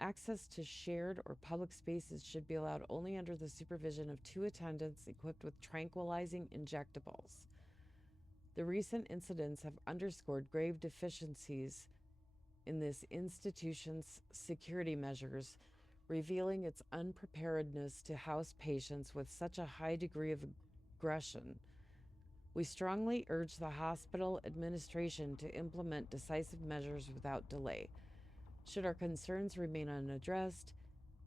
Access to shared or public spaces should be allowed only under the supervision of 2 attendants equipped with tranquilizing injectables. The recent incidents have underscored grave deficiencies in this institution's security measures, revealing its unpreparedness to house patients with such a high degree of aggression. We strongly urge the hospital administration to implement decisive measures without delay. Should our concerns remain unaddressed,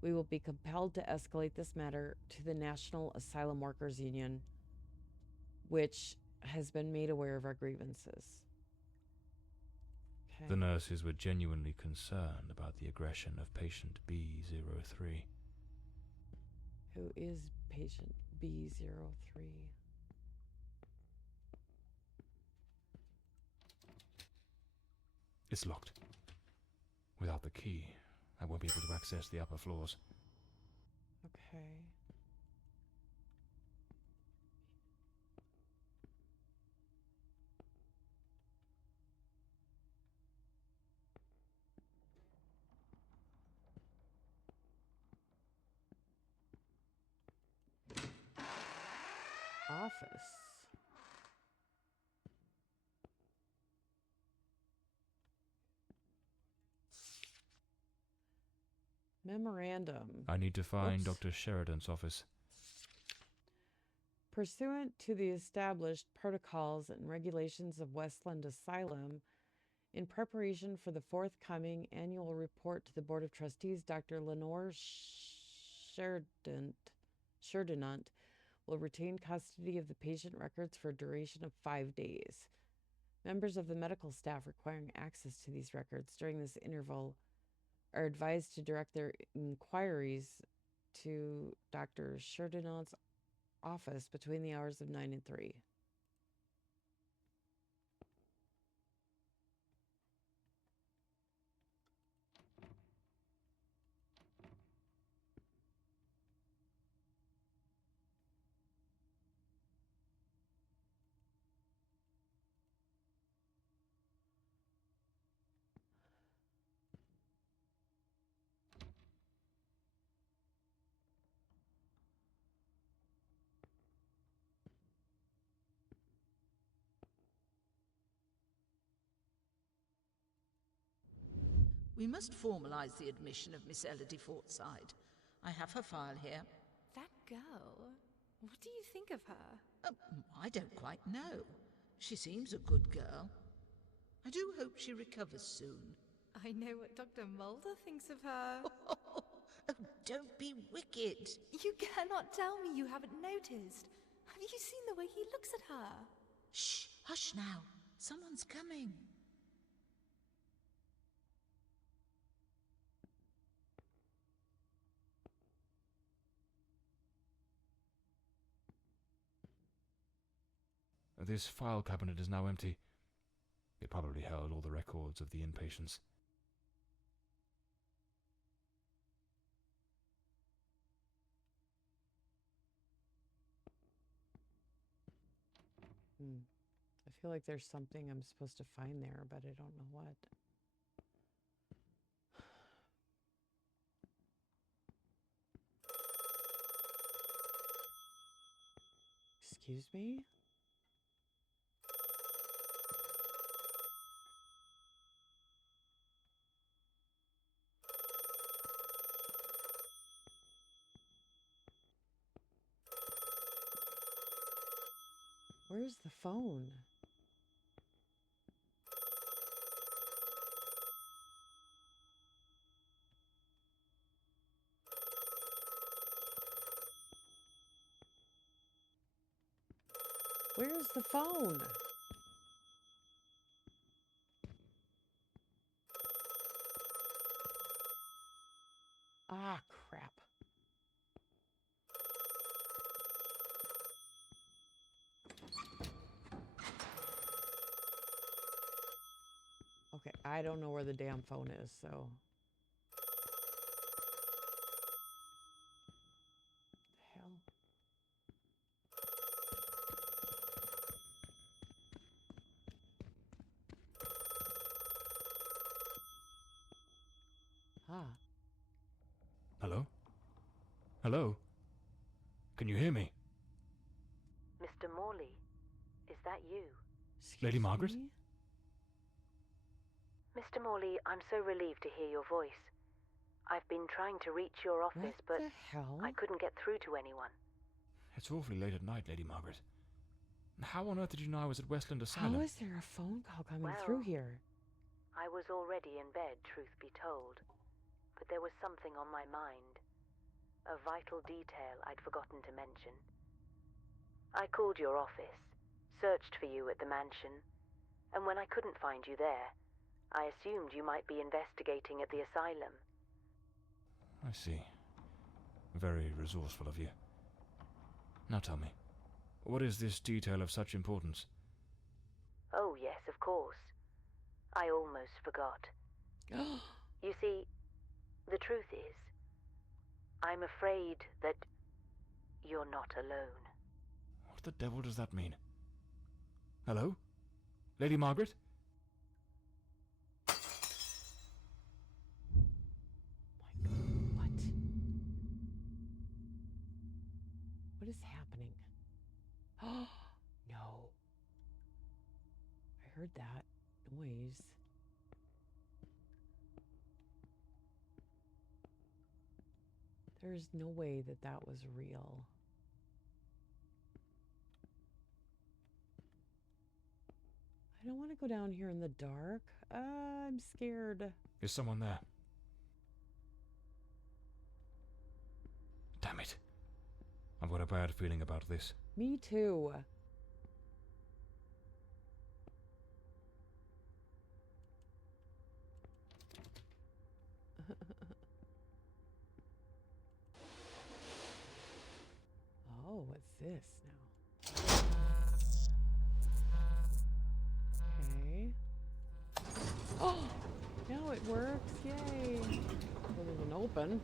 we will be compelled to escalate this matter to the National Asylum Workers Union, which has been made aware of our grievances. Okay. The nurses were genuinely concerned about the aggression of patient B03. Who is patient B03? It's locked. Without the key, I won't be able to access the upper floors. Okay. Office. Memorandum. I need to find Whoops. Dr. Sheridan's office. Pursuant to the established protocols and regulations of Westland Asylum, in preparation for the forthcoming annual report to the Board of Trustees, Dr. Lenore Chardonnant will retain custody of the patient records for a duration of 5 days. Members of the medical staff requiring access to these records during this interval are advised to direct their inquiries to Dr. Chardonnant's office between the hours of 9 and 3. We must formalize the admission of Miss Elody Fordside. I have her file here. That girl? What do you think of her? I don't quite know. She seems a good girl. I do hope she recovers soon. I know what Dr. Mulder thinks of her. Oh, don't be wicked. You cannot tell me you haven't noticed. Have you seen the way he looks at her? Shh, hush now. Someone's coming. This file cabinet is now empty. It probably held all the records of the inpatients. I feel like there's something I'm supposed to find there, but I don't know what. Excuse me? Where's the phone? Where's the phone? Ah, crap. Okay, I don't know where the damn phone is, so. The hell? Ah. Hello? Hello? Can you hear me? Mr. Morley, is that you? Lady Margaret? Me? Mr. Morley, I'm so relieved to hear your voice. I've been trying to reach your office, What but the hell? I couldn't get through to anyone. It's awfully late at night, Lady Margaret. How on earth did you know I was at Westland Asylum? How is there a phone call coming Well, through here? I was already in bed, truth be told. But there was something on my mind. A vital detail I'd forgotten to mention. I called your office, searched for you at the mansion, and when I couldn't find you there, I assumed you might be investigating at the asylum. I see. Very resourceful of you. Now tell me, what is this detail of such importance? Oh, yes, of course. I almost forgot. You see, the truth is, I'm afraid that you're not alone. What the devil does that mean? Hello? Lady Margaret? My God, what? What is happening? Oh, no. I heard that noise. There's no way that that was real. I don't want to go down here in the dark. I'm scared. Is someone there? Damn it. I've got a bad feeling about this. Me too. Oh, what's this now? Okay. Oh! No, it works. Yay! Well, there's an open.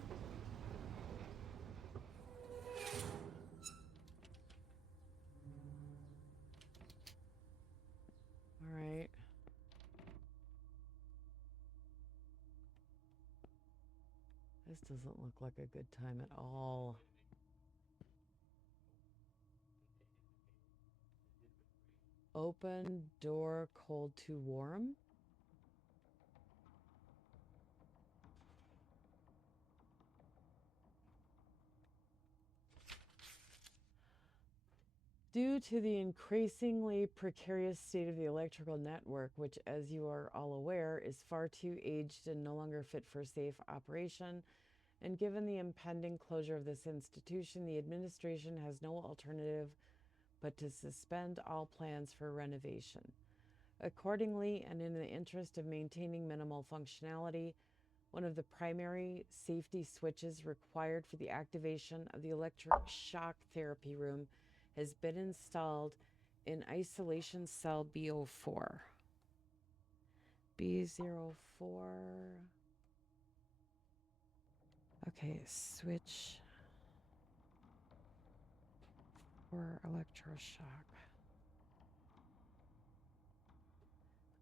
Alright. This doesn't look like a good time at all. Open door, cold to warm. Due to the increasingly precarious state of the electrical network, which, as you are all aware, is far too aged and no longer fit for safe operation, and given the impending closure of this institution, the administration has no alternative but to suspend all plans for renovation. Accordingly, and in the interest of maintaining minimal functionality, one of the primary safety switches required for the activation of the electric shock therapy room has been installed in isolation cell B04. B04. Okay, switch for electroshock.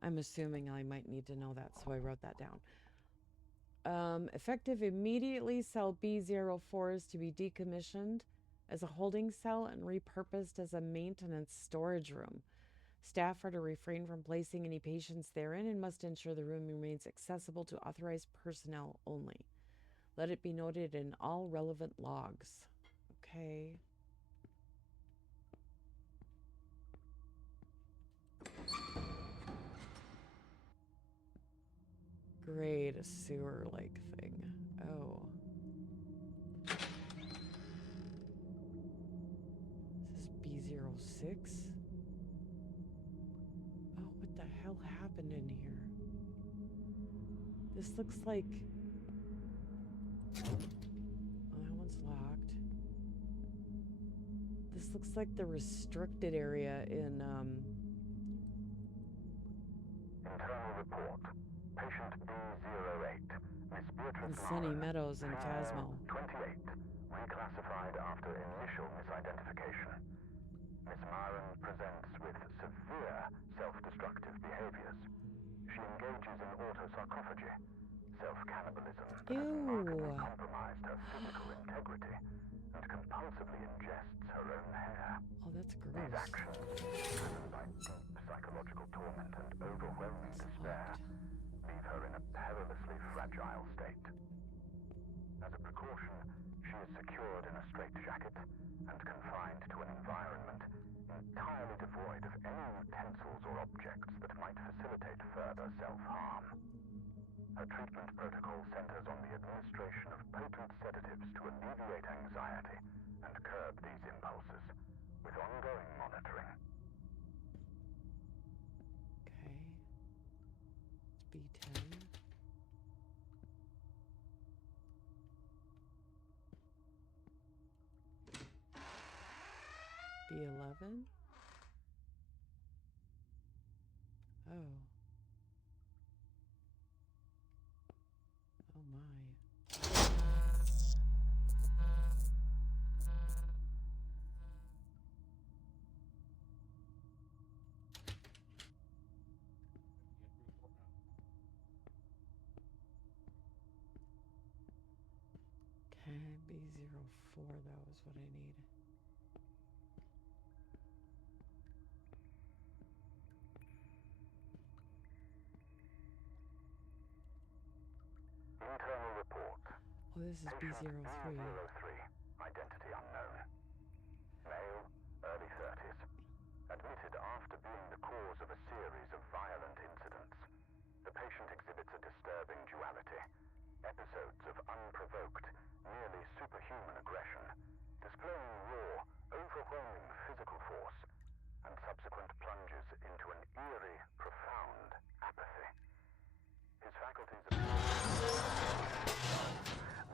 I'm assuming I might need to know that, so I wrote that down. Effective immediately, cell B04 is to be decommissioned as a holding cell and repurposed as a maintenance storage room. Staff are to refrain from placing any patients therein and must ensure the room remains accessible to authorized personnel only. Let it be noted in all relevant logs. Okay. Great, a sewer-like thing. Oh. Is this B06? Oh, what the hell happened in here? This looks like... Oh, that one's locked. This looks like the restricted area in, Internal report. Patient B08. Miss Beatrice in Sunny Meadows in Female, Phasmo. 28. Reclassified after initial misidentification. Miss Myron presents with severe self-destructive behaviors. She engages in autosarcophagy, self-cannibalism that has markedly compromised her physical integrity, and compulsively ingests her own hair. Oh, that's gross. These actions, driven by deep psychological torment and overwhelming despair, leave her in a perilously fragile state. As a precaution, she is secured in a straitjacket and confined to an environment entirely devoid of any utensils or objects that might facilitate further self-harm. Her treatment protocol centers on the administration of potent sedatives to alleviate anxiety and curb these impulses, with ongoing monitoring. Okay. It's B10. B11. Oh. Oh my. Okay, B04, that was what I need. Internal report. Oh, this is Patient B03. B03, identity unknown. Male, early 30s. Admitted after being the cause of a series of violent incidents. The patient exhibits a disturbing duality. Episodes of unprovoked, nearly superhuman aggression, displaying raw, overwhelming physical force, and subsequent plunges into an eerie, profound apathy. His faculties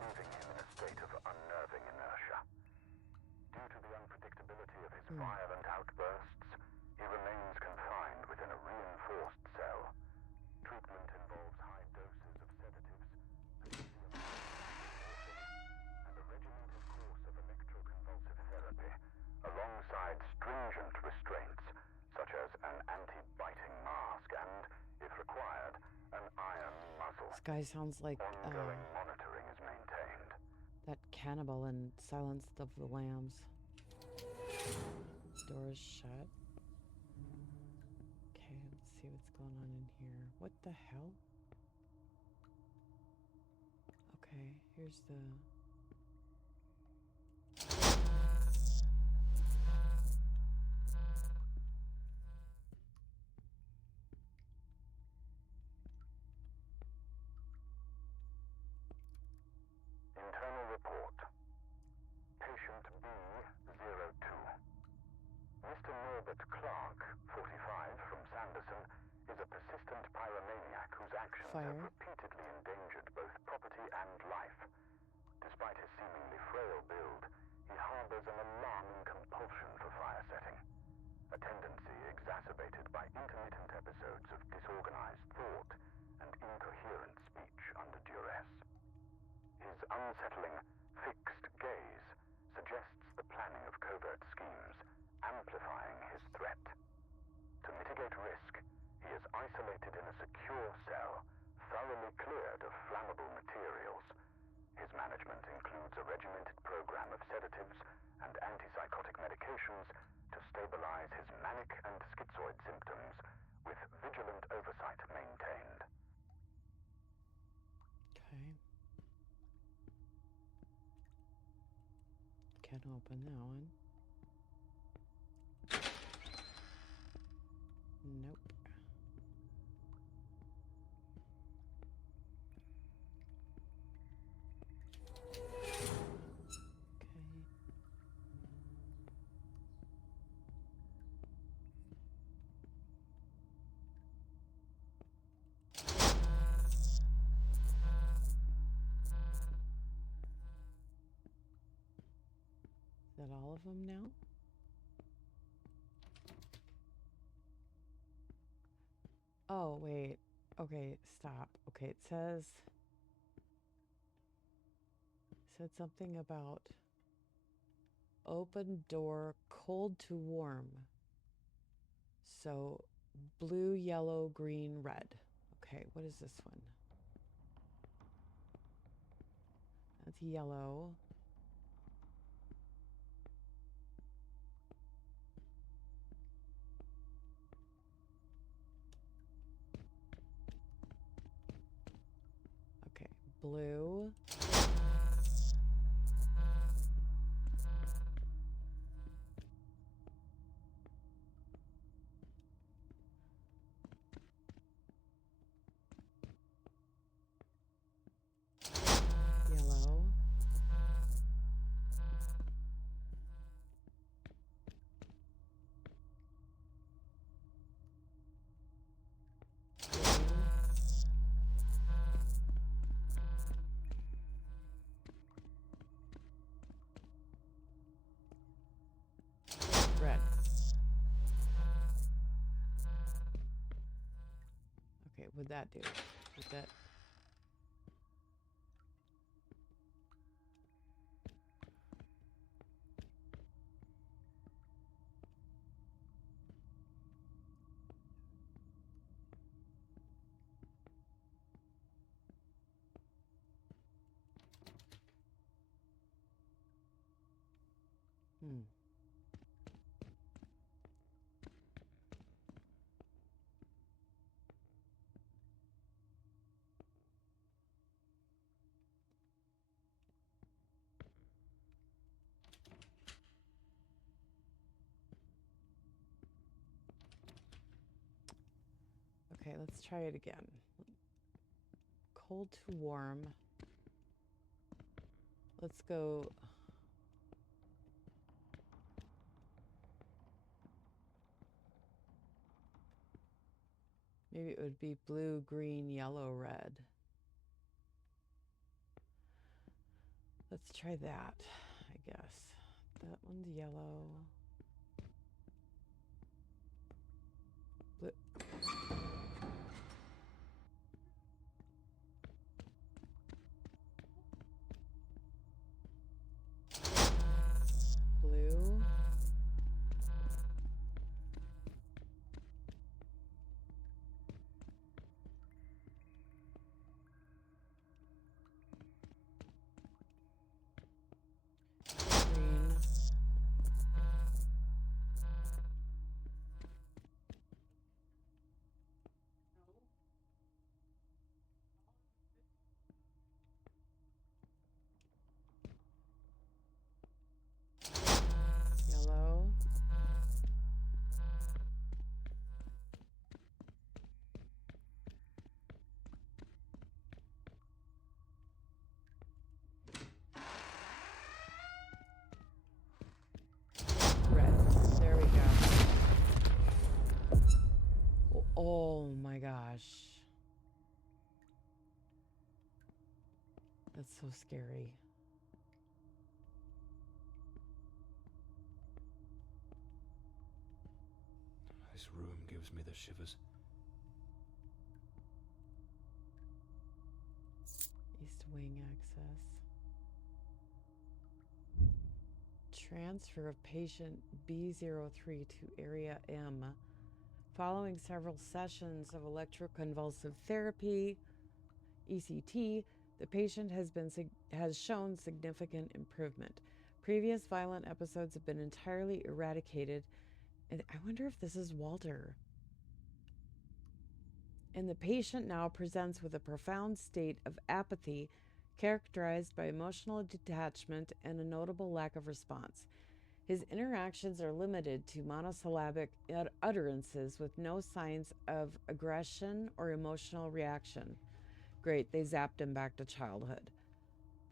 leaving him in a state of unnerving inertia. Due to the unpredictability of his violent outbursts, he remains confined within a reinforced cell. Treatment involves high doses of sedatives, and a regimented course of electroconvulsive therapy, alongside stringent restraints such as an anti-biting mask and, if required, an iron muzzle. This guy sounds like ongoing monitoring is maintained. that cannibal in Silence of the Lambs. Door is shut. Okay, let's see what's going on in here. What the hell? Okay, here's the... Internal report. Patient B02. Mr. Norbert Clark, 45, from Sanderson, is a persistent pyromaniac whose actions have repeatedly endangered both property and life. Despite his seemingly frail build, he harbors an alarming compulsion for fire setting, a tendency exacerbated by intermittent episodes of disorganized thought and incoherent speech under duress. His unsettling, fixed gaze suggests the planning of covert schemes, amplifying his threat. To mitigate risk, he is isolated in a secure cell, thoroughly cleared of flammable materials. His management includes a regimented program of sedatives and antipsychotic medications to stabilize his manic and schizoid symptoms, with vigilant oversight maintained. Okay. Can't open that one. Nope. Is that all of them now? Oh, wait. Okay, stop. Okay, it said something about open door, cold to warm. So blue, yellow, green, red. Okay, what is this one? That's yellow. Okay, blue. Yellow. Red. Okay, what'd that do? Would that... Okay, let's try it again. Cold to warm. Let's go. Maybe it would be blue, green, yellow, red. Let's try that, I guess. That one's yellow. Blue. Blue. Green. Yellow. Red. There we go. Oh my gosh. That's so scary. This room gives me the shivers. East wing access. Transfer of patient B03 to area M. Following several sessions of electroconvulsive therapy, ECT, the patient has shown significant improvement. Previous violent episodes have been entirely eradicated, and I wonder if this is Walter. And the patient now presents with a profound state of apathy characterized by emotional detachment and a notable lack of response. His interactions are limited to monosyllabic utterances with no signs of aggression or emotional reaction. Great, they zapped him back to childhood.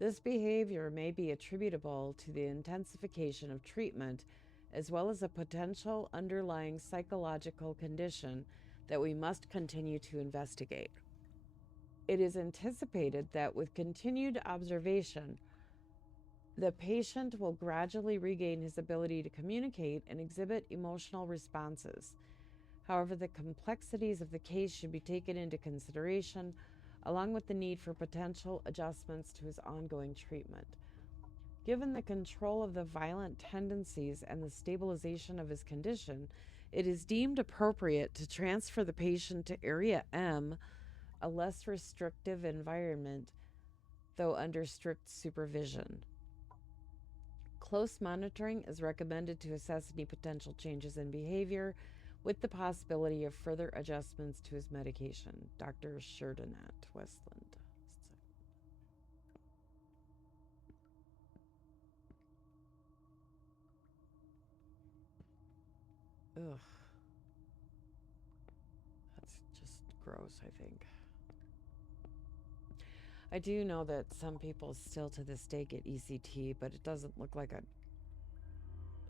This behavior may be attributable to the intensification of treatment as well as a potential underlying psychological condition that we must continue to investigate. It is anticipated that with continued observation, the patient will gradually regain his ability to communicate and exhibit emotional responses. However, the complexities of the case should be taken into consideration, along with the need for potential adjustments to his ongoing treatment. Given the control of the violent tendencies and the stabilization of his condition, it is deemed appropriate to transfer the patient to Area M, a less restrictive environment, though under strict supervision. Close monitoring is recommended to assess any potential changes in behavior, with the possibility of further adjustments to his medication. Dr. Sheridan at Westland. Ugh. That's just gross, I think. I do know that some people still to this day get ECT, but it doesn't look like a...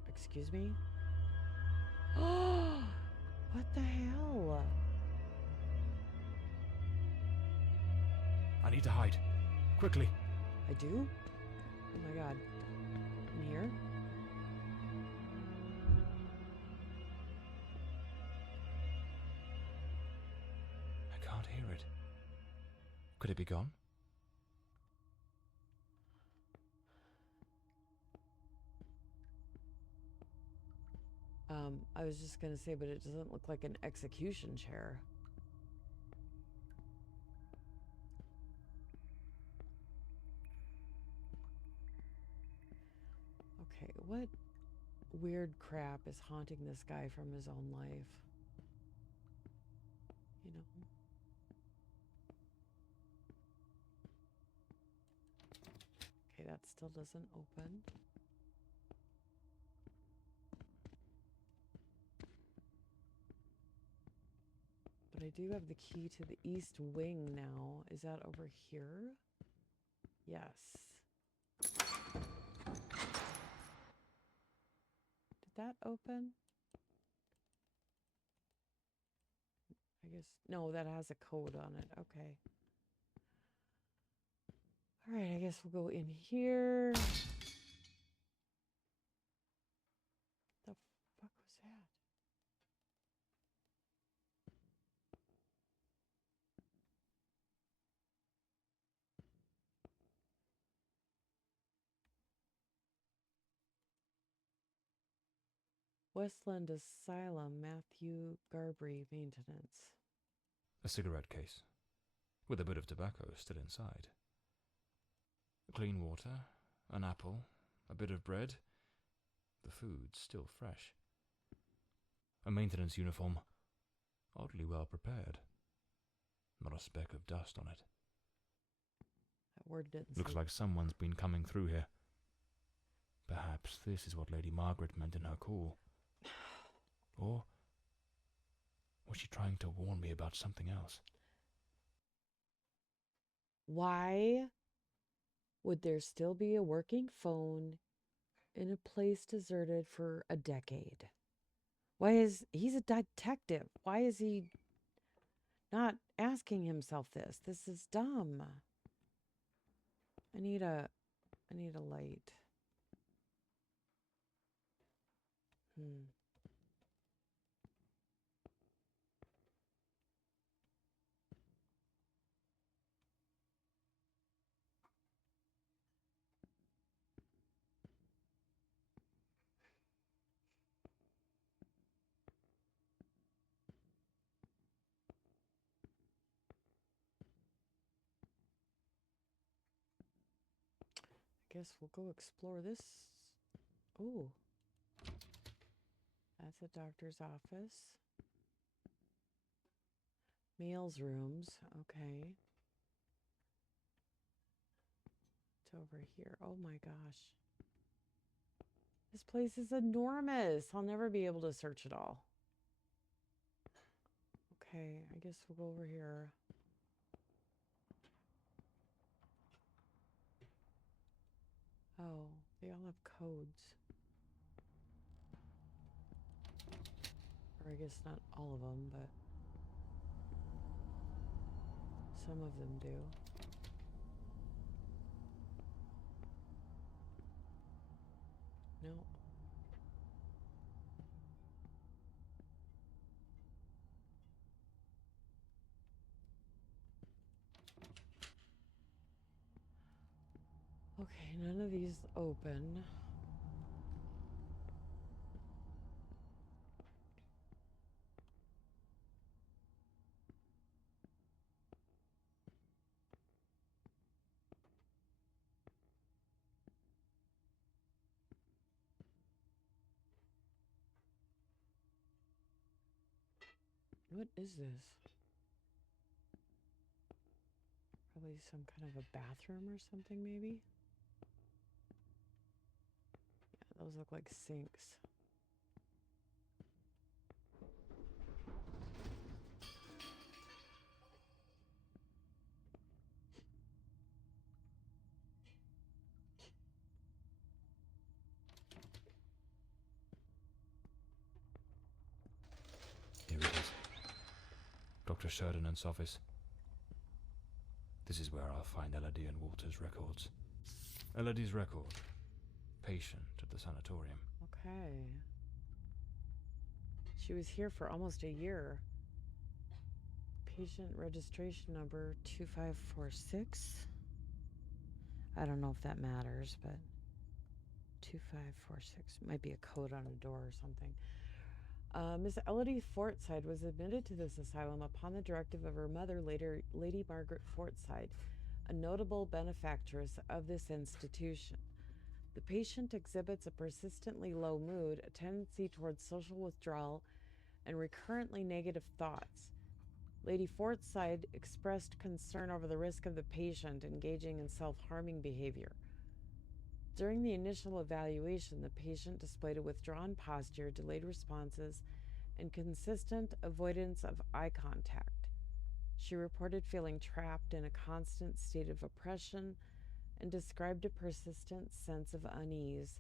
Excuse me? Oh, what the hell? I need to hide. Quickly. I do? Oh my god. In here? I can't hear it. Could it be gone? I was just gonna say, but it doesn't look like an execution chair. Okay, what weird crap is haunting this guy from his own life? You know? Okay, that still doesn't open. But I do have the key to the east wing now. Is that over here? Yes. Did that open? I guess, no, that has a code on it. Okay. All right, I guess we'll go in here. The fuck was that? Westland Asylum, Matthew Garbry, maintenance. A cigarette case, with a bit of tobacco still inside. Clean water, an apple, a bit of bread. The food's still fresh. A maintenance uniform, oddly well prepared. Not a speck of dust on it. That word didn't Looks say. like someone's been coming through here. Perhaps this is what Lady Margaret meant in her call. Or was she trying to warn me about something else? Why would there still be a working phone in a place deserted for a decade? Why is he's a detective? Why is he not asking himself this? This is dumb. I need a light. I guess we'll go explore this. Oh. That's a doctor's office. Meals rooms. Okay. It's over here. Oh my gosh. This place is enormous. I'll never be able to search it all. Okay, I guess we'll go over here. Oh, they all have codes. Or I guess not all of them, but some of them do. No. Okay, none of these open. What is this? Probably some kind of a bathroom or something, maybe? Yeah, those look like sinks. Here it is. Dr. Sheridan's office. This is where I'll find Elody and Walter's records. Elody's record. Patient at the sanatorium. Okay. She was here for almost a year. Patient registration number 2546. I don't know if that matters, but 2546 might be a code on a door or something. Miss Elody Fordside was admitted to this asylum upon the directive of her mother, later Lady Margaret Fordside, a notable benefactress of this institution. The patient exhibits a persistently low mood, a tendency towards social withdrawal, and recurrently negative thoughts. Lady Fordside expressed concern over the risk of the patient engaging in self-harming behavior. During the initial evaluation, the patient displayed a withdrawn posture, delayed responses, and consistent avoidance of eye contact. She reported feeling trapped in a constant state of oppression and described a persistent sense of unease,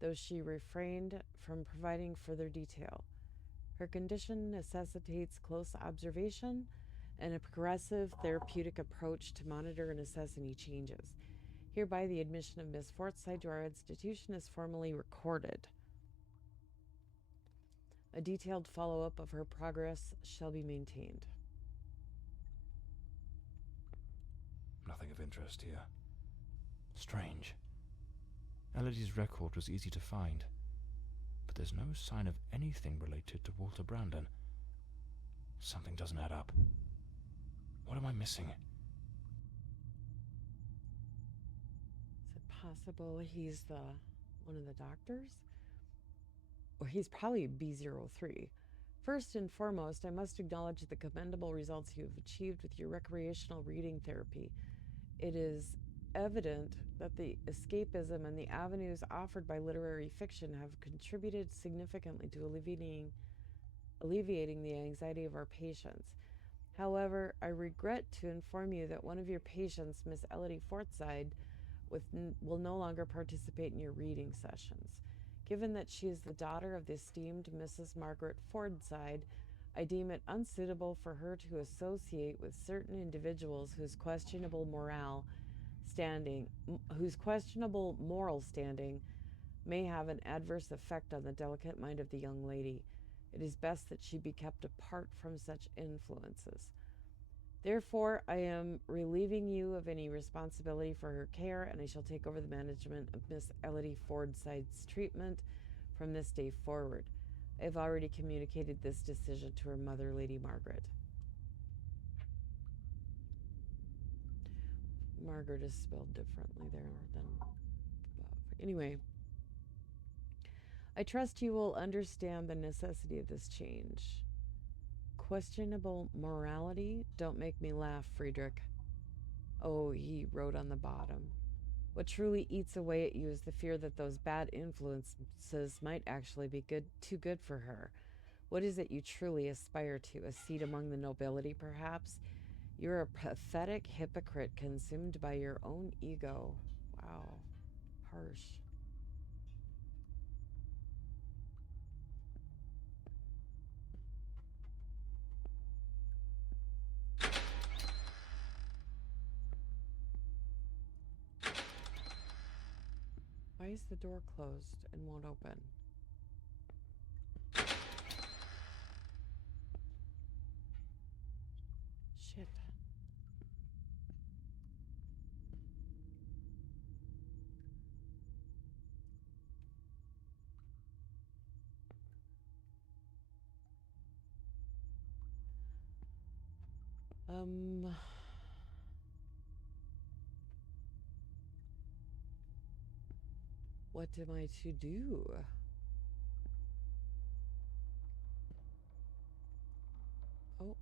though she refrained from providing further detail. Her condition necessitates close observation and a progressive therapeutic approach to monitor and assess any changes. Hereby, the admission of Miss Fordside to our institution is formally recorded. A detailed follow-up of her progress shall be maintained. Nothing of interest here. Strange. Elody's record was easy to find, but there's no sign of anything related to Walter Brandon. Something doesn't add up. What am I missing? Is it possible he's one of the doctors? Or he's probably B03. First and foremost, I must acknowledge the commendable results you have achieved with your recreational reading therapy. It is evident that the escapism and the avenues offered by literary fiction have contributed significantly to alleviating the anxiety of our patients. However, I regret to inform you that one of your patients, Miss Elody Fordside, will no longer participate in your reading sessions. Given that she is the daughter of the esteemed Mrs. Margaret Fordside, I deem it unsuitable for her to associate with certain individuals whose questionable moral standing may have an adverse effect on the delicate mind of the young lady. It is best that she be kept apart from such influences. Therefore, I am relieving you of any responsibility for her care, and I shall take over the management of Miss Elody Fordside's treatment from this day forward. I have already communicated this decision to her mother, Lady Margaret. Margaret is spelled differently there than above. Anyway, I trust you will understand the necessity of this change. Questionable morality? Don't make me laugh, Friedrich. Oh, he wrote on the bottom. What truly eats away at you is the fear that those bad influences might actually be too good for her. What is it you truly aspire to? A seat among the nobility, perhaps? You're a pathetic hypocrite consumed by your own ego. Wow. Harsh. Why is the door closed and won't open? Shit. What am I to do? Oh.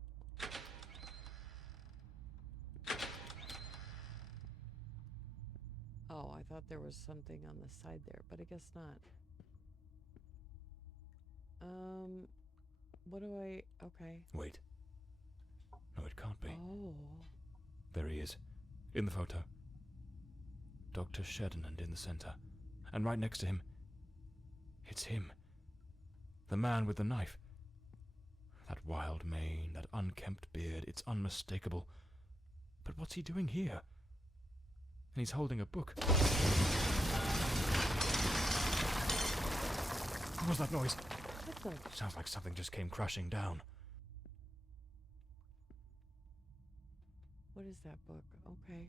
Oh, I thought there was something on the side there, but I guess not. What do I... Okay. Wait. No, it can't be. Oh. There he is. In the photo. Dr. Sheddenand in the center. And right next to him, it's him. The man with the knife. That wild mane, that unkempt beard, it's unmistakable. But what's he doing here? And he's holding a book. What was that noise? Sounds like something just came crashing down. What is that book? Okay.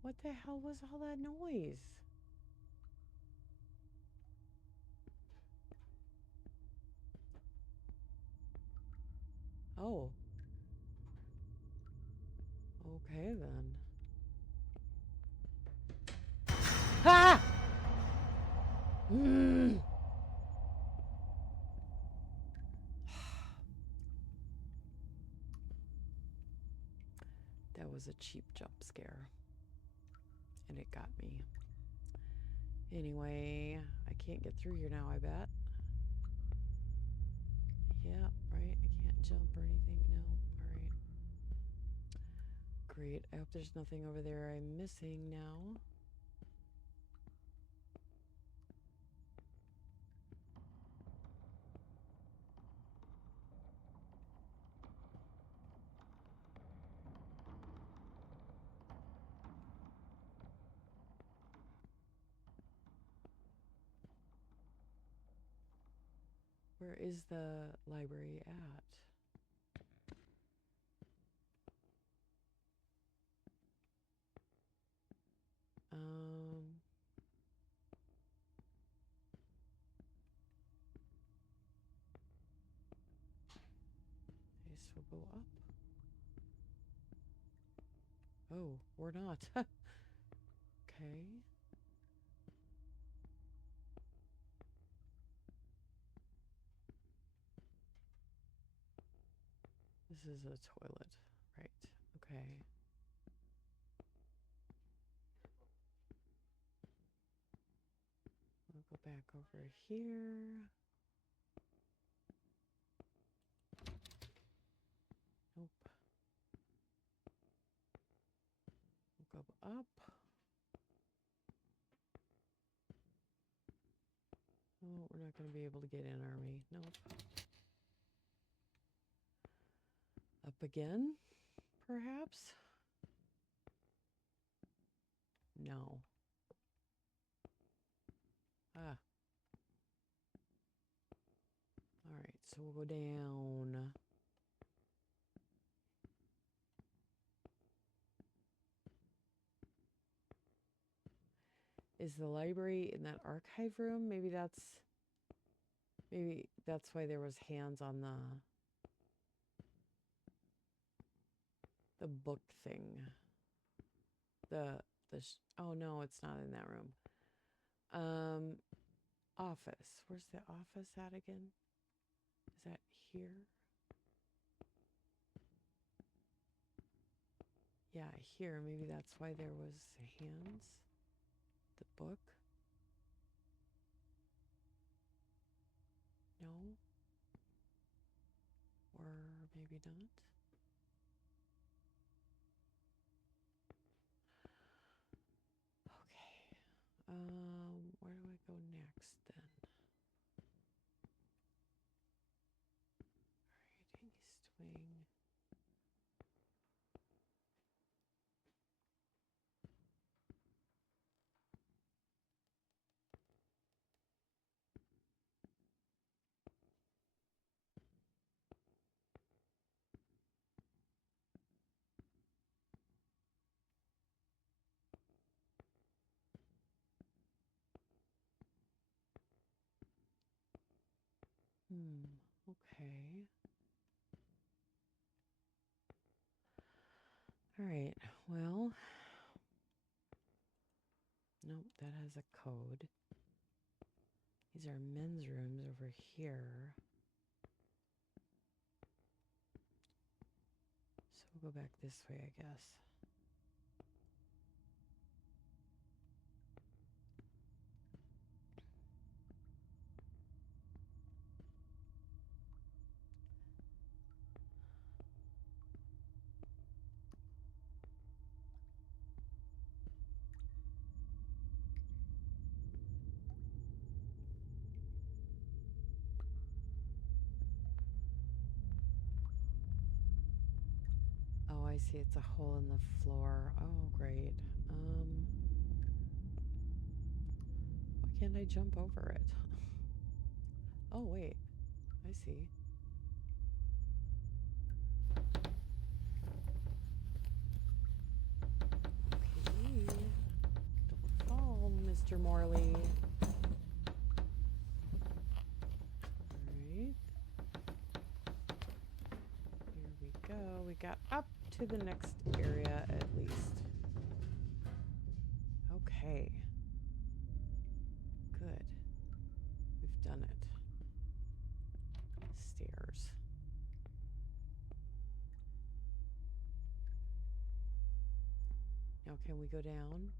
What the hell was all that noise? Oh. Okay then. Ah! That was a cheap jump scare. And it got me. Anyway, I can't get through here now, I bet. Yeah, right. I can't jump or anything. No. All right. Great. I hope there's nothing over there I'm missing now. Where is the library at? I guess we'll go up. Oh, we're not. Okay. This is a toilet. Right. Okay. We'll go back over here. Nope. We'll go up. Oh, we're not going to be able to get in, are we? Nope. Up again, perhaps? No. Ah. All right, so we'll go down. Is the library in that archive room? Maybe that's why there was hands on the book thing. Oh no, it's not in that room. Office. Where's the office at again? Is that here? Yeah, here. Maybe that's why there was hands. The book. No. Or maybe not. Okay. Where do I go next then? Alright, East Wing. Okay. All right. Well, nope, that has a code. These are men's rooms over here. So we'll go back this way, I guess. Oh, I see. It's a hole in the floor. Oh, great. Why can't I jump over it? Oh, wait. I see. Okay. Don't fall, Mr. Morley. Alright. Here we go. We got up to the next area at least. Okay. Good. We've done it. Stairs. Now can we go down?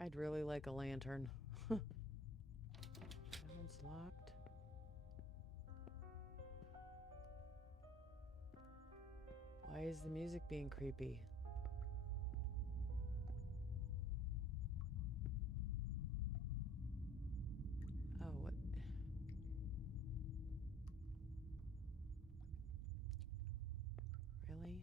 I'd really like a lantern. That one's locked. Why is the music being creepy? Oh, what? Really?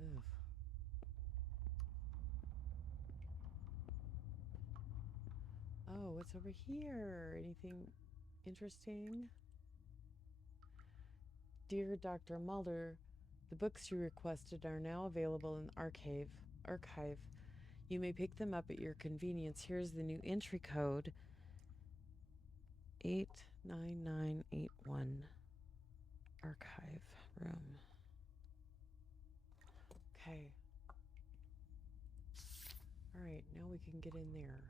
Ugh. Oh, what's over here? Anything interesting? Dear Dr. Mulder, the books you requested are now available in the archive. You may pick them up at your convenience. Here's the new entry code. 89981. Archive room. Okay. All right, now we can get in there.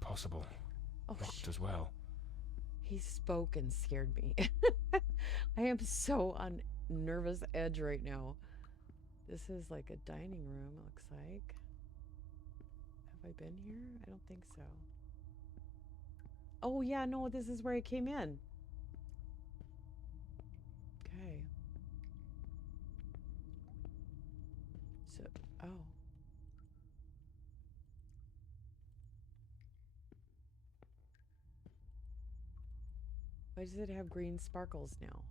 Impossible. Oh, Locked as well. He spoke and scared me. I am so on nervous edge right now. This is like a dining room, it looks like. Have I been here? I don't think so. Oh, yeah, no, this is where I came in. Okay. So, oh. Why does it have green sparkles now?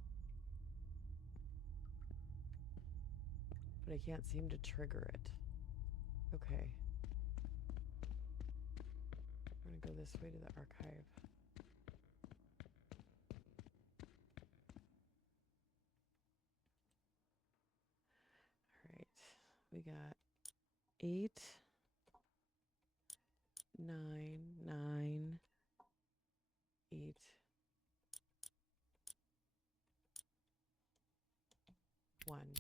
But I can't seem to trigger it. Okay. I'm gonna go this way to the archive. All right. We got 8, 9, 9, 8. One.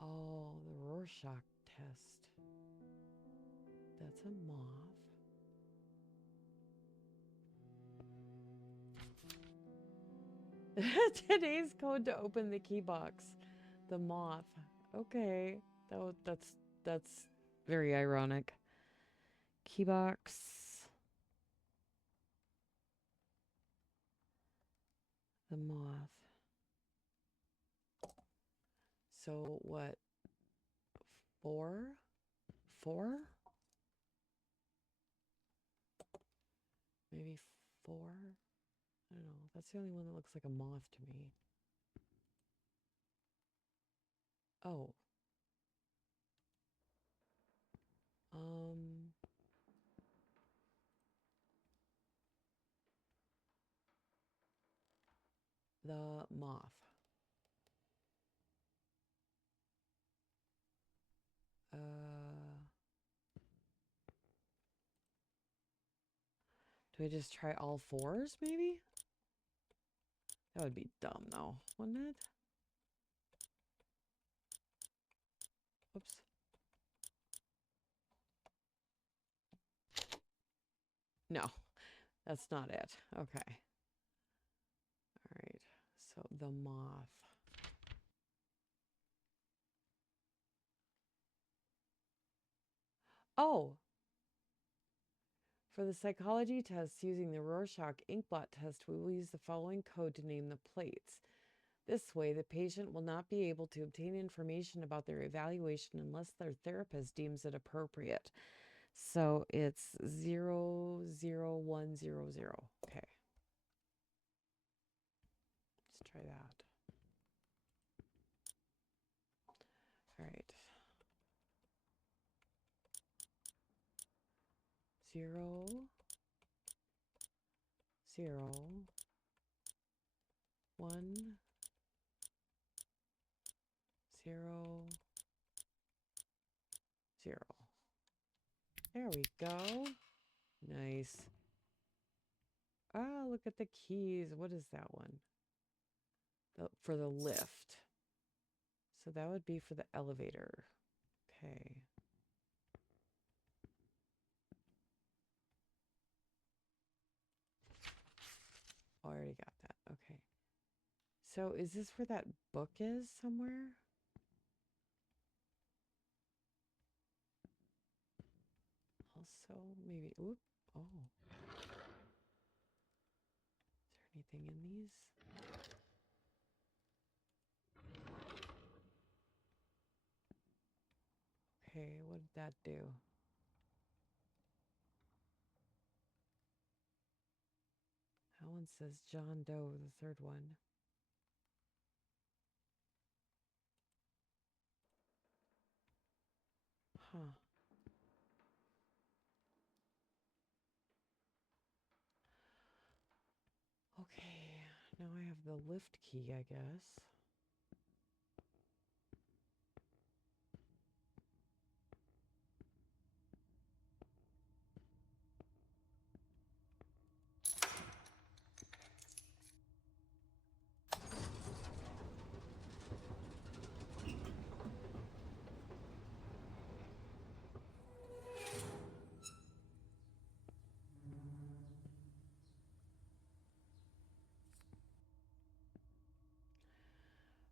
Oh, the Rorschach test. That's a moth. Today's code to open the key box. The moth. Okay. That's very ironic. Key box. The moth. So what? 4? 4? Maybe 4? I don't know. That's the only one that looks like a moth to me. Oh. The moth. Do I just try all 4s, maybe? That would be dumb, though, wouldn't it? Oops. No, that's not it. Okay. All right. So the moth. Oh. For the psychology tests using the Rorschach inkblot test, we will use the following code to name the plates. This way, the patient will not be able to obtain information about their evaluation unless their therapist deems it appropriate. So it's 00100. Okay. Let's try that. All right. 0 0 1 0 0. There we go. Nice. Ah, look at the keys. What is that one? For the lift. So that would be for the elevator. Okay. Already got that. Okay. So is this where that book is somewhere? Also, maybe. Oop. Oh. Is there anything in these? Okay, what did that do? That one says John Doe, the third one. Huh. Okay, now I have the lift key, I guess.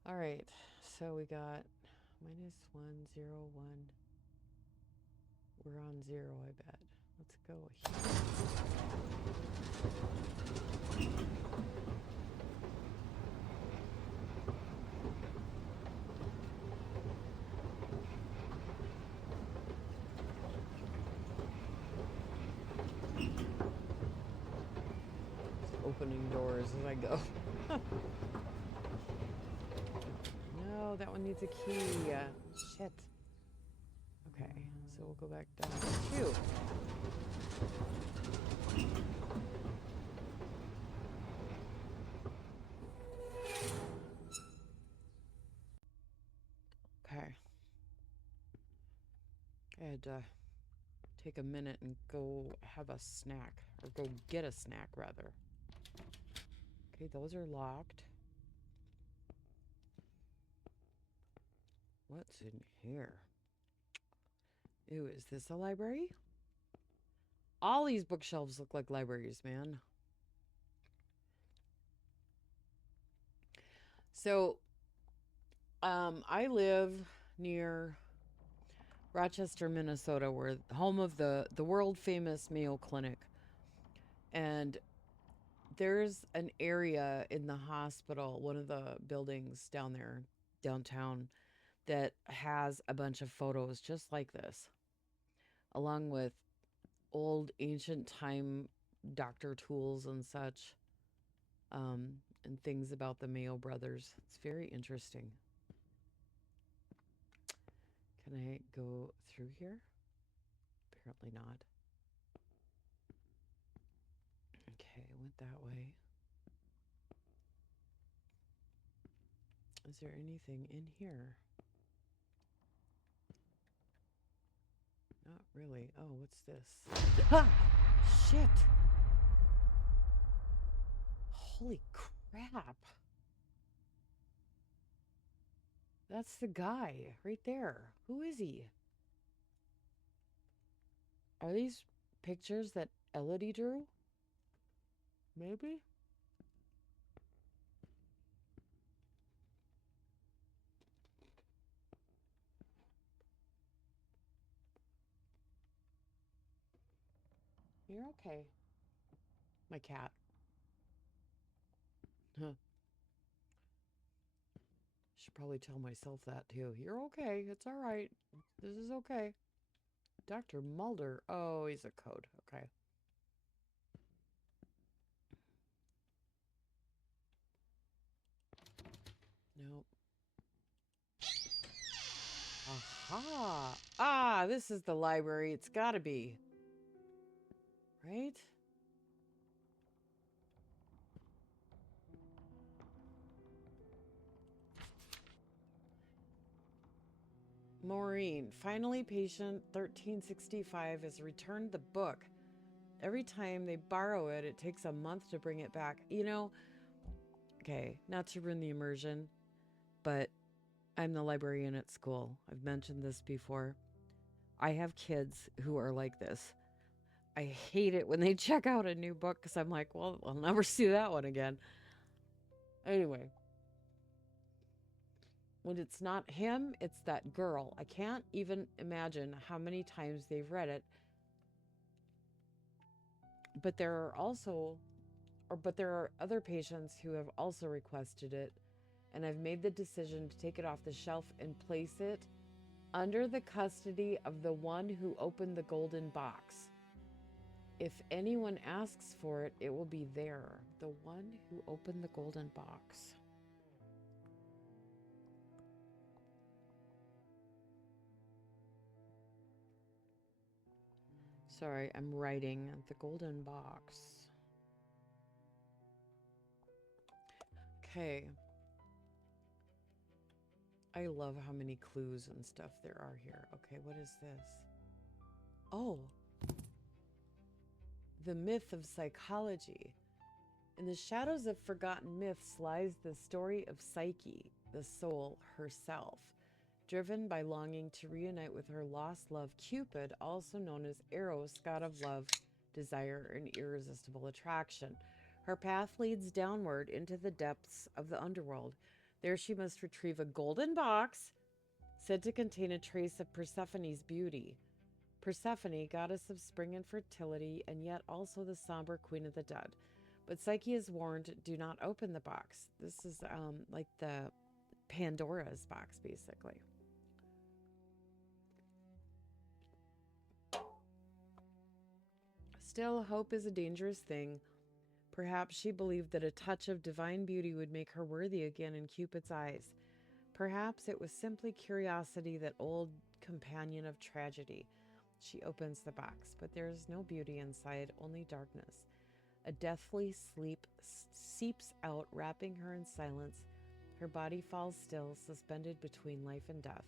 All right, so we got -101. We're on 0, I bet. Let's go here. Just opening doors as I go. No, that one needs a key. Shit. Okay, so we'll go back down to 2. Okay. I had to take a minute and go have a snack, or go get a snack, rather. Okay, those are locked. What's in here? Ew, is this a library? All these bookshelves look like libraries, man. So, I live near Rochester, Minnesota, where home of the world famous Mayo Clinic. And there's an area in the hospital, one of the buildings down there, downtown, that has a bunch of photos just like this, along with old ancient time doctor tools and such, and things about the Mayo brothers. It's very interesting. Can I go through here? Apparently not. Okay, went that way. Is there anything in here? Not really. Oh, what's this? Ah! Shit! Holy crap! That's the guy right there. Who is he? Are these pictures that Elody drew? Maybe? You're okay. My cat. Huh. Should probably tell myself that too. You're okay. It's all right. This is okay. Dr. Mulder. Oh, he's a code. Okay. Nope. Aha. Ah, this is the library. It's got to be. Right? Maureen, finally patient 1365 has returned the book. Every time they borrow it, it takes a month to bring it back. You know, okay, not to ruin the immersion, but I'm the librarian at school. I've mentioned this before. I have kids who are like this. I hate it when they check out a new book because I'm like, well, I'll never see that one again. Anyway, when it's not him, it's that girl. I can't even imagine how many times they've read it. But there are other patients who have also requested it, and I've made the decision to take it off the shelf and place it under the custody of the one who opened the golden box. If anyone asks for it, it will be there. The one who opened the golden box. Sorry, I'm writing the golden box. Okay. I love how many clues and stuff there are here. Okay, what is this? Oh. The myth of psychology. In the shadows of forgotten myths lies the story of Psyche, the soul herself, driven by longing to reunite with her lost love Cupid, also known as Eros, god of love, desire, and irresistible attraction. Her path leads downward into the depths of the underworld. There she must retrieve a golden box said to contain a trace of Persephone's beauty. Persephone, goddess of spring and fertility, and yet also the somber queen of the dead. But Psyche is warned, do not open the box. This is like the Pandora's box, basically. Still, hope is a dangerous thing. Perhaps she believed that a touch of divine beauty would make her worthy again in Cupid's eyes. Perhaps it was simply curiosity, that old companion of tragedy. She opens the box, but there is no beauty inside, only darkness. A deathly sleep seeps out, wrapping her in silence. Her body falls still, suspended between life and death.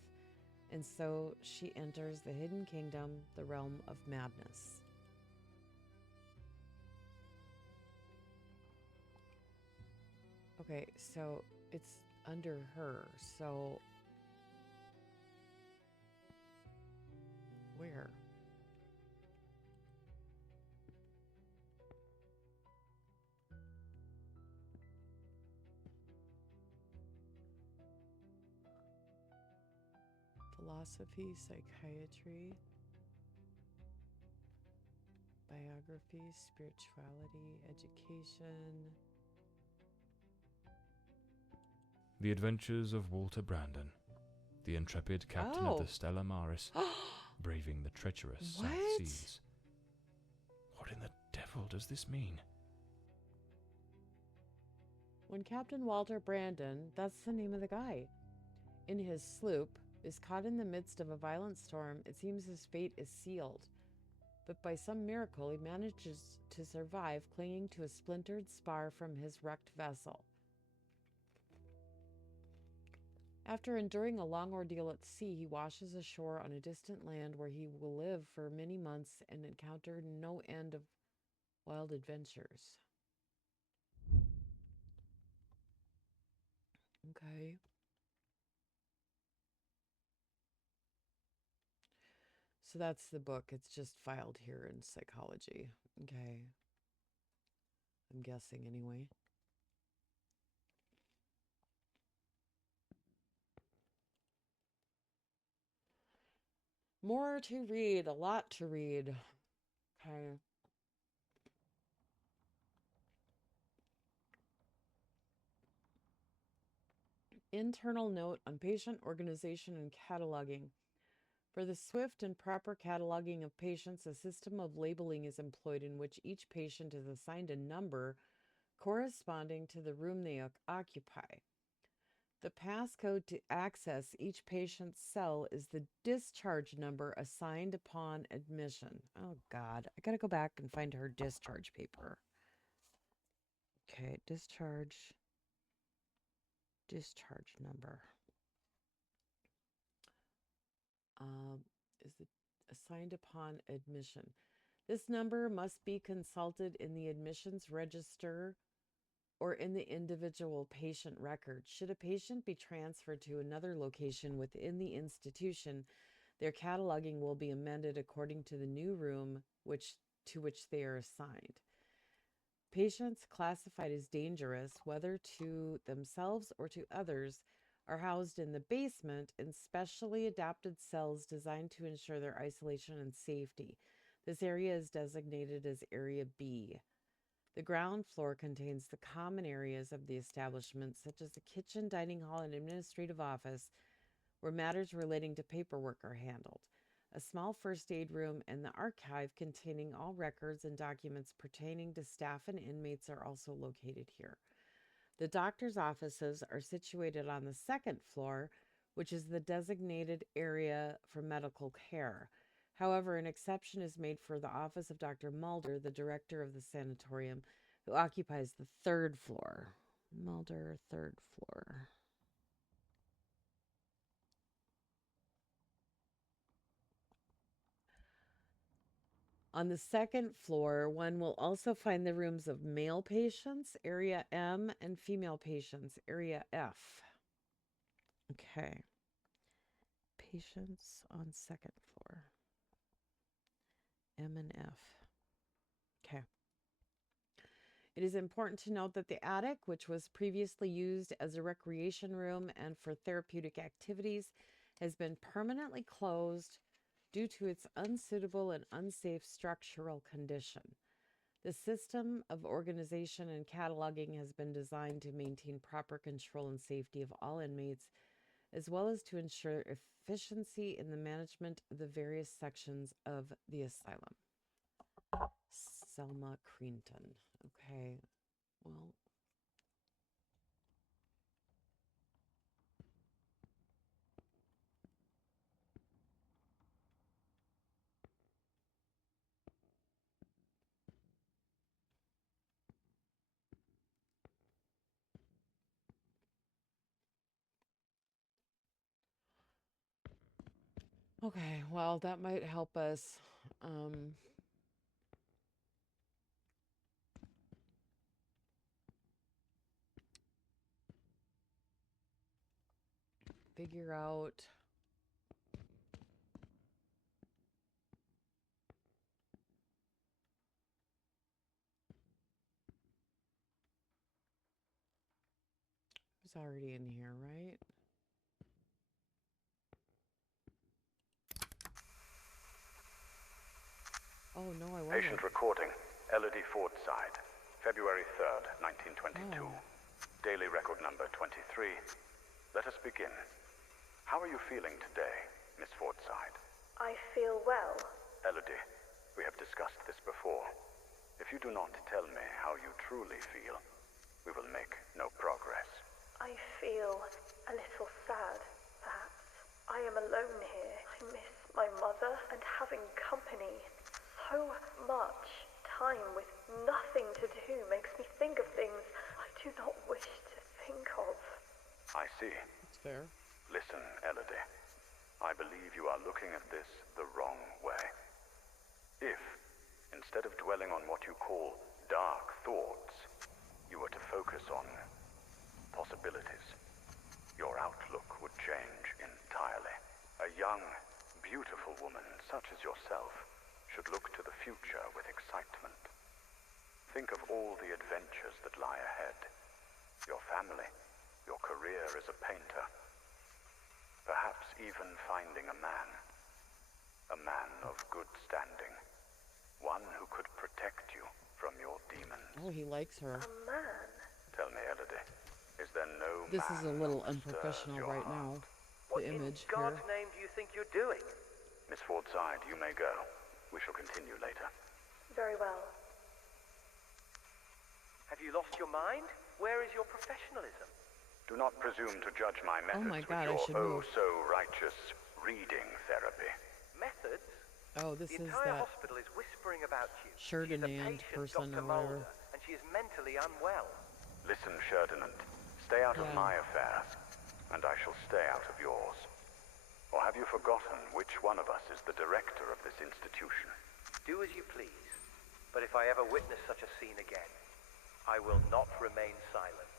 And so she enters the hidden kingdom, the realm of madness. Okay, so it's under her, so where? Philosophy, psychiatry, biography, spirituality, education. The Adventures of Walter Brandon, the intrepid captain of the Stella Maris, braving the treacherous South Seas. What in the devil does this mean? When Captain Walter Brandon, that's the name of the guy, in his sloop, is caught in the midst of a violent storm, it seems his fate is sealed. But by some miracle, he manages to survive, clinging to a splintered spar from his wrecked vessel. After enduring a long ordeal at sea, he washes ashore on a distant land where he will live for many months and encounter no end of wild adventures. Okay. So that's the book. It's just filed here in psychology. Okay. I'm guessing anyway. More to read, a lot to read. Okay. Internal note on patient organization and cataloging. For the swift and proper cataloging of patients, a system of labeling is employed in which each patient is assigned a number corresponding to the room they occupy. The passcode to access each patient's cell is the discharge number assigned upon admission. Oh, God. I gotta go back and find her discharge paper. Okay, discharge number. Is it assigned upon admission? This number must be consulted in the admissions register or in the individual patient record. Should a patient be transferred to another location within the institution, their cataloging will be amended according to the new room to which they are assigned. Patients classified as dangerous, whether to themselves or to others, are housed in the basement in specially adapted cells designed to ensure their isolation and safety. This area is designated as Area B. The ground floor contains the common areas of the establishment, such as the kitchen, dining hall, and administrative office, where matters relating to paperwork are handled. A small first aid room and the archive containing all records and documents pertaining to staff and inmates are also located here. The doctor's offices are situated on the second floor, which is the designated area for medical care. However, an exception is made for the office of Dr. Mulder, the director of the sanatorium, who occupies the third floor. Mulder, third floor. On the second floor, one will also find the rooms of male patients, Area M, and female patients, Area F. Okay. Patients on second floor. M and F. Okay. It is important to note that the attic, which was previously used as a recreation room and for therapeutic activities, has been permanently closed due to its unsuitable and unsafe structural condition. The system of organization and cataloging has been designed to maintain proper control and safety of all inmates, as well as to ensure efficiency in the management of the various sections of the asylum. Selma Creanton. Okay, well. Okay, well, that might help us figure out who's already in here, right? Oh, no, I wasn't. Patient recording, Elody Fordside, February 3rd, 1922. Oh. Daily record number 23. Let us begin. How are you feeling today, Miss Fordside? I feel well. Elody, we have discussed this before. If you do not tell me how you truly feel, we will make no progress. I feel a little sad, perhaps. I am alone here. I miss my mother and having company. So much time with nothing to do makes me think of things I do not wish to think of. I see. That's fair. Listen, Elody. I believe you are looking at this the wrong way. If, instead of dwelling on what you call dark thoughts, you were to focus on possibilities, your outlook would change entirely. A young, beautiful woman such as yourself should look to the future with excitement. Think of all the adventures that lie ahead. Your family, your career as a painter. Perhaps even finding a man of good standing. One who could protect you from your demons. Oh, he likes her. A man? Tell me, Elody, is there no This man is a little who stirs unprofessional your right heart? now. What The in image God's here. name do you think you're doing? Fordside, you may go. We shall continue later. Very well. Have you lost your mind? Where is your professionalism? Do not presume to judge my methods my God, I with should your move. oh-so-righteous reading therapy. Methods? Oh, this the is entire that hospital is whispering about you. Ferdinand person Dr. or whatever. Mulder, and she is mentally unwell. Listen, Ferdinand. Stay out of Yeah. my affairs, and I shall stay out of yours. Or have you forgotten which one of us is the director of this institution? Do as you please. But if I ever witness such a scene again, I will not remain silent.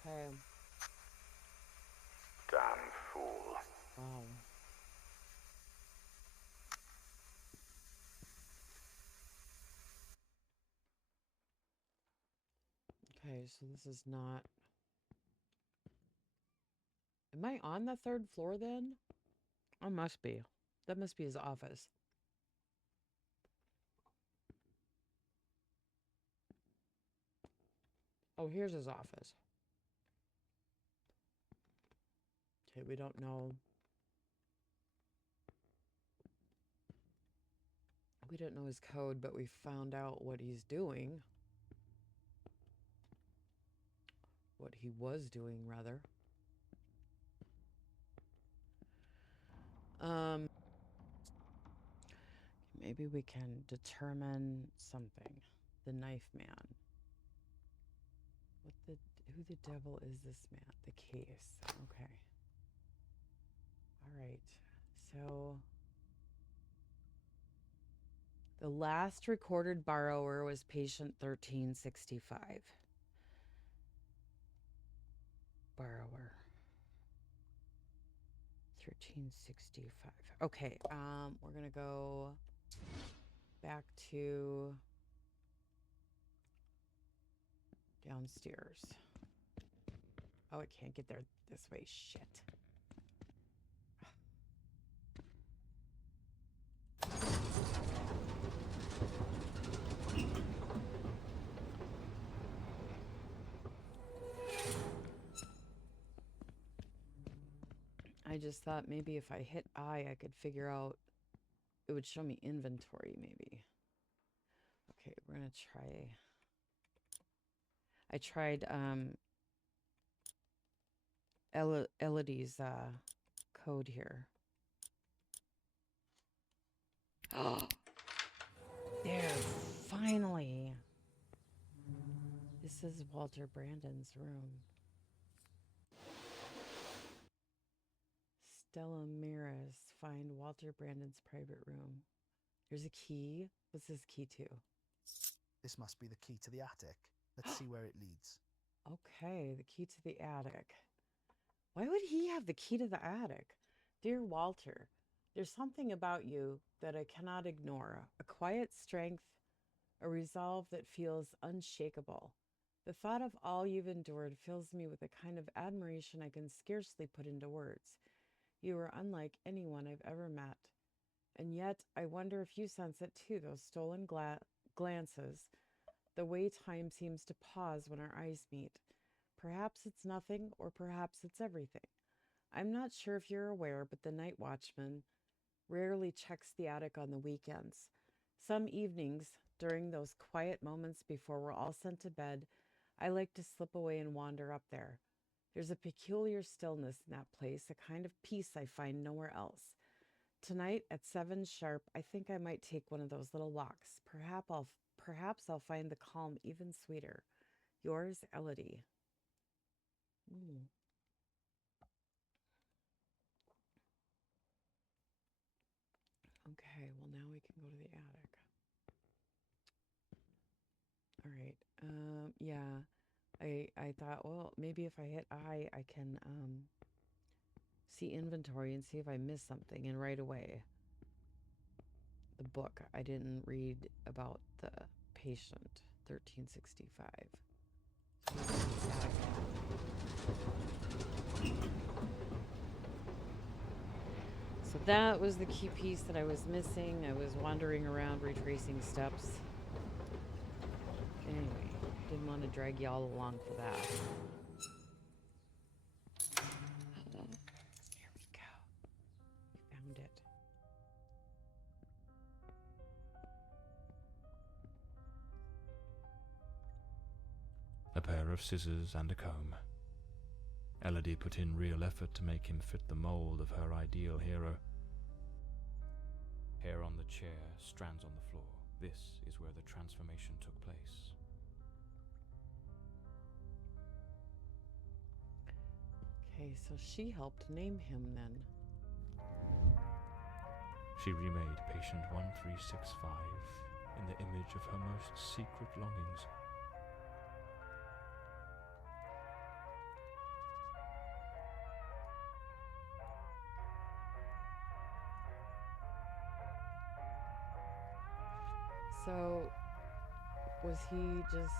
Okay. Damn fool. Wow. Okay, so this is not... Am I on the 3rd floor then? I must be. That must be his office. Oh, here's his office. Okay, we don't know. We don't know his code, but we found out what he's doing. What he was doing, rather. Maybe we can determine something. The knife man. Who the devil is this man? The case. Okay. All right. So the last recorded borrower was patient 1365. Borrower. 1365. Okay, we're gonna go back to downstairs. Oh, I can't get there this way. Shit. I just thought maybe if I hit I could figure out, it would show me inventory maybe. Okay, we're gonna try. I tried Elody's code here. Oh, there, finally. This is Walter Brandon's room. Stella Maris, find Walter Brandon's private room. There's a key. What's this key to? This must be the key to the attic. Let's see where it leads. Okay, the key to the attic. Why would he have the key to the attic? Dear Walter, there's something about you that I cannot ignore. A quiet strength, a resolve that feels unshakable. The thought of all you've endured fills me with a kind of admiration I can scarcely put into words. You are unlike anyone I've ever met. And yet, I wonder if you sense it too, those stolen glances, the way time seems to pause when our eyes meet. Perhaps it's nothing, or perhaps it's everything. I'm not sure if you're aware, but the night watchman rarely checks the attic on the weekends. Some evenings, during those quiet moments before we're all sent to bed, I like to slip away and wander up there. There's a peculiar stillness in that place, a kind of peace I find nowhere else. Tonight at 7 sharp, I think I might take one of those little walks. Perhaps I'll find the calm even sweeter. Yours, Elody. Okay, well now we can go to the attic. All right. Yeah. I thought, well, maybe if I hit I can see inventory and see if I missed something. And right away, the book, I didn't read about the patient, 1365. So that was the key piece that I was missing. I was wandering around retracing steps. Anyway, didn't want to drag y'all along for that. Here we go. We found it. A pair of scissors and a comb. Elody put in real effort to make him fit the mold of her ideal hero. Hair on the chair, strands on the floor. This is where the transformation took place. Okay, so she helped name him then. She remade patient 1365 in the image of her most secret longings. So, was he just...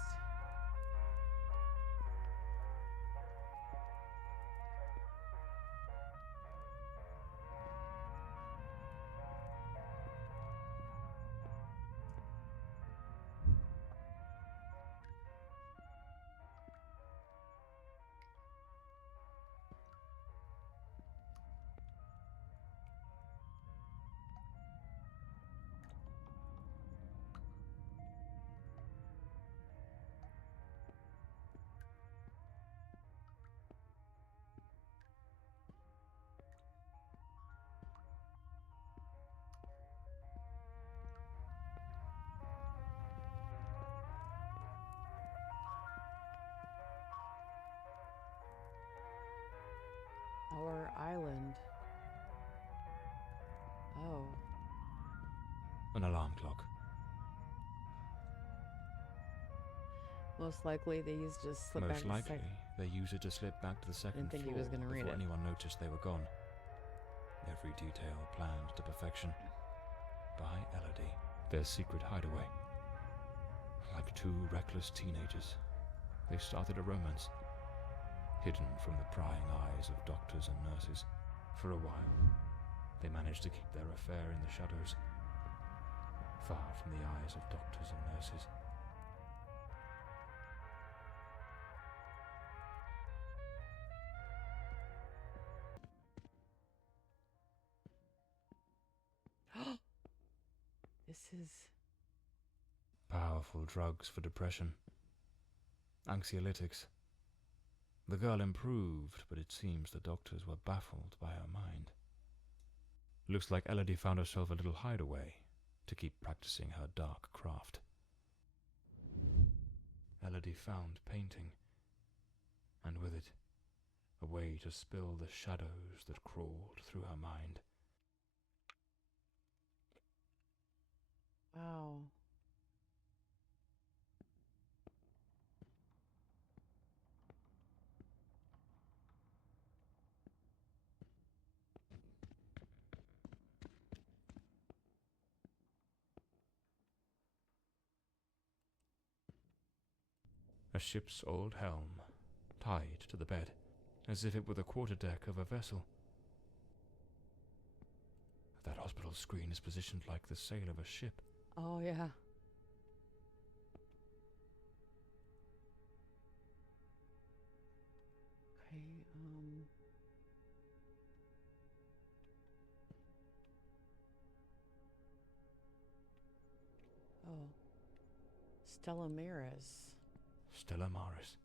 Our island. Oh. An alarm clock. Most likely they used to slip back. Most likely, they used it to slip back to the second think he floor was gonna read before it. anyone noticed they were gone. Every detail planned to perfection. By Elody, their secret hideaway. Like two reckless teenagers, they started a romance. Hidden from the prying eyes of doctors and nurses. For a while, they managed to keep their affair in the shadows. Far from the eyes of doctors and nurses. This is... Powerful drugs for depression. Anxiolytics. The girl improved, but it seems the doctors were baffled by her mind. Looks like Elody found herself a little hideaway to keep practicing her dark craft. Elody found painting, and with it, a way to spill the shadows that crawled through her mind. Wow. A ship's old helm, tied to the bed, as if it were the quarterdeck of a vessel. That hospital screen is positioned like the sail of a ship. Oh, yeah. Okay, Oh. Stella Maris. Stella Maris.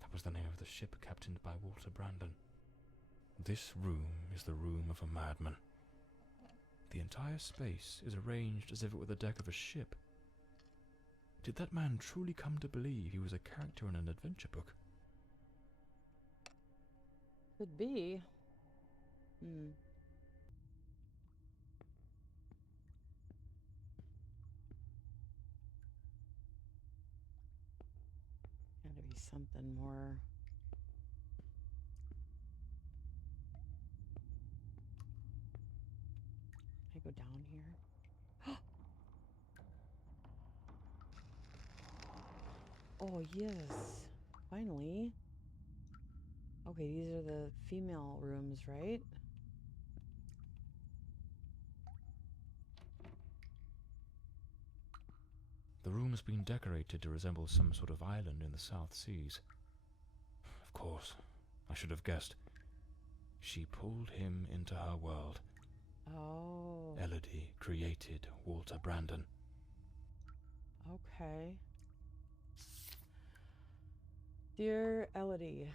That was the name of the ship captained by Walter Brandon. This room is the room of a madman. The entire space is arranged as if it were the deck of a ship. Did that man truly come to believe he was a character in an adventure book? Could be. Gotta be something more. Can I go down here? Oh, yes. Finally. Okay, these are the female rooms, right? The room has been decorated to resemble some sort of island in the South Seas. Of course, I should have guessed. She pulled him into her world. Oh. Elody created Walter Brandon. Okay. Dear Elody,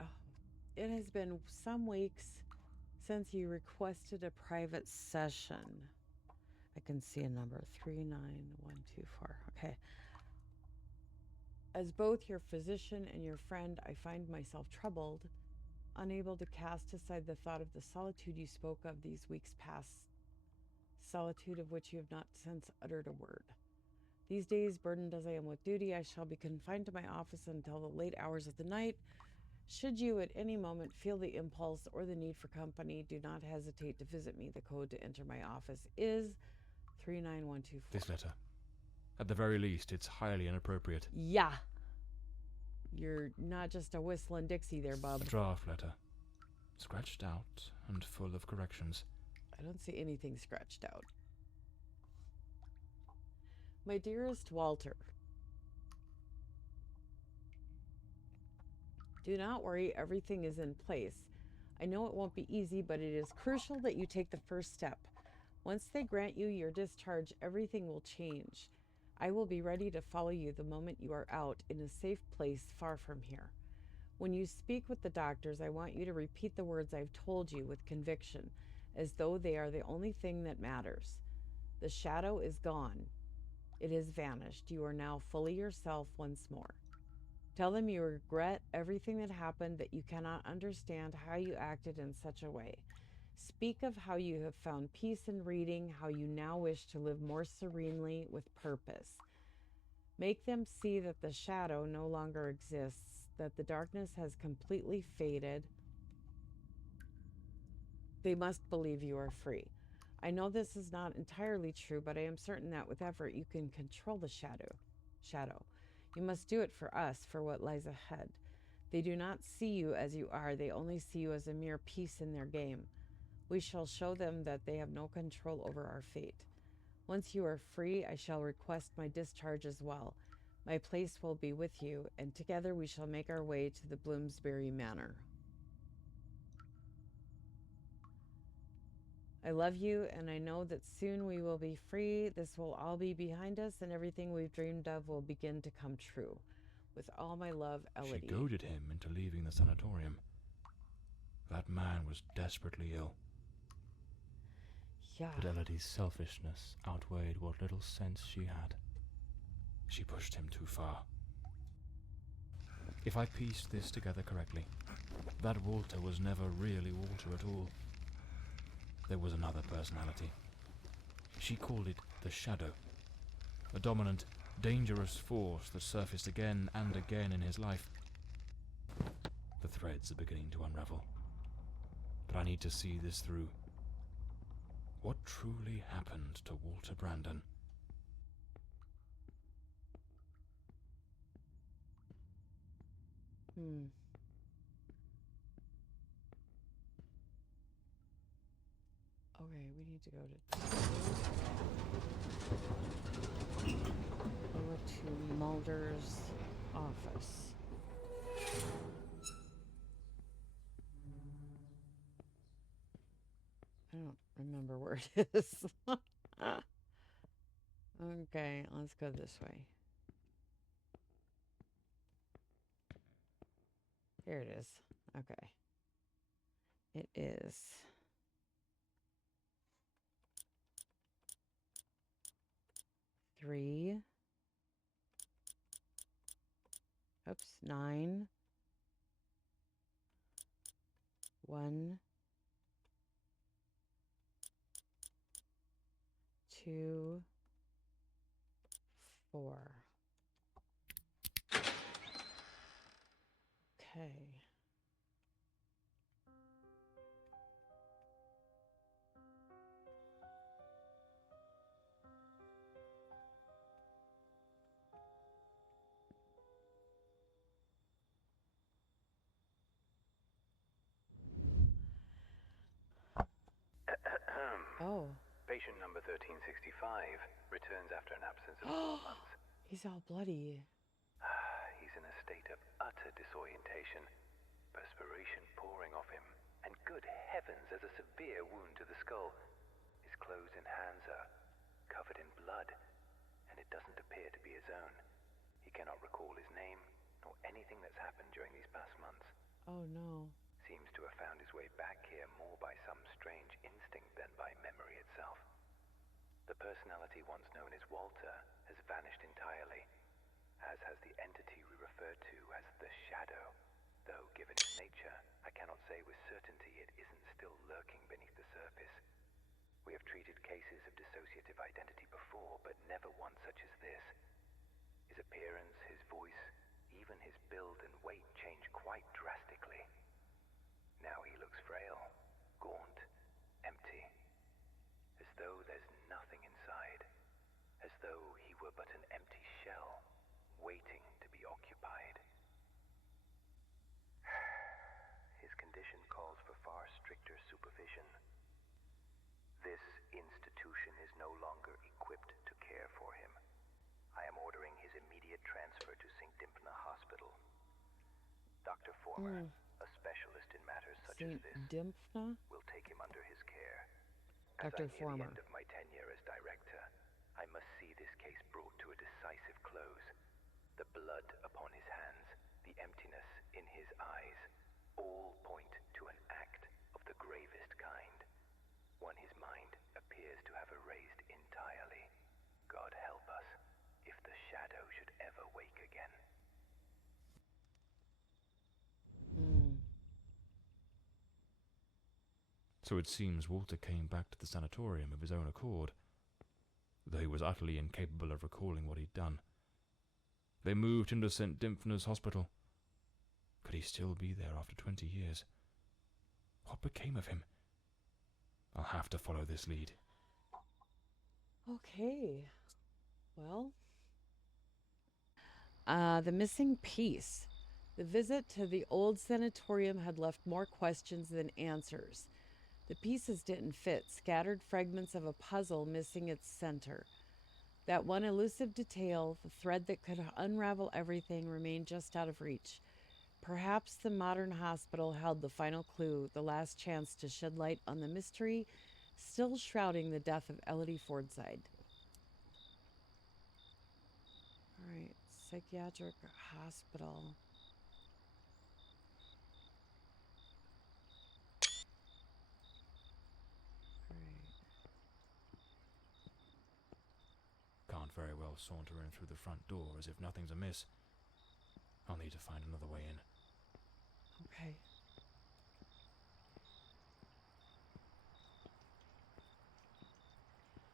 oh, it has been some weeks since you requested a private session. I can see a number 39124. Okay. As both your physician and your friend, I find myself troubled, unable to cast aside the thought of the solitude you spoke of these weeks past, solitude of which you have not since uttered a word. These days, burdened as I am with duty, I shall be confined to my office until the late hours of the night. Should you at any moment feel the impulse or the need for company, do not hesitate to visit me. The code to enter my office is 39124. This letter. At the very least, it's highly inappropriate. Yeah. You're not just a whistling Dixie there, bub. A draft letter. Scratched out and full of corrections. I don't see anything scratched out. My dearest Walter, do not worry, everything is in place. I know it won't be easy, but it is crucial that you take the first step. Once they grant you your discharge, everything will change. I will be ready to follow you the moment you are out in a safe place far from here. When you speak with the doctors, I want you to repeat the words I've told you with conviction, as though they are the only thing that matters. The shadow is gone. It has vanished. You are now fully yourself once more. Tell them you regret everything that happened, that you cannot understand how you acted in such a way. Speak of how you have found peace in reading, how you now wish to live more serenely with purpose. Make them see that the shadow no longer exists, that the darkness has completely faded. They must believe you are free. I know this is not entirely true, but I am certain that with effort you can control the shadow. You must do it for us, for what lies ahead. They do not see you as you are. They only see you as a mere piece in their game. We shall show them that they have no control over our fate. Once you are free, I shall request my discharge as well. My place will be with you, and together we shall make our way to the Bloomsbury Manor. I love you, and I know that soon we will be free. This will all be behind us, and everything we've dreamed of will begin to come true. With all my love, Elody. She goaded him into leaving the sanatorium. That man was desperately ill. Yeah. But Elody's selfishness outweighed what little sense she had. She pushed him too far. If I pieced this together correctly, that Walter was never really Walter at all. There was another personality. She called it the Shadow, a dominant, dangerous force that surfaced again and again in his life. The threads are beginning to unravel. But I need to see this through. What truly happened to Walter Brandon? Okay, we need to go over to Mulder's office. I don't remember where it is. Okay, let's go this way. Here it is. Okay. It is nine, 1, 2, 4. Okay. Oh. Patient number 1365 returns after an absence of 4 months. He's all bloody. He's in a state of utter disorientation, perspiration pouring off him, and good heavens, there's a severe wound to the skull. His clothes and hands are covered in blood, and it doesn't appear to be his own. He cannot recall his name, or anything that's happened during these past months. Oh no. Seems to have found his way back here more by some strange instinct than by memory itself. The personality once known as Walter has vanished entirely, as has the entity we refer to as the Shadow, though given its nature, I cannot say with certainty it isn't still lurking beneath the surface. We have treated cases of dissociative identity before, but never one such as this. His appearance, his voice, even his build and weight change quite drastically. Now he looks frail, gaunt, empty, as though there's nothing inside, as though he were but an empty shell, waiting to be occupied. His condition calls for far stricter supervision. This institution is no longer equipped to care for him. I am ordering his immediate transfer to St. Dymphna Hospital. Dr. Former, a specialist in matters such as this, will take him under his care. As I near the end of my tenure as director, I must see this case brought to a decisive close. The blood upon his hands, the emptiness in his eyes, all point to an act of the gravest kind. One his mind appears to have erased entirely. God help us, if the Shadow should ever wake again. So it seems Walter came back to the sanatorium of his own accord, though he was utterly incapable of recalling what he'd done. They moved him to St. Dymphna's Hospital. Could he still be there after 20 years? What became of him? I'll have to follow this lead. Okay. Well, the missing piece. The visit to the old sanatorium had left more questions than answers. The pieces didn't fit, scattered fragments of a puzzle missing its center. That one elusive detail, the thread that could unravel everything, remained just out of reach. Perhaps the modern hospital held the final clue, the last chance to shed light on the mystery still shrouding the death of Elody Fordside. All right, psychiatric hospital. All right. Can't very well saunter in through the front door as if nothing's amiss. I'll need to find another way in. Okay.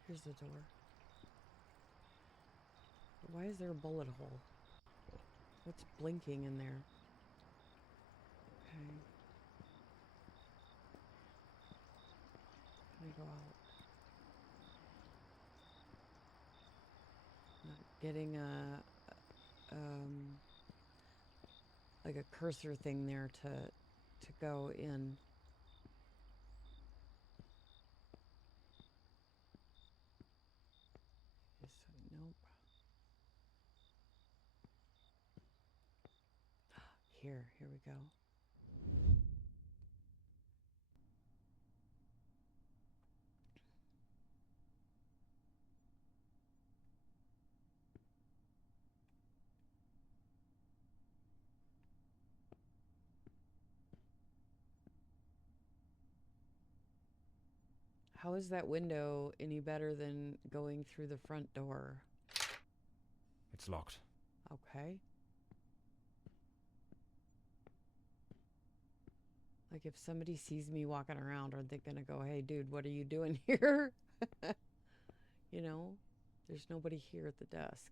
Here's the door. Why is there a bullet hole? What's blinking in there? Okay. Can I go out? Not getting like a cursor thing there to go in. Nope. Here we go. How is that window any better than going through the front door? It's locked. Okay. Like if somebody sees me walking around, are they gonna go, "Hey dude, what are you doing here?" You know, there's nobody here at the desk.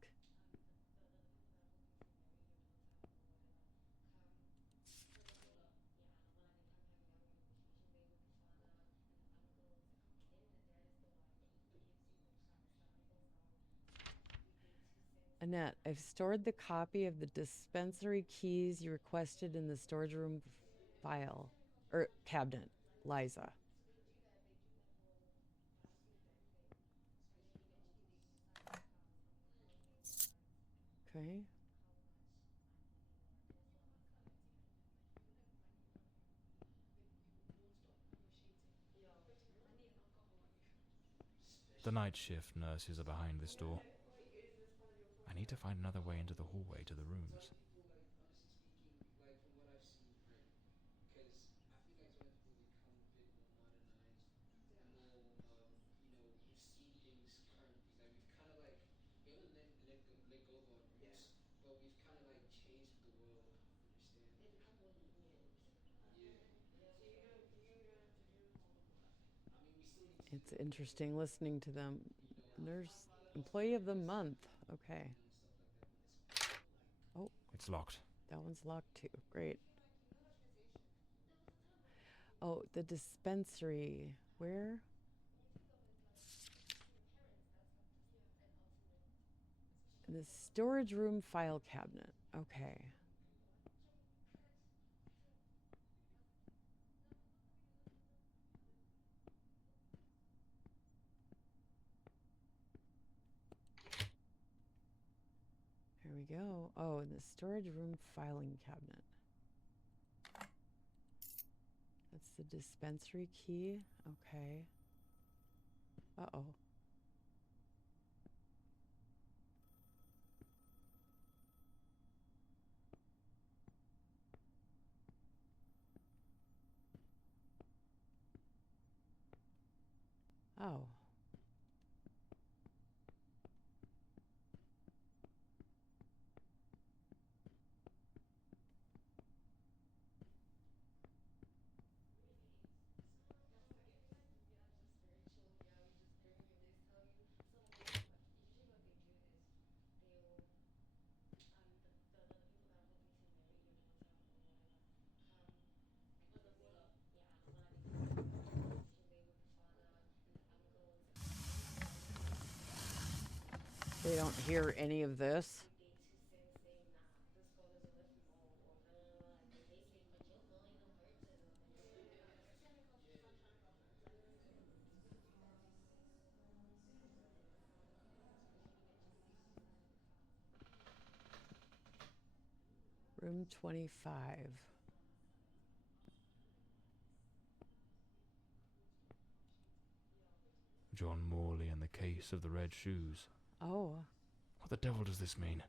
Annette, I've stored the copy of the dispensary keys you requested in the storage room file, or cabinet. Liza. Okay. The night shift nurses are behind this door. I need to find another way into the hallway to the rooms. It's interesting listening to them. There's employee of the month. Okay. Oh, It's locked. that one's locked too. Great. Oh, the dispensary. Where? The storage room file cabinet. Okay. Here we go. Oh, in the storage room filing cabinet. That's the dispensary key. Okay. Uh-oh. Oh. They don't hear any of this. Room 25. John Morley and the case of the red shoes. Oh. What the devil does this mean?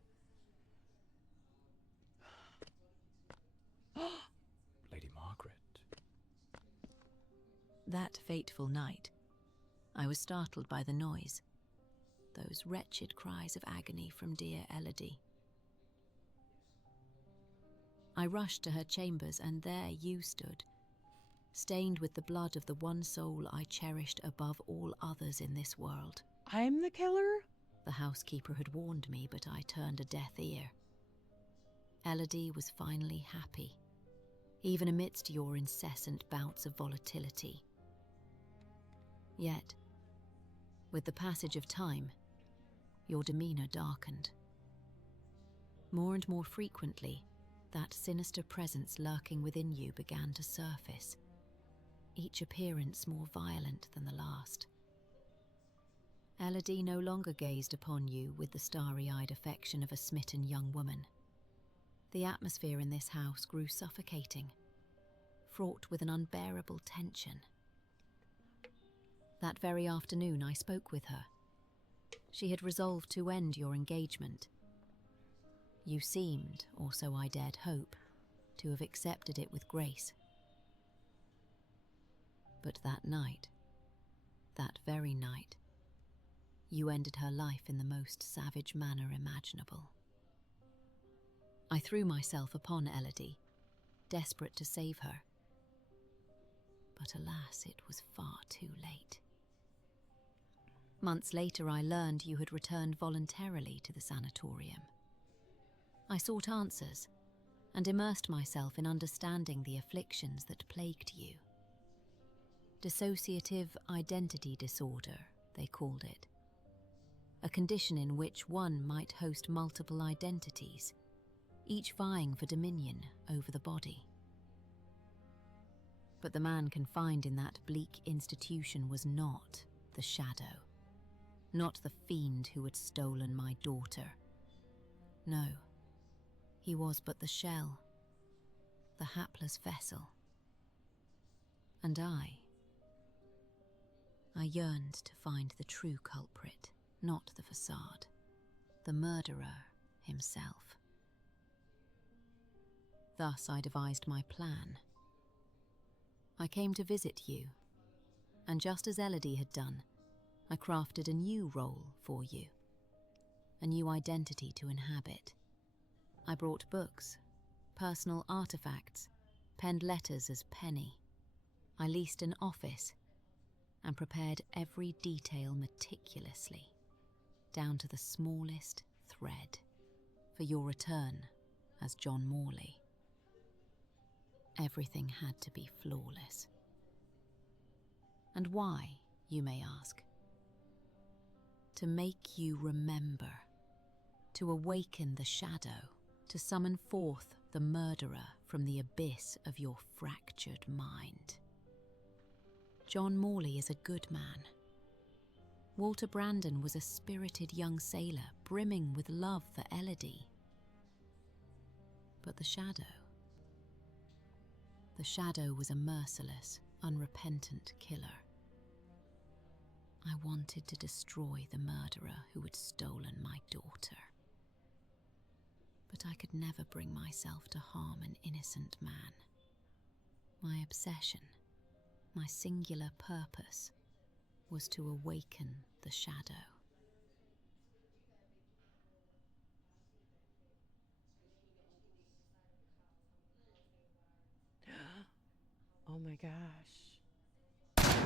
Lady Margaret. That fateful night, I was startled by the noise. Those wretched cries of agony from dear Elody. I rushed to her chambers, and there you stood, stained with the blood of the one soul I cherished above all others in this world. I'm the killer? The housekeeper had warned me, but I turned a deaf ear. Elody was finally happy, even amidst your incessant bouts of volatility. Yet, with the passage of time, your demeanour darkened. More and more frequently, that sinister presence lurking within you began to surface, each appearance more violent than the last. Elody no longer gazed upon you with the starry-eyed affection of a smitten young woman. The atmosphere in this house grew suffocating, fraught with an unbearable tension. That very afternoon I spoke with her. She had resolved to end your engagement. You seemed, or so I dared hope, to have accepted it with grace. But that night, that very night, you ended her life in the most savage manner imaginable. I threw myself upon Elody, desperate to save her. But alas, it was far too late. Months later, I learned you had returned voluntarily to the sanatorium. I sought answers and immersed myself in understanding the afflictions that plagued you. Dissociative identity disorder, they called it. A condition in which one might host multiple identities, each vying for dominion over the body. But the man confined in that bleak institution was not the shadow, not the fiend who had stolen my daughter. No, he was but the shell, the hapless vessel. And I yearned to find the true culprit, not the facade, the murderer himself. Thus I devised my plan. I came to visit you, and just as Elody had done, I crafted a new role for you, a new identity to inhabit. I brought books, personal artifacts, penned letters as Penny. I leased an office, and prepared every detail meticulously, down to the smallest thread, for your return as John Morley. Everything had to be flawless. And why, you may ask? To make you remember, to awaken the shadow, to summon forth the murderer from the abyss of your fractured mind. John Morley is a good man. Walter Brandon was a spirited young sailor brimming with love for Elody. But the shadow was a merciless, unrepentant killer. I wanted to destroy the murderer who had stolen my daughter. But I could never bring myself to harm an innocent man. My obsession, my singular purpose, was to awaken the shadow. Oh my gosh.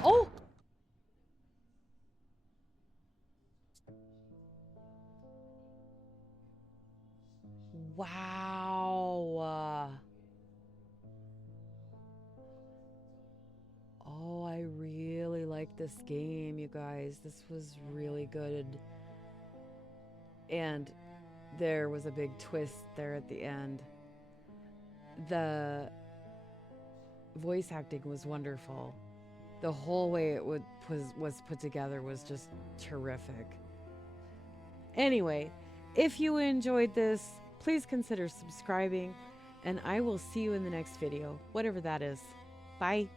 Oh! Wow. Oh, I really like this game, you guys. This was really good. And there was a big twist there at the end. The voice acting was wonderful. The whole way it was put together was just terrific. Anyway, if you enjoyed this, please consider subscribing, and I will see you in the next video, whatever that is. Bye.